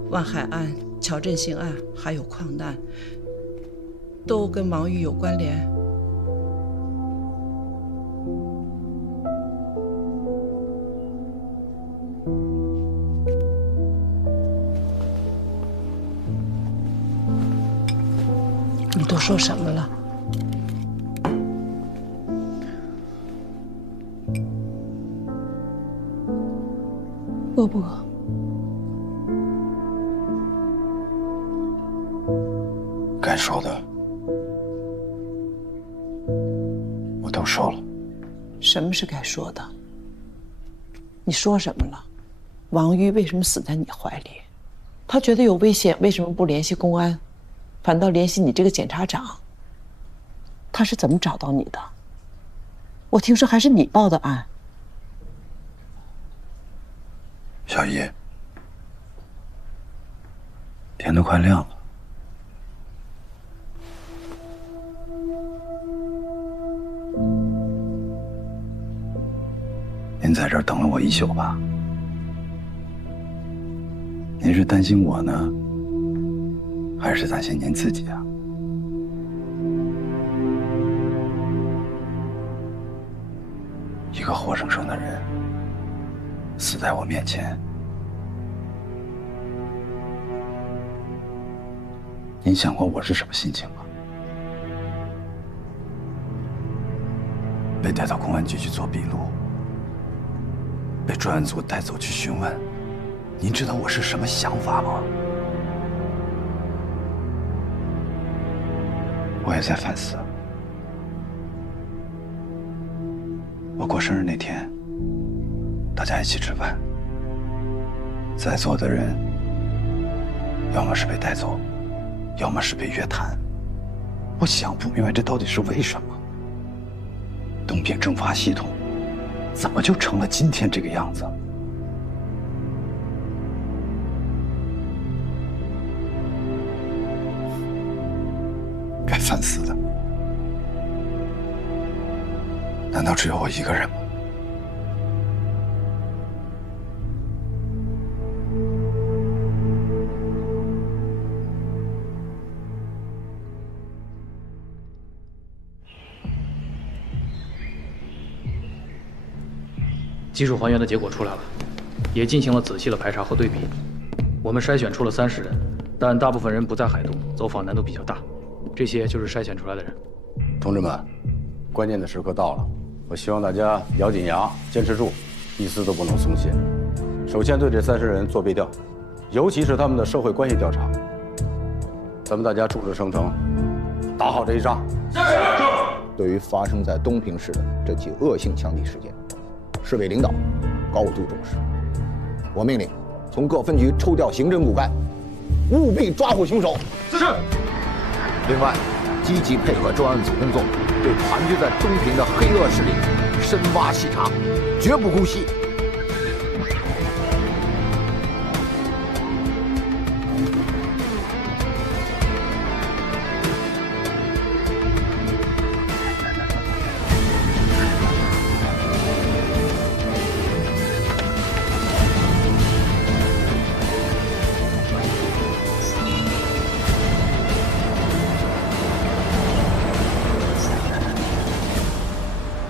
万海案、乔振兴案还有矿难，都跟王玉有关联？你都说什么了？饿不饿？该说的我都说了。什么是该说的？你说什么了？王玉为什么死在你怀里？他觉得有危险，为什么不联系公安，反倒联系你这个检察长？他是怎么找到你的？我听说还是你报的案。小姨，天都快亮了，您在这儿等了我一宿吧？您是担心我呢，还是担心您自己啊？一个活生生的人死在我面前，您想过我是什么心情吗？被带到公安局去做笔录，被专案组带走去询问，您知道我是什么想法吗？我也在反思。我过生日那天，大家一起吃饭，在座的人要么是被带走，要么是被约谈。我想不明白这到底是为什么。东平政法系统怎么就成了今天这个样子？该反思的，难道只有我一个人吗？技术还原的结果出来了，也进行了仔细的排查和对比。我们筛选出了30人，但大部分人不在海东，走访难度比较大。这些就是筛选出来的人。同志们，关键的时刻到了，我希望大家咬紧牙，坚持住，一丝都不能松懈。首先对这30人做背调，尤其是他们的社会关系调查。咱们大家众志成城，打好这一仗。是。对于发生在东平市的这起恶性枪击事件，市委领导高度重视。我命令从各分局抽调刑侦骨干，务必抓获凶手。是。另外，积极配合专案组工作，对盘踞在东平的黑恶势力深挖细查，绝不姑息。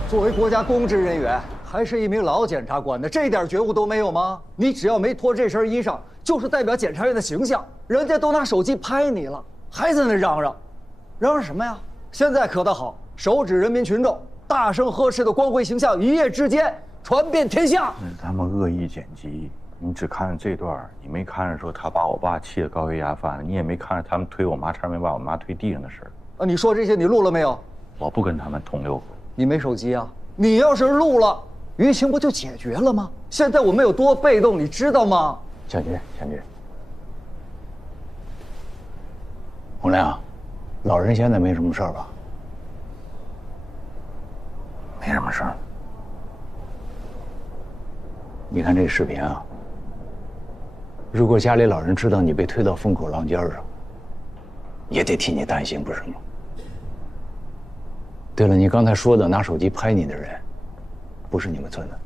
作为国家公职人员，还是一名老检察官的，这点觉悟都没有吗？你只要没脱这身衣裳，就是代表检察院的形象。人家都拿手机拍你了，还在那嚷嚷，嚷嚷什么呀？现在可倒好，手指人民群众，大声呵斥的光辉形象，一夜之间传遍天下。他们恶意剪辑，你只看这段，你没看着说他把我爸气得高血压犯了，你也没看着他们推我妈差点没把我妈推地上的事儿。啊，你说这些你录了没有？我不跟他们同流。你没手机啊？你要是录了，舆情不就解决了吗？现在我们有多被动，你知道吗？将军，洪亮，老人现在没什么事儿吧？没什么事儿。你看这视频啊，如果家里老人知道你被推到风口浪尖上，也得替你担心，不是吗？对了，你刚才说的拿手机拍你的人，不是你们村的，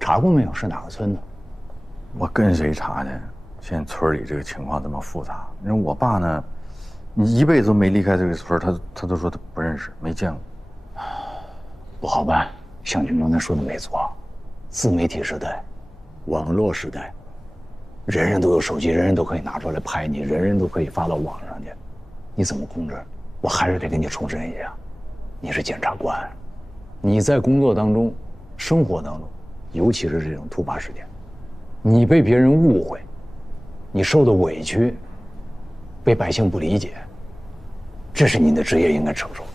查过没有？是哪个村的？我跟谁查去？现在村里这个情况这么复杂。你说我爸呢，你一辈子都没离开这个村，他都说他不认识，没见过。不好办。向军刚才说的没错，自媒体时代，网络时代，人人都有手机，人人都可以拿出来拍你，人人都可以发到网上去，你怎么控制？我还是得给你重申一下，你是检察官，你在工作当中、生活当中，尤其是这种突发事件，你被别人误会，你受的委屈，被百姓不理解，这是你的职业应该承受的。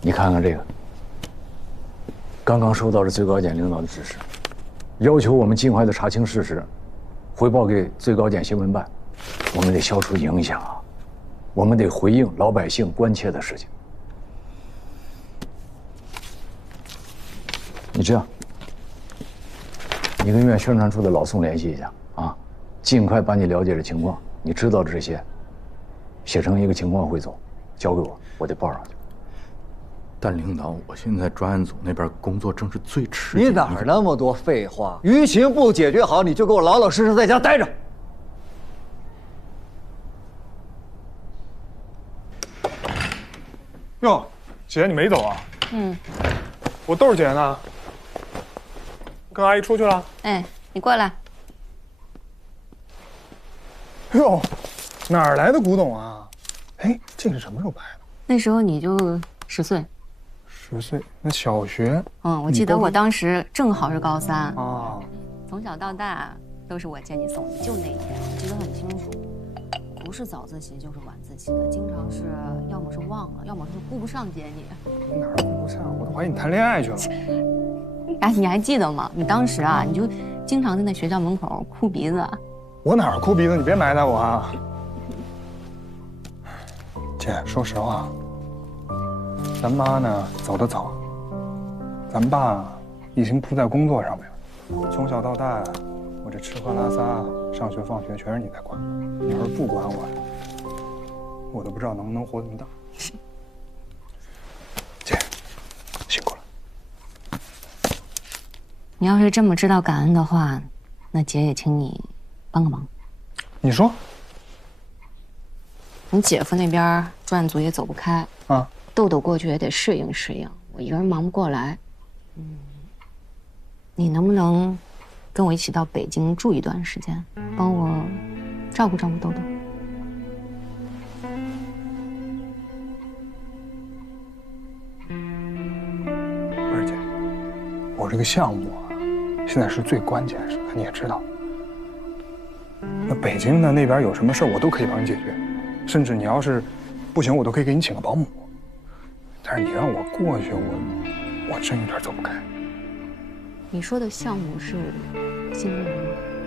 你看看这个，刚刚收到了最高检领导的指示，要求我们尽快的查清事实，汇报给最高检新闻办。我们得消除影响啊，我们得回应老百姓关切的事情。你这样，你跟院宣传处的老宋联系一下啊，尽快把你了解的情况，你知道的这些，写成一个情况汇总，交给我，我得报上去。但领导，我现在专案组那边工作正是最吃紧。你哪儿那么多废话？舆情不解决好，你就给我老老实实在家待着。哟，姐，你没走啊？我豆儿姐呢？跟阿姨出去了。哎，你过来。哟，哪儿来的古董啊？哎，这是什么时候拍的？那时候你就10岁。10岁，那小学？我记得我当时正好是高3啊。从小到大都是我接你送的，就那一天我记得很清楚，不是早自习就是晚自习的，经常是要么是忘了，要么是顾不上接你。哪儿顾不上？我都怀疑你谈恋爱去了。哎，你还记得吗？你当时啊，你就经常在那学校门口哭鼻子。我哪儿哭鼻子？你别埋汰我啊！姐，说实话，咱妈呢走得早，咱爸已经扑在工作上面了。从小到大，我这吃喝拉撒、上学放学全是你在管。你要是不管我，我都不知道能不能活这么大。姐，辛苦了。你要是这么知道感恩的话，那姐也请你帮个忙。你说？你姐夫那边专案组也走不开啊，豆豆过去也得适应适应，我一个人忙不过来。你能不能跟我一起到北京住一段时间，帮我照顾照顾豆豆？不是姐，我这个项目啊，现在是最关键的时刻，你也知道。那北京的那边有什么事我都可以帮你解决，甚至你要是不行，我都可以给你请个保姆。但是你让我过去，我真有点走不开。你说的项目是新闻吗？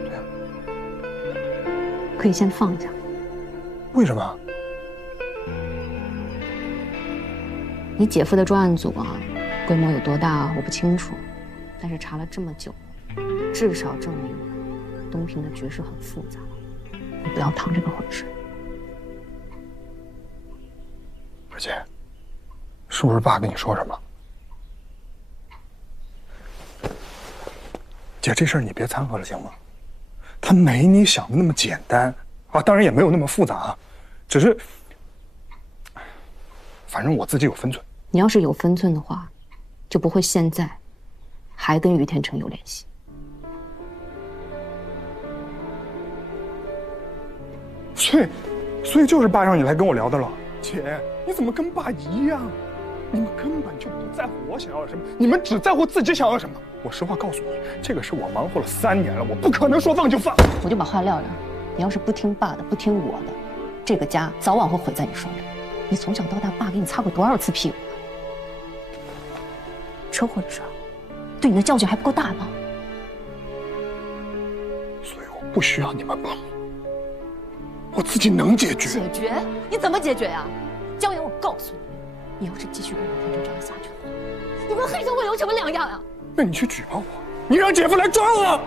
对啊。可以先放下。为什么？你姐夫的专案组啊，规模有多大我不清楚，但是查了这么久，至少证明东平的局势很复杂。你不要趟这个浑水。二姐，是不是爸跟你说什么？姐，这事儿你别掺和了行吗？他没你想的那么简单啊，当然也没有那么复杂。只是，反正我自己有分寸。你要是有分寸的话，就不会现在还跟于天成有联系。所以就是爸让你来跟我聊的了。姐，你怎么跟爸一样？你们根本就不在乎我想要什么，你们只在乎自己想要什么。我实话告诉你，这个事我忙活了3年了，我不可能说放就放。我就把话撂这儿，你要是不听爸的，不听我的，这个家早晚会毁在你手里。你从小到大，爸给你擦过多少次屁股啊？车祸的事儿，对你的教训还不够大吗？所以我不需要你们帮我，我自己能解决。解决？你怎么解决呀？江源，我告诉你，你要是继续跟于天成这样下去的话，你跟黑社会有什么两样啊？那你去举报我，你让姐夫来抓我。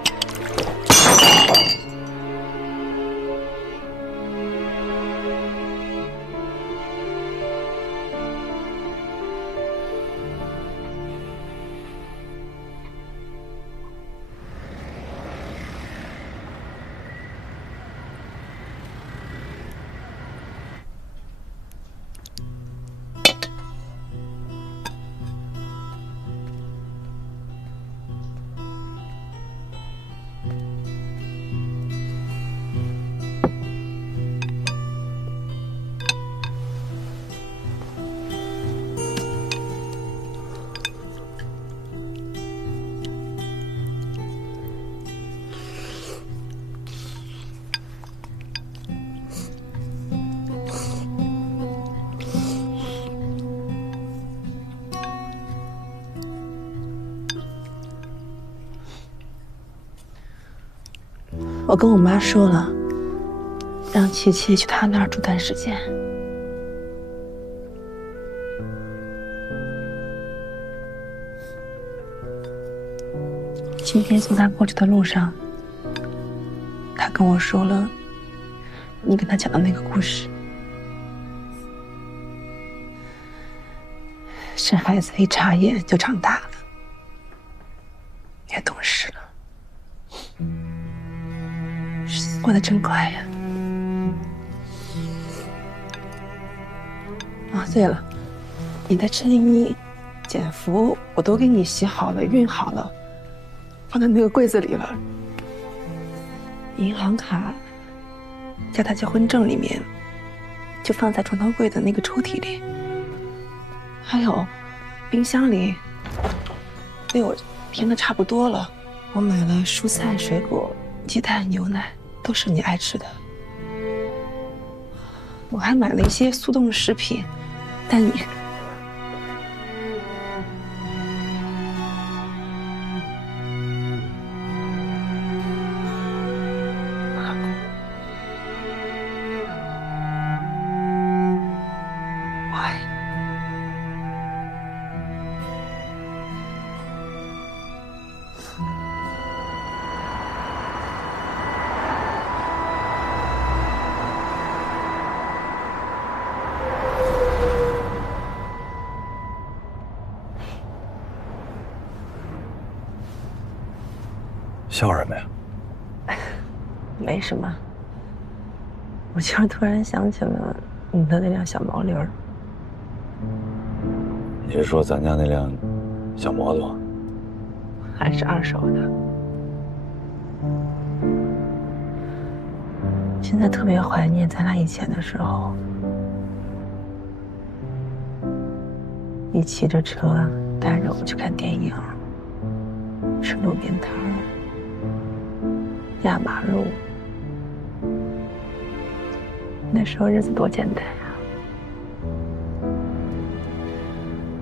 我跟我妈说了，让琪琪去她那儿住段时间。今天送她过去的路上，她跟我说了你跟她讲的那个故事。生孩子一眨眼就长大了，也懂事了。日子过得真快呀！啊，对了，你的衬衣、简服我都给你洗好了、熨好了，放在那个柜子里了。银行卡加他结婚证里面，就放在床头柜的那个抽屉里。还有，冰箱里被我填的差不多了。我买了蔬菜、水果、鸡蛋、牛奶，都是你爱吃的。我还买了一些速冻食品，但你……我爱你。笑什么呀？没什么，我就是突然想起了你的那辆小毛驴儿。你是说咱家那辆小摩托？还是二手的。现在特别怀念咱俩以前的时候，你骑着车带着我去看电影，吃路边摊儿，压马路。那时候日子多简单呀！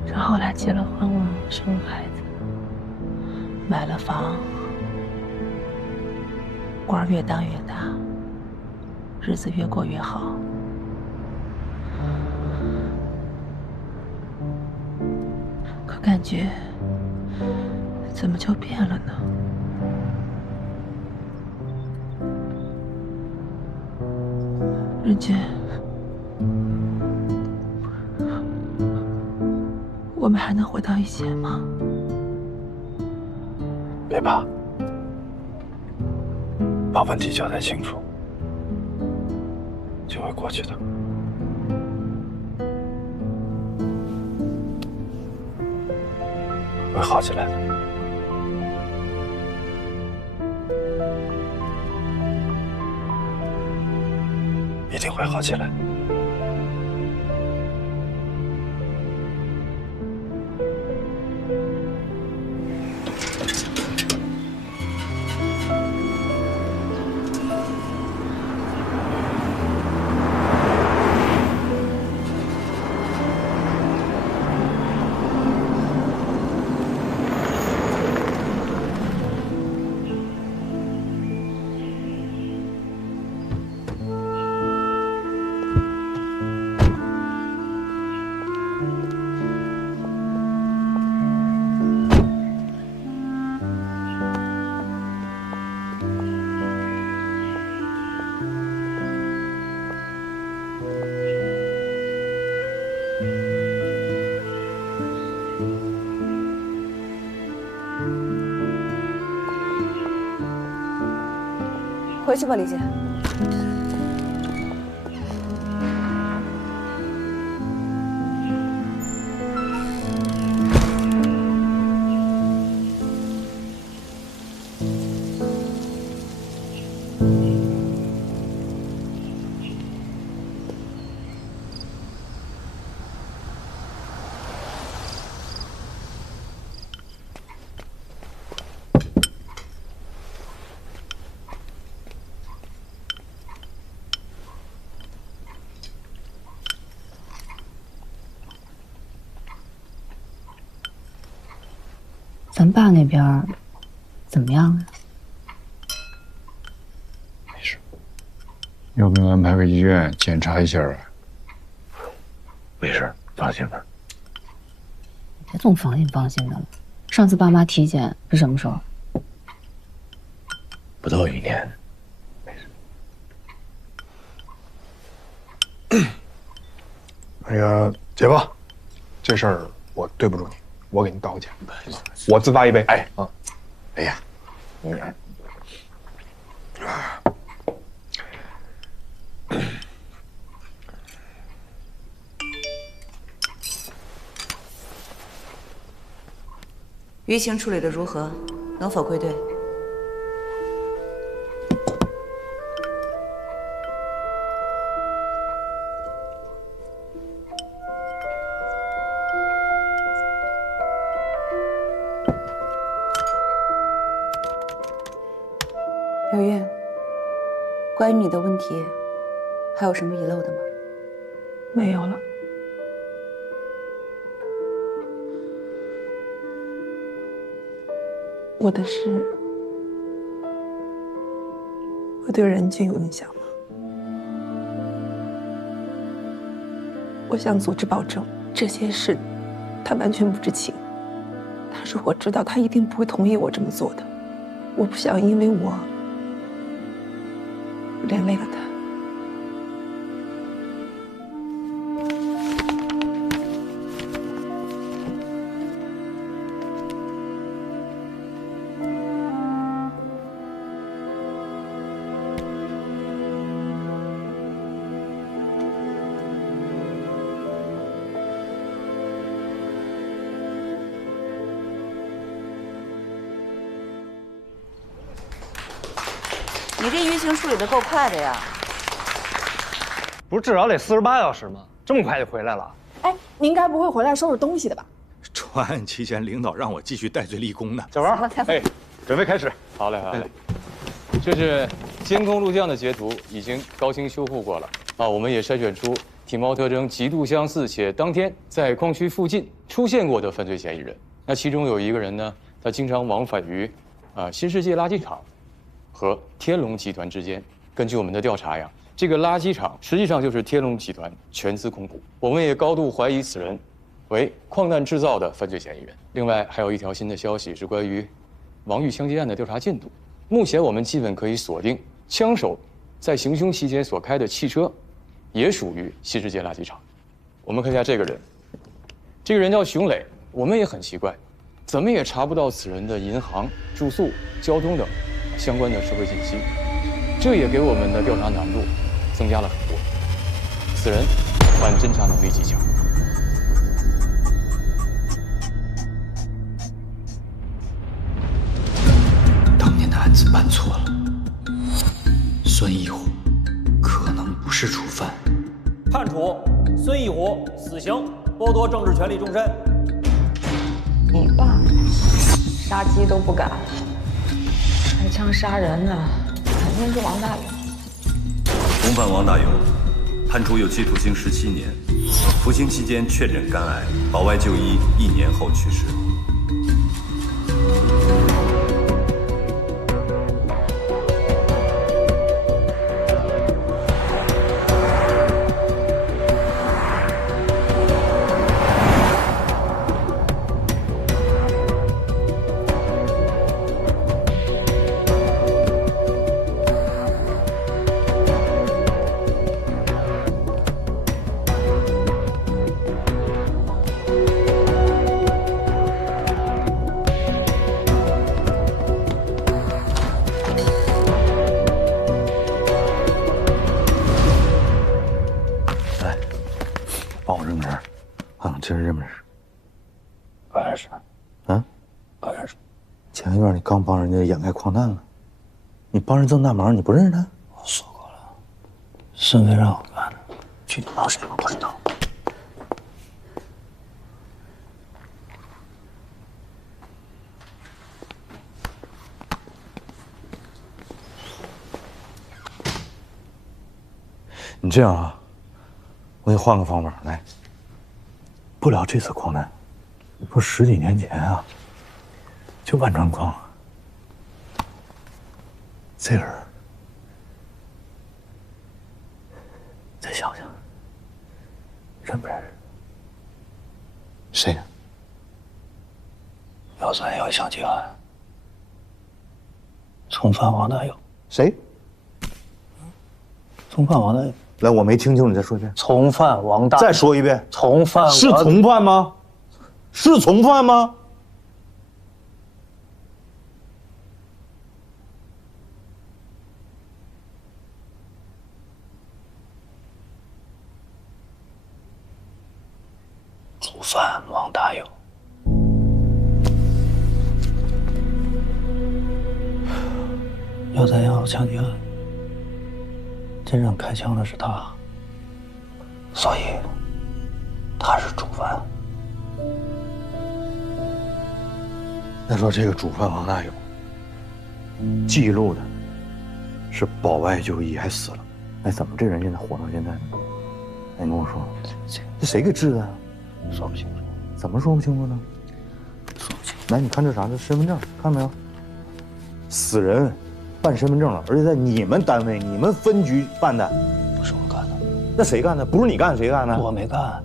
这后来结了婚了，生了孩子，买了房，官越当越大，日子越过越好。可感觉怎么就变了呢？人杰，我们还能回到以前吗？别怕，把问题交代清楚，就会过去的。会好起来的。一定会好起来。回去吧，李姐。咱爸那边怎么样啊？要不要安排个医院检查一下啊？没事，放心吧。别总放心放心的了。上次爸妈体检是什么时候？不到1年。那个姐夫，这事儿我对不住你，我给你道个歉，我自罚一杯。哎啊，哎呀，你舆情处理的如何？能否归队？刘韵，关于你的问题，还有什么遗漏的吗？没有了。我的事，会对任俊有影响吗？我向组织保证，这些事他完全不知情。他如果知道，他一定不会同意我这么做的。我不想因为我连累了他。你这舆情处理的够快的呀！不是至少得48小时吗？这么快就回来了？哎，您该不会回来收拾东西的吧？专案期间，领导让我继续戴罪立功呢。小王，哎，准备开始。好嘞，好嘞。这是监控录像的截图，已经高清修复过了啊。我们也筛选出体貌特征极度相似且当天在矿区附近出现过的犯罪嫌疑人。那其中有一个人呢，他经常往返于新世界垃圾场和天龙集团之间。根据我们的调查呀，这个垃圾场实际上就是天龙集团全资控股。我们也高度怀疑此人为矿难制造的犯罪嫌疑人。另外还有一条新的消息是关于王玉枪击案的调查进度。目前我们基本可以锁定，枪手在行凶期间所开的汽车也属于新世界垃圾场。我们看一下这个人，这个人叫熊磊。我们也很奇怪，怎么也查不到此人的银行、住宿、交通等相关的社会信息，这也给我们的调查难度增加了很多。此人反侦查能力极强。案子办错了，孙一虎可能不是主犯。判处孙一虎死刑，剥夺政治权利终身。你爸杀鸡都不敢，开枪杀人呢，肯定是王大勇。从犯王大勇，判处有期徒刑17年，服刑期间确诊肝癌，保外就医1年后去世。今儿认不认识？不认识。啊？不认识。前一段你刚帮人家掩盖矿难了，你帮人这么大忙，你不认识他？我说过了，孙飞让我干的，具体帮谁我不知道。你这样啊，我给你换个方法来。不了这次矿难，不是10几年前啊，就万川矿，这人再想想，认不认识？谁呀？131要枪击案，从犯王大勇。谁？从犯王大勇。来，我没听清楚，你再说一遍。从犯王大勇。再说一遍。从犯是从犯吗？是从犯吗？主犯王大勇。131枪击案，真正开枪的是他，所以他是主犯。再说这个主犯王大勇，记录的是保外就医还死了，哎，怎么这人现在活到现在呢？哎，你跟我说，这谁给治的？说不清楚。怎么说不清楚呢？说不清楚。来，你看这啥？这身份证，看没有？死人办身份证了，而且在你们单位、你们分局办的。不是我干的。那谁干的？不是你干，谁干的？我没干。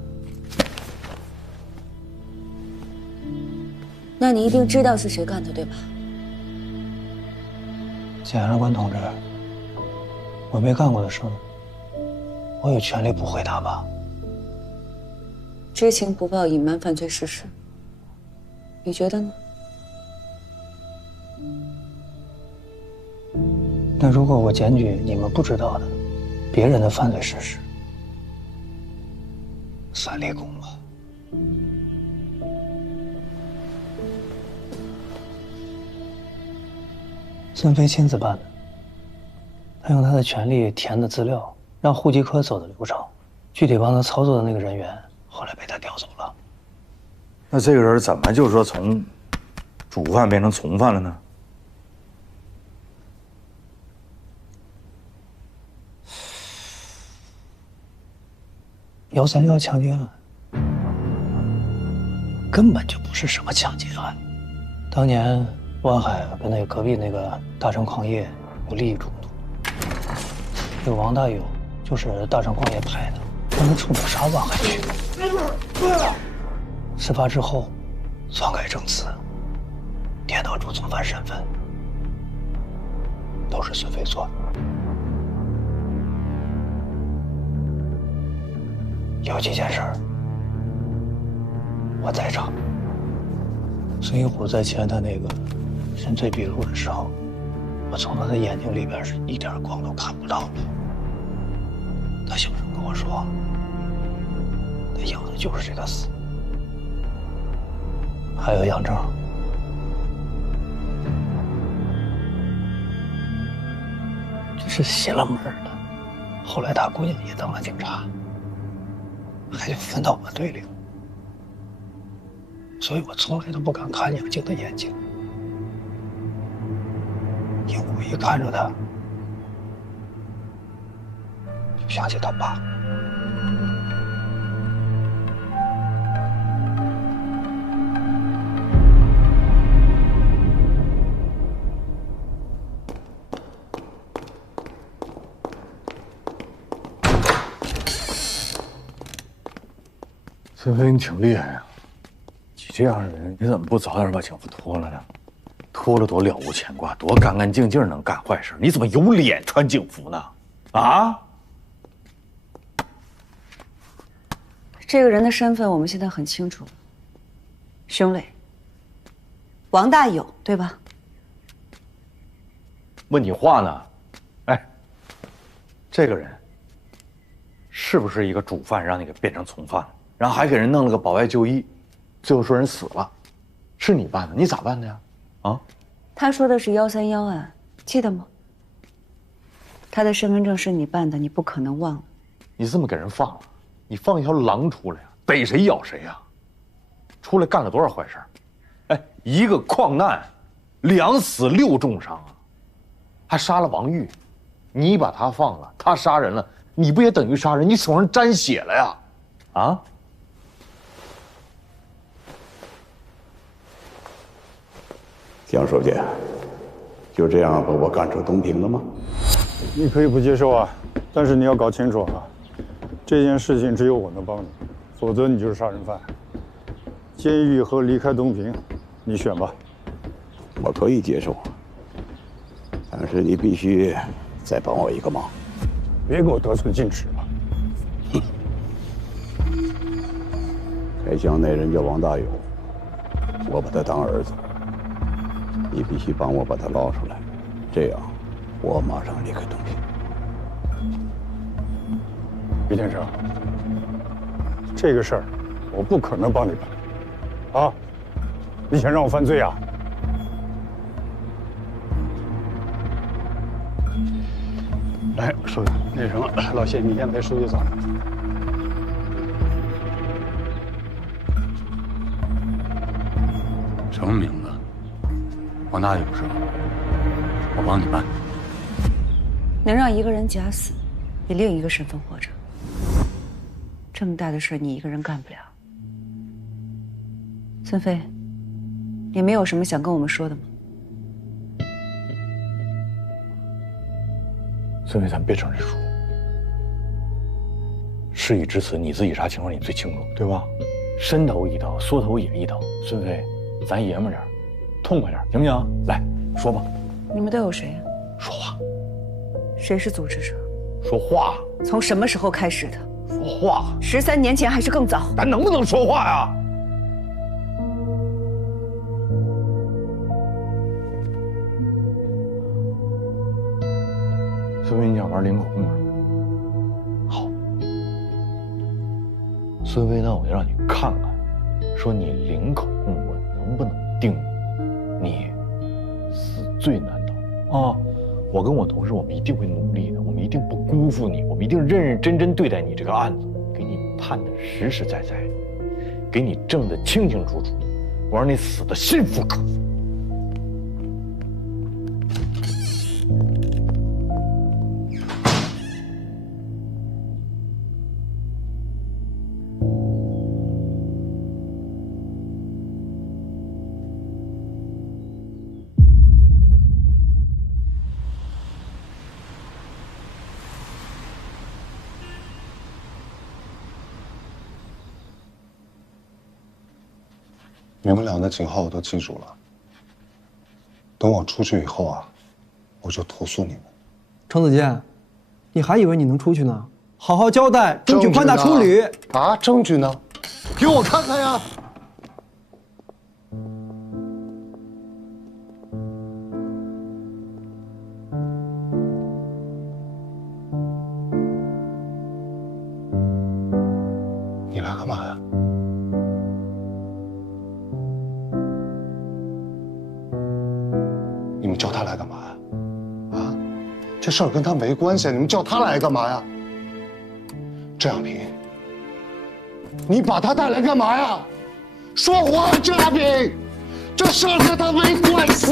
那你一定知道是谁干的，对吧？检察官同志，我没干过的事，我有权利不回答吧？知情不报，隐瞒犯罪事实，你觉得呢？那如果我检举你们不知道的别人的犯罪事实，算立功吧？孙飞亲自办的，他用他的权力填的资料，让户籍科走的流程，具体帮他操作的那个人员，后来被他调走了。那这个人怎么就说从主犯变成从犯了呢？131枪击案根本就不是什么抢劫案，当年万海跟那个隔壁那个大成矿业有利益冲突，这个王大勇就是大成矿业派的，让他冲着杀万海去。事发之后，篡改证词，颠倒主从犯身份，都是孙飞做的。有几件事儿我在场。孙一虎在签他那个认罪笔录的时候，我从他的眼睛里边是一点光都看不到的。他小声跟我说，他要的就是这个死。还有杨正，这是邪了门的。后来他估计也当了警察，还就分到我队里了。所以我从来都不敢看杨静的眼睛，因为我一看着他，就想起他爸。孙飞，你挺厉害呀！你这样的人，你怎么不早点把警服脱了呢？脱了多了无牵挂，多干干净净能干坏事。你怎么有脸穿警服呢？啊！这个人的身份我们现在很清楚了，凶类王大有，对吧？问你话呢？哎，这个人是不是一个主犯，让你给变成从犯了？然后还给人弄了个保外就医，最后说人死了，是你办的？你咋办的呀？啊？他说的是131案，记得吗？他的身份证是你办的，你不可能忘了。你这么给人放了，你放一条狼出来呀，逮谁咬谁呀？出来干了多少坏事？哎，一个矿难，2死6重伤啊，还杀了王玉，你把他放了，他杀人了，你不也等于杀人？你手上沾血了呀？啊？江书记，就这样把我赶出东平了吗？你可以不接受啊，但是你要搞清楚啊，这件事情只有我能帮你，否则你就是杀人犯。监狱和离开东平，你选吧。我可以接受，但是你必须再帮我一个忙。别给我得寸进尺了。开枪那人叫王大有，我把他当儿子。你必须帮我把他捞出来，这样我马上离开东平。于天生，这个事儿我不可能帮你办，啊！你想让我犯罪啊？来，书记，那什么，老谢，你先陪书记走。什么名字？王大有是吧？我帮你办。能让一个人假死，比另一个身份活着。这么大的事，你一个人干不了。孙飞，你没有什么想跟我们说的吗？孙飞，咱别整这出。事已至此，你自己啥情况你最清楚，对吧？伸头一刀，缩头也一刀。孙飞，咱爷们点，痛快点，行不行？来说吧。你们都有谁呀？说话。谁是组织者？说话。从什么时候开始的？说话。13年前还是更早？咱能不能说话呀？孙飞，你想玩零口供是吧？好。孙飞，那我就让你看看，说你零口供，我能不能定你死罪难逃啊？我跟我同事，我们一定会努力的，我们一定不辜负你，我们一定认认真真对待你这个案子，给你判的实实在在的，给你证的清清楚楚，我让你死的心服口服。你们俩的警号我都记住了。等我出去以后啊，我就投诉你们。程子健，你还以为你能出去呢？好好交代，争取宽大处理。啊，证据呢？给我看看呀！你来干嘛呀？你们叫他来干嘛呀？啊？这事儿跟他没关系，你们叫他来干嘛呀？郑亚平，你把他带来干嘛呀？说话，郑亚平，这事儿跟他没关系。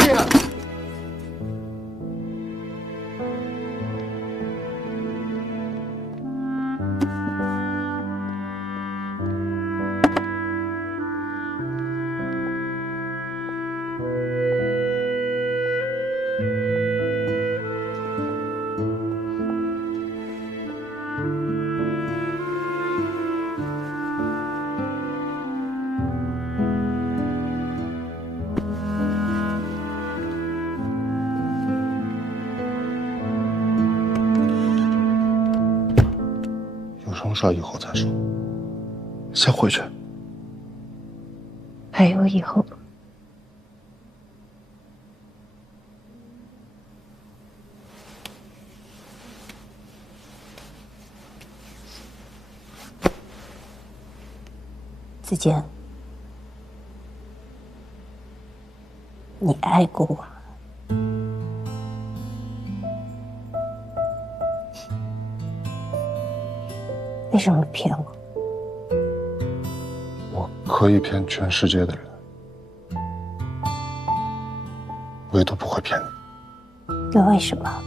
什么事儿以后再说，先回去。还有以后。子健，你爱过我吗？为什么骗我？我可以骗全世界的人，唯独不会骗你。那为什么？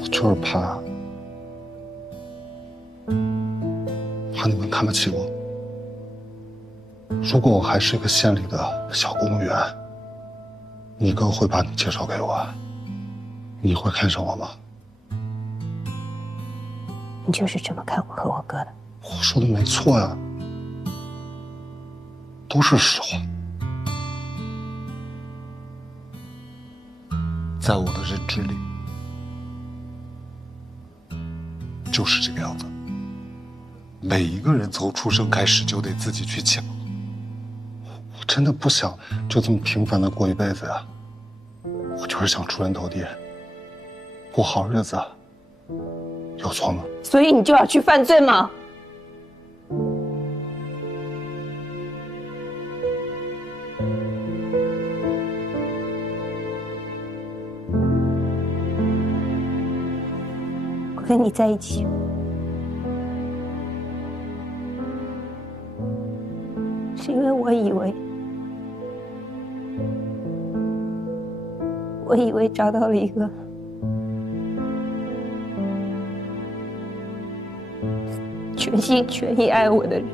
我就是怕你们看不起我。如果我还是一个县里的小公务员，你哥会把你介绍给我，你会看上我吗？你就是这么看我和我哥的。我说的没错呀，都是实话。在我的认知里，就是这个样子。每一个人从出生开始就得自己去抢。我真的不想就这么平凡的过一辈子呀。我就是想出人头地，过好日子，有错吗？所以你就要去犯罪吗？我跟你在一起，是因为我以为找到了一个全心全意爱我的人。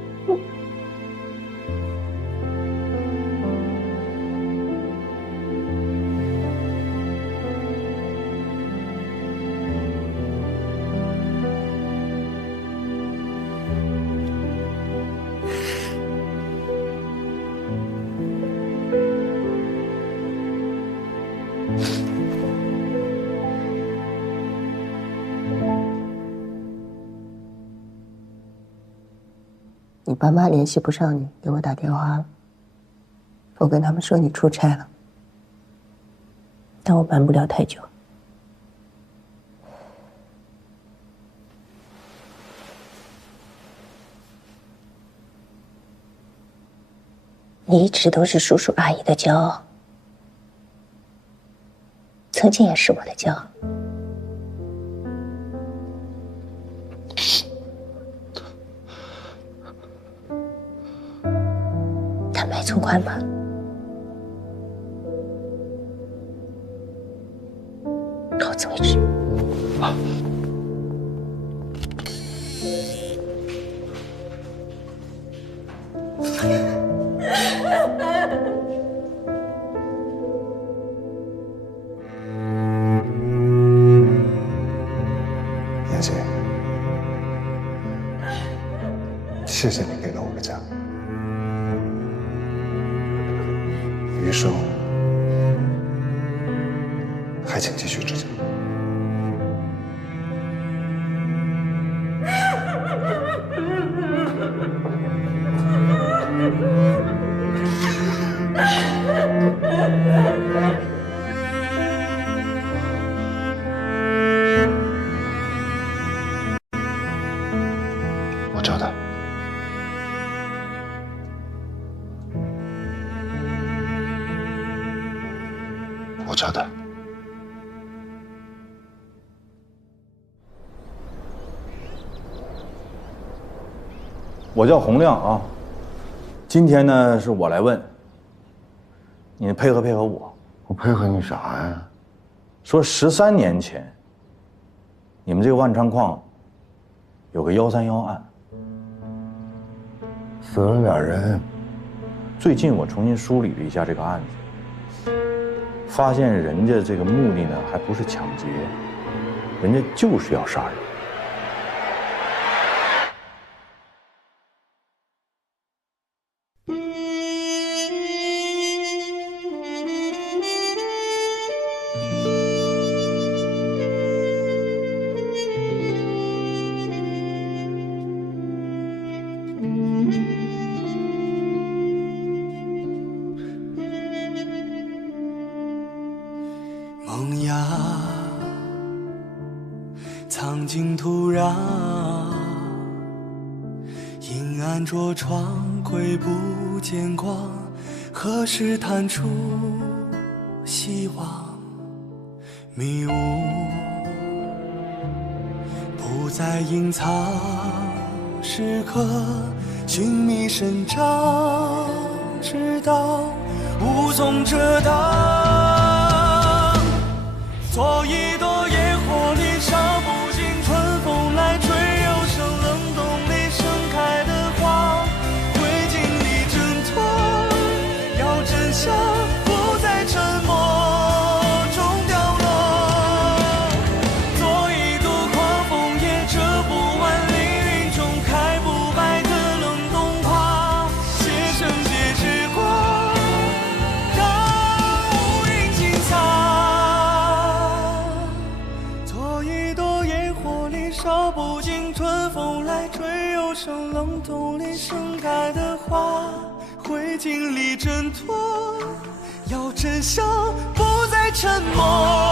你爸妈联系不上你，给我打电话了。我跟他们说你出差了，但我瞒不了太久。你一直都是叔叔阿姨的骄傲，曾经也是我的骄傲。坦白从宽吧。到此为止。妍希，谢谢你给了我个家。余生还请继续指教。我知道。我着的。我叫洪亮啊，今天呢是我来问，你配合配合我。我配合你啥呀？说13年前，你们这个万昌矿有个131案，死了俩人。最近我重新梳理了一下这个案子，发现人家这个目的呢还不是抢劫，人家就是要杀人。萌芽藏进土壤，阴暗着窗，窥不见光，何时探出希望？迷雾不再隐藏，时刻寻觅生长，直到无从遮挡。做一朵野火里烧不尽春风来吹，又生冷冬里盛开的花，会经历挣脱，要真相不在沉默中掉落。做一朵狂风也遮不完凌云中开不败的冷冬花，写成结之光，让乌云尽藏。烧不尽春风来吹，又生冷冬里盛开的花，会经历挣脱，要真相不再沉默。